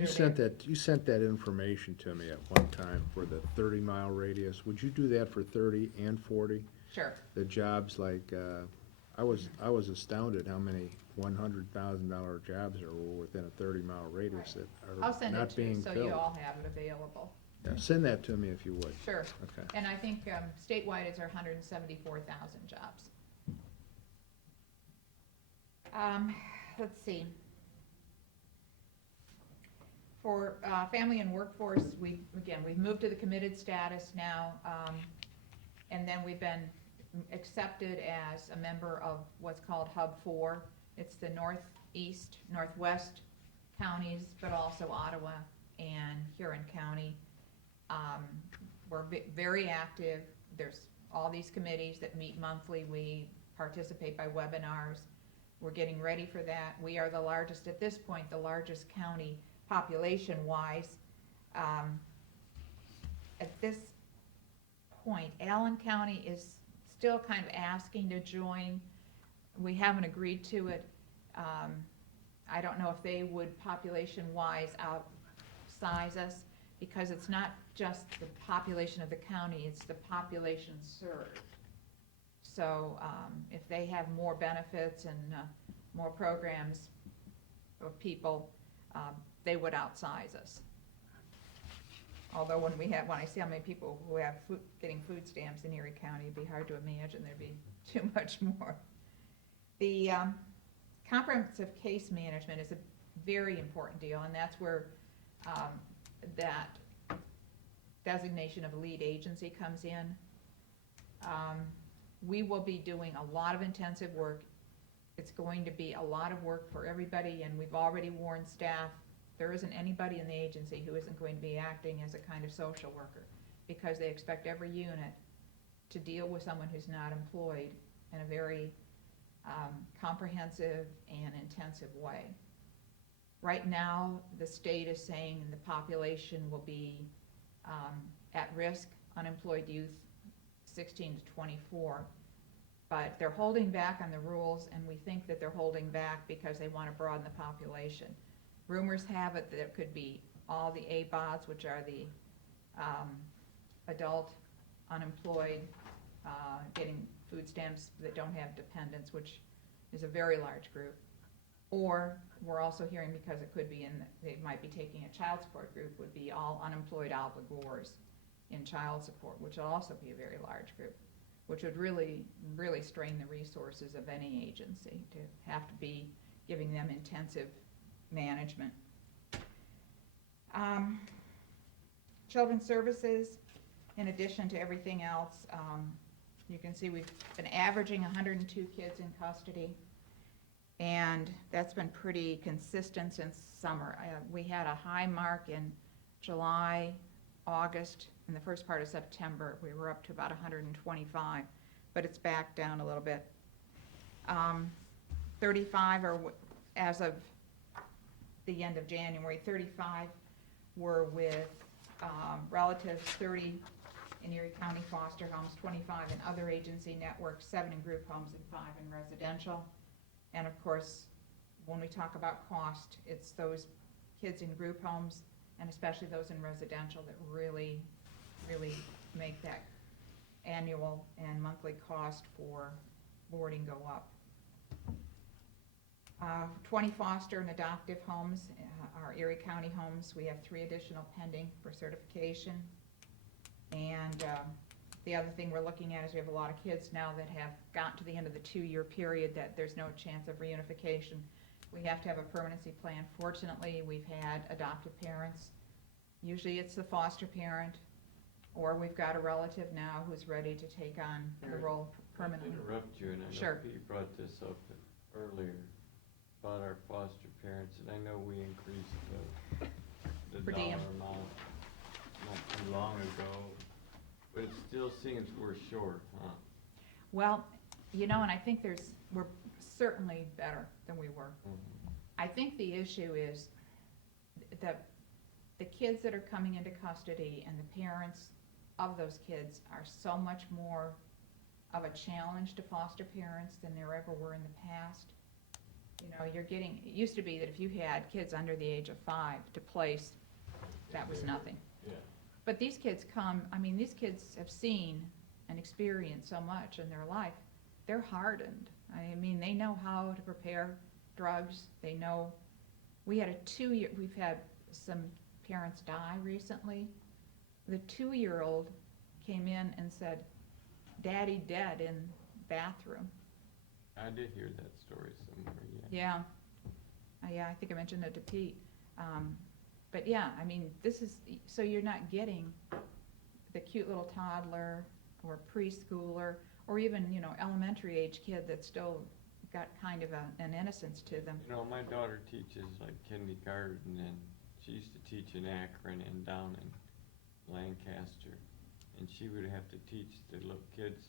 You sent that information to me at one time for the 30-mile radius. Would you do that for 30 and 40? sure. The jobs like, I was astounded how many $100,000 jobs are within a 30-mile radius that I'll are send it not to you, being so filled. you all have it available. Yeah, send that to me if you would. Sure. Okay. And I think statewide is our 174,000 jobs. Let's see. For family and workforce, we've moved to the committed status now, and then we've been accepted as a member of what's called Hub 4. It's the northeast, northwest counties, but also Ottawa and Huron County. We're very active. There's all these committees that meet monthly. We participate by webinars. We're getting ready for that. We are the largest, at this point, the largest county population-wise. At this point, Allen County is still kind of asking to join. We haven't agreed to it. I don't know if they would population-wise outsize us, because it's not just the population of the county, it's the population served. So if they have more benefits and more programs of people, they would outsize us. Although when I see how many people who have getting food stamps in Erie County, it'd be hard to imagine there'd be too much more. The comprehensive case management is a very important deal, and that's where that designation of lead agency comes in. We will be doing a lot of intensive work. It's going to be a lot of work for everybody, and we've already warned staff there isn't anybody in the agency who isn't going to be acting as a kind of social worker, because they expect every unit to deal with someone who's not employed in a very comprehensive and intensive way. Right now, the state is saying the population will be at risk, unemployed youth 16 to 24, but they're holding back on the rules, and we think that they're holding back because they want to broaden the population. Rumors have it that it could be all the ABODs, which are the adult unemployed getting food stamps that don't have dependents, which is a very large group. Or we're also hearing, because it could be they might be taking a child support group, would be all unemployed obligors in child support, which will also be a very large group, which would really, really strain the resources of any agency to have to be giving them intensive management. Children's Services, in addition to everything else, you can see we've been averaging 102 kids in custody, and that's been pretty consistent since summer. We had a high mark in July, August, and the first part of September. We were up to about 125, but it's back down a little bit. 35 are, as of the end of January, 35 were with relatives, 30 in Erie County foster homes, 25 in other agency networks, 7 in group homes, and 5 in residential. And of course, when we talk about cost, it's those kids in group homes, and especially those in residential, that really, really make that annual and monthly cost for boarding go up. 20 foster and adoptive homes are Erie County homes. We have 3 additional pending for certification. And the other thing we're looking at is we have a lot of kids now that have gotten to the end of the 2-year period that there's no chance of reunification. We have to have a permanency plan. Fortunately, we've had adoptive parents. Usually it's the foster parent or we've got a relative now who's ready to take on the Mary, role I'll permanently. interrupt you, and I know Sure. Pete brought this up earlier about our foster parents, and I know we increased the Per dollar diem. amount not too long ago, but it still seems we're short, huh? Well, you know, and I think we're certainly better than we were. I think the issue is that the kids that are coming into custody and the parents of those kids are so much more of a challenge to foster parents than there ever were in the past. You know, it used to be that if you had kids under the age of 5 to place, that was nothing. Yeah. But these kids these kids have seen and experienced so much in their life. They're hardened. I mean, they know how to prepare drugs. They know, we've had some parents die recently. The 2-year-old came in and said, "Daddy dead in bathroom." I did hear that story somewhere, yeah. Yeah, I think I mentioned it to Pete. But yeah, I mean, so you're not getting the cute little toddler or preschooler or even, elementary age kid that's still got kind of an innocence to them. You know, my daughter teaches like kindergarten, and she used to teach in Akron and down in Lancaster. And she would have to teach the little kids,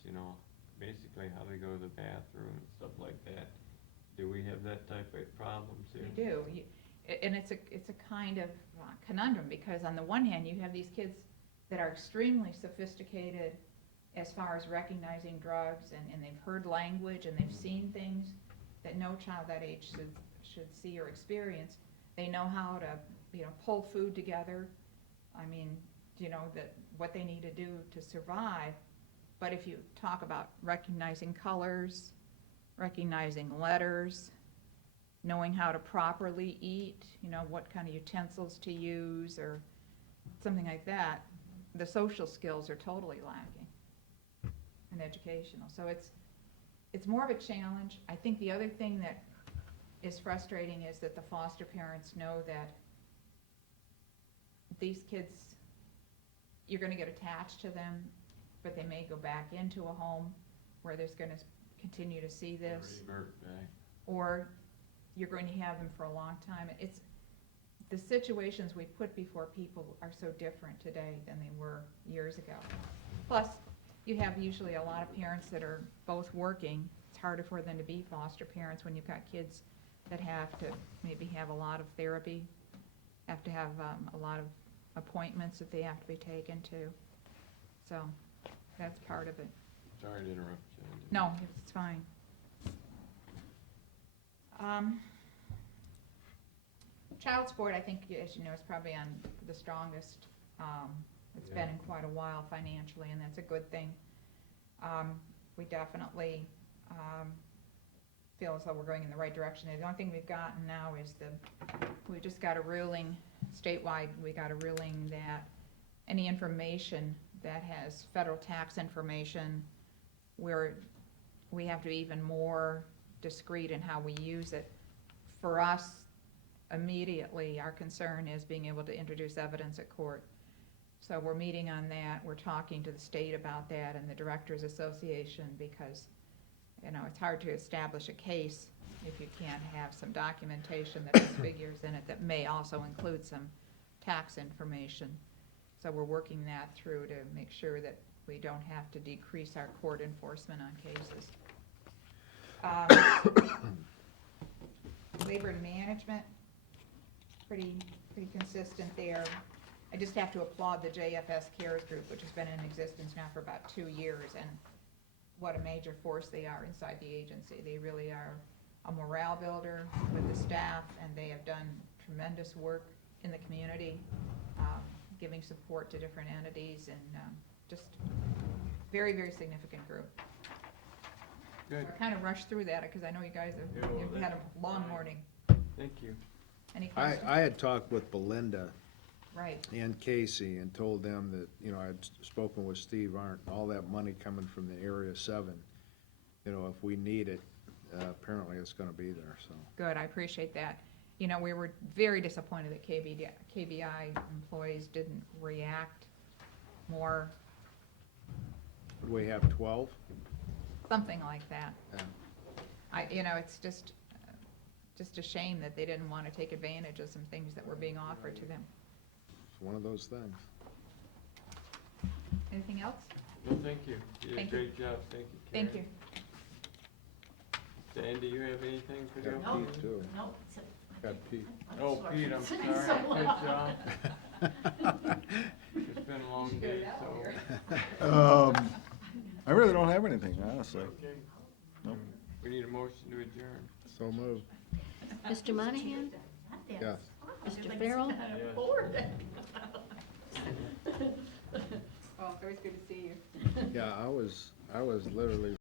basically how they go to the bathroom and stuff like that. Do we have that type of problems here? We do. And it's a kind of conundrum, because on the one hand, you have these kids that are extremely sophisticated as far as recognizing drugs, and they've heard language, and they've seen things that no child that age should see or experience. They know how to, pull food together. I mean, what they need to do to survive. But if you talk about recognizing colors, recognizing letters, knowing how to properly eat, what kind of utensils to use or something like that, the social skills are totally lacking and educational. So it's more of a challenge. I think the other thing that is frustrating is that the foster parents know that these kids, you're going to get attached to them, but they may go back into a home where there's going to continue to see this, Revert back. or you're going to have them for a long time. It's the situations we put before people are so different today than they were years ago. Plus, you have usually a lot of parents that are both working. It's harder for them to be foster parents when you've got kids that have to maybe have a lot of therapy, have to have a lot of appointments that they have to be taken to. So that's part of it. Sorry to interrupt you. No, it's fine. Child support, I think, as you know, is probably on the strongest. It's been in quite a while financially, and that's a good thing. We definitely feel as though we're going in the right direction. The only thing we've gotten now is we just got a ruling statewide. We got a ruling that any information that has federal tax information, we have to be even more discreet in how we use it. For us, immediately, our concern is being able to introduce evidence at court. So we're meeting on that. We're talking to the state about that and the Directors Association, because it's hard to establish a case if you can't have some documentation that has figures in it that may also include some tax information. So we're working that through to make sure that we don't have to decrease our court enforcement on cases. Labor and management, pretty consistent there. I just have to applaud the JFS Cares Group, which has been in existence now for about 2 years, and what a major force they are inside the agency. They really are a morale builder with the staff, and they have done tremendous work in the community, giving support to different entities, and just very, very significant group. Good. I kind of rushed through that because I know you guys you've had a long morning. Thank you. Any questions? I had talked with Belinda Right. and Casey and told them that, I'd spoken with Steve Arndt, all that money coming from the Area 7, if we need it, apparently it's gonna be there, so. Good, I appreciate that. We were very disappointed that KBI employees didn't react more, We have 12? something like that. Yeah. It's just a shame that they didn't want to take advantage of some things that were being offered to them. It's one of those things. Anything else? Well, thank you. You did a Thank you. great job. Thank you, Karen. Thank you. Dan, do you have anything for the Got update? Pete, too. No, Got Pete. Oh, Pete, I'm Sitting sorry. so Good loud. job. It's been a long day, so. I really don't have anything, honestly. Okay. Nope. We need a motion to adjourn. So moved. Mr. Monahan? Yes. Mr. Farrell? Yes. Oh, it's always good to see you. Yeah, I was literally